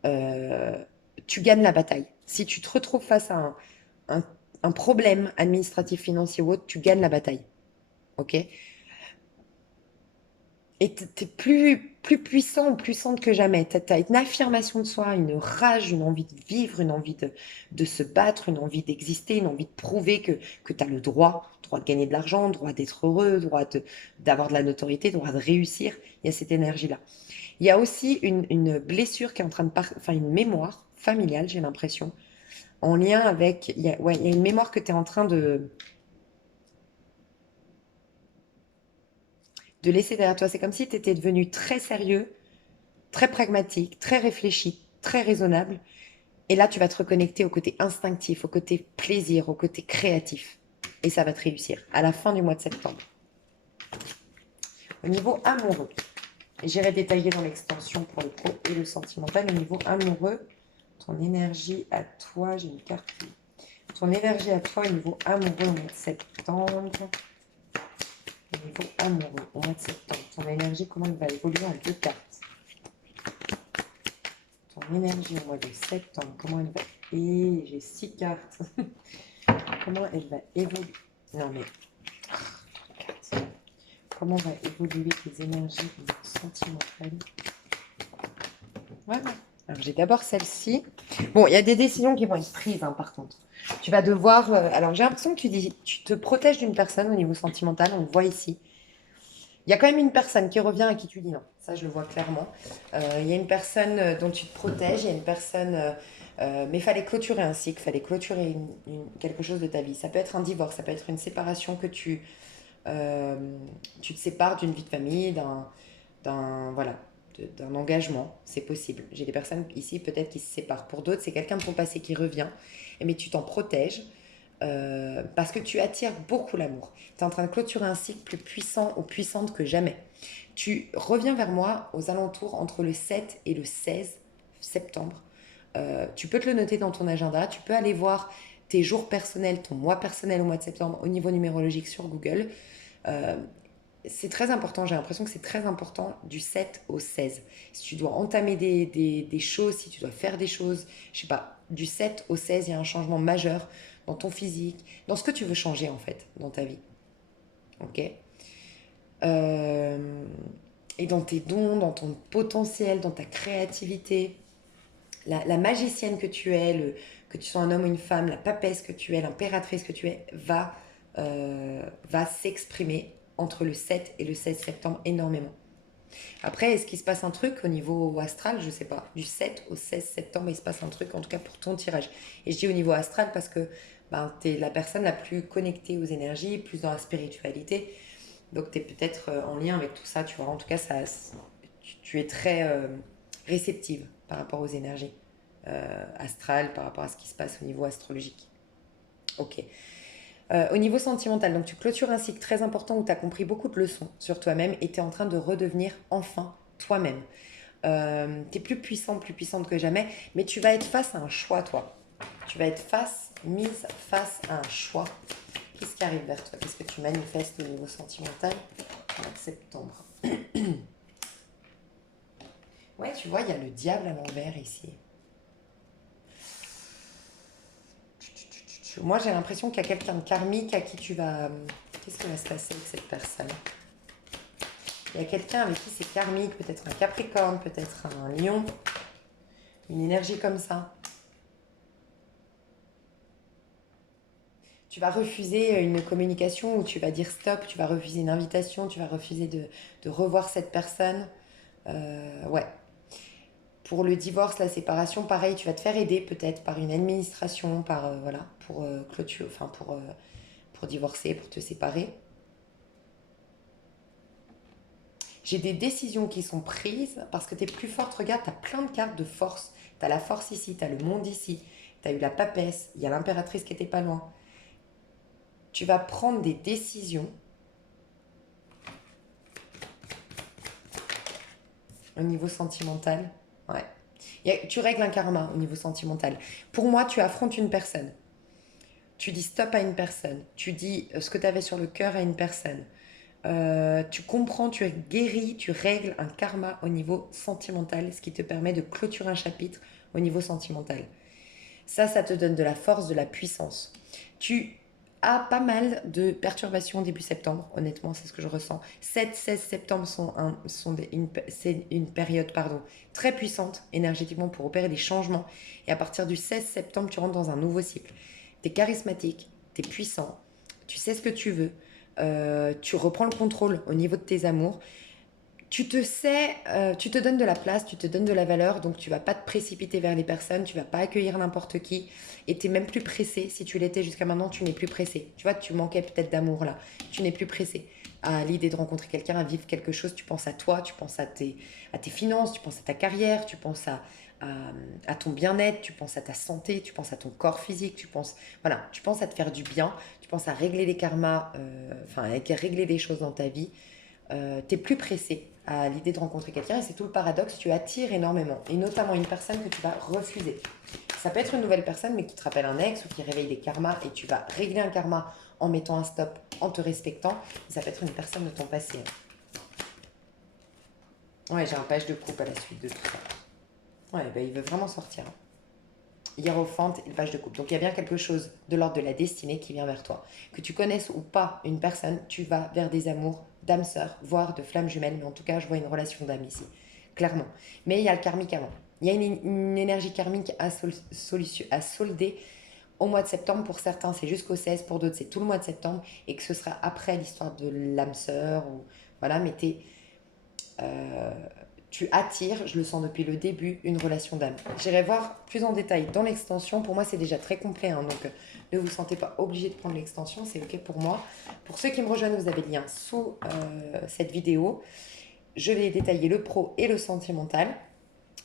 Euh, Tu gagnes la bataille. Si tu te retrouves face à un, un problème administratif, financier ou autre, tu gagnes la bataille. OK? Et tu es plus puissant ou puissante que jamais. Tu as une affirmation de soi, une rage, une envie de vivre, une envie de se battre, une envie d'exister, une envie de prouver que tu as le droit de gagner de l'argent, droit d'être heureux, d'avoir de la notoriété, droit de réussir. Il y a cette énergie-là. Il y a aussi une blessure qui est en train de enfin une mémoire familiale, j'ai l'impression, en lien avec... Ouais, il y a une mémoire que tu es en train de laisser derrière toi. C'est comme si tu étais devenu très sérieux, très pragmatique, très réfléchi, très raisonnable. Et là, tu vas te reconnecter au côté instinctif, au côté plaisir, au côté créatif. Et ça va te réussir à la fin du mois de septembre. Au niveau amoureux, j'irai détailler dans l'extension pour le pro et le sentimental. Au niveau amoureux, ton énergie à toi, j'ai une carte. Ton énergie à toi au niveau amoureux au mois de septembre. Au niveau amoureux au mois de septembre. Ton énergie, comment elle va évoluer en 2 cartes. Ton énergie au mois de septembre, comment elle va... Et j'ai 6 cartes. Comment elle va évoluer? Non mais... Comment va évoluer tes énergies sentimentales? Voilà. Alors j'ai d'abord celle-ci. Bon, il y a des décisions qui vont être prises, hein, par contre. Tu vas devoir... alors j'ai l'impression que tu te protèges d'une personne au niveau sentimental, on le voit ici. Il y a quand même une personne qui revient à qui tu dis non. Ça, je le vois clairement. Il y a une personne dont tu te protèges, il y a une personne... mais il fallait clôturer un cycle, il fallait clôturer quelque chose de ta vie. Ça peut être un divorce, ça peut être une séparation que tu te sépares d'une vie de famille, voilà, d'un engagement. C'est possible. J'ai des personnes ici peut-être qui se séparent. Pour d'autres, c'est quelqu'un de ton passé qui revient. Mais tu t'en protèges. Parce que tu attires beaucoup l'amour. Tu es en train de clôturer un cycle plus puissant ou puissante que jamais. Tu reviens vers moi aux alentours entre le 7 et le 16 septembre. Tu peux te le noter dans ton agenda. Tu peux aller voir tes jours personnels, ton mois personnel au mois de septembre au niveau numérologique sur Google. Euh, c'est très important, j'ai l'impression que c'est très important du 7 au 16. Si tu dois entamer des choses, si tu dois faire des choses, je sais pas, du 7 au 16, il y a un changement majeur dans ton physique, dans ce que tu veux changer en fait dans ta vie. Ok. Euh, et dans tes dons, dans ton potentiel, dans ta créativité, la magicienne que tu es, que tu sois un homme ou une femme, la papesse que tu es, l'impératrice que tu es, va s'exprimer entre le 7 et le 16 septembre énormément. Après, est-ce qu'il se passe un truc au niveau astral? Je ne sais pas. Du 7 au 16 septembre, il se passe un truc, en tout cas pour ton tirage. Et je dis au niveau astral parce que ben, tu es la personne la plus connectée aux énergies, plus dans la spiritualité. Donc, tu es peut-être en lien avec tout ça, tu vois. En tout cas, tu es très réceptive par rapport aux énergies astrales, par rapport à ce qui se passe au niveau astrologique. Ok. Au niveau sentimental, donc tu clôtures un cycle très important où tu as compris beaucoup de leçons sur toi-même et tu es en train de redevenir enfin toi-même. Tu es plus puissant, plus puissante que jamais, mais tu vas être face à un choix, toi. Tu vas être mise face à un choix. Qu'est-ce qui arrive vers toi? Qu'est-ce que tu manifestes au niveau sentimental en septembre? Ouais, tu vois, il y a le diable à l'envers ici. Moi, j'ai l'impression qu'il y a quelqu'un de karmique à qui tu vas... Qu'est-ce qui va se passer avec cette personne? Il y a quelqu'un avec qui c'est karmique, peut-être un Capricorne, peut-être un Lion. Une énergie comme ça. Tu vas refuser une communication où tu vas dire stop, tu vas refuser une invitation, tu vas refuser de revoir cette personne. Ouais. Pour le divorce, la séparation, pareil, tu vas te faire aider peut-être par une administration, par voilà, pour clôture, enfin pour divorcer, pour te séparer. J'ai des décisions qui sont prises parce que tu es plus forte. Regarde, tu as plein de cartes de force. Tu as la force ici, tu as le monde ici, tu as eu la papesse, il y a l'impératrice qui était pas loin. Tu vas prendre des décisions au niveau sentimental. Ouais. Tu règles un karma au niveau sentimental. Pour moi, tu affrontes une personne. Tu dis stop à une personne. Tu dis ce que tu avais sur le cœur à une personne. Tu comprends, tu guéris, tu règles un karma au niveau sentimental, ce qui te permet de clôturer un chapitre au niveau sentimental. Ça te donne de la force, de la puissance. Tu as pas mal de perturbations début septembre, honnêtement, c'est ce que je ressens. 7-16 septembre c'est une période très puissante énergétiquement pour opérer des changements. Et à partir du 16 septembre, tu rentres dans un nouveau cycle. Tu es charismatique, tu es puissant, tu sais ce que tu veux, tu reprends le contrôle au niveau de tes amours. Tu te donnes de la place, tu te donnes de la valeur, donc tu vas pas te précipiter vers les personnes, tu vas pas accueillir n'importe qui, et tu es même plus pressé. Si tu l'étais jusqu'à maintenant, tu n'es plus pressé. Tu vois, tu manquais peut-être d'amour là. Tu n'es plus pressé à l'idée de rencontrer quelqu'un, à vivre quelque chose. Tu penses à toi, tu penses à tes finances, tu penses à ta carrière, tu penses à ton bien-être, tu penses à ta santé, tu penses à ton corps physique, tu penses à te faire du bien, tu penses à régler les karmas, à régler des choses dans ta vie. Tu es plus pressé à l'idée de rencontrer quelqu'un et c'est tout le paradoxe, tu attires énormément et notamment une personne que tu vas refuser. Ça peut être une nouvelle personne mais qui te rappelle un ex ou qui réveille des karmas et tu vas régler un karma en mettant un stop, en te respectant. Et ça peut être une personne de ton passé. Ouais, j'ai un page de coupe à la suite de tout ça. Ouais, il veut vraiment sortir. Hiérophante et le page de coupe. Donc il y a bien quelque chose de l'ordre de la destinée qui vient vers toi. Que tu connaisses ou pas une personne, tu vas vers des amours d'âme sœur, voire de flammes jumelles, mais en tout cas je vois une relation d'âme ici, clairement. Mais il y a le karmique avant. Il y a une énergie karmique à solder au mois de septembre. Pour certains c'est jusqu'au 16, pour d'autres c'est tout le mois de septembre, et que ce sera après l'histoire de l'âme sœur, ou voilà, mais tu attires, je le sens depuis le début, une relation d'âme. J'irai voir plus en détail dans l'extension. Pour moi, c'est déjà très complet, hein, donc ne vous sentez pas obligé de prendre l'extension, c'est OK pour moi. Pour ceux qui me rejoignent, vous avez le lien sous cette vidéo. Je vais détailler le pro et le sentimental.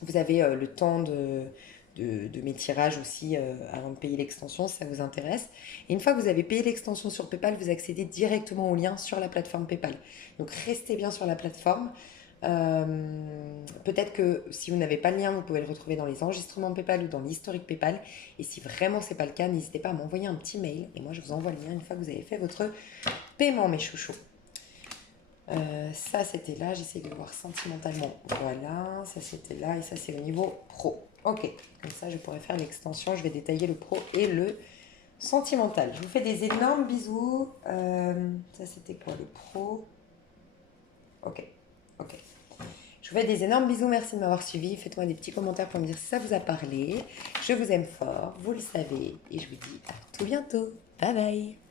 Vous avez le temps de mes tirages aussi avant de payer l'extension, si ça vous intéresse. Et une fois que vous avez payé l'extension sur PayPal, vous accédez directement au lien sur la plateforme PayPal. Donc restez bien sur la plateforme. Peut-être que si vous n'avez pas le lien, vous pouvez le retrouver dans les enregistrements de PayPal ou dans l'historique PayPal. Et si vraiment c'est pas le cas, n'hésitez pas à m'envoyer un petit mail et moi je vous envoie le lien une fois que vous avez fait votre paiement, mes chouchous. Ça c'était là, j'essaie de voir sentimentalement. Voilà, ça c'était là et ça c'est au niveau pro. Ok, comme ça je pourrais faire l'extension. Je vais détailler le pro et le sentimental. Je vous fais des énormes bisous. Ça c'était quoi le pro? Ok. Je vous fais des énormes bisous, merci de m'avoir suivi. Faites-moi des petits commentaires pour me dire si ça vous a parlé. Je vous aime fort, vous le savez. Et je vous dis à tout bientôt. Bye bye.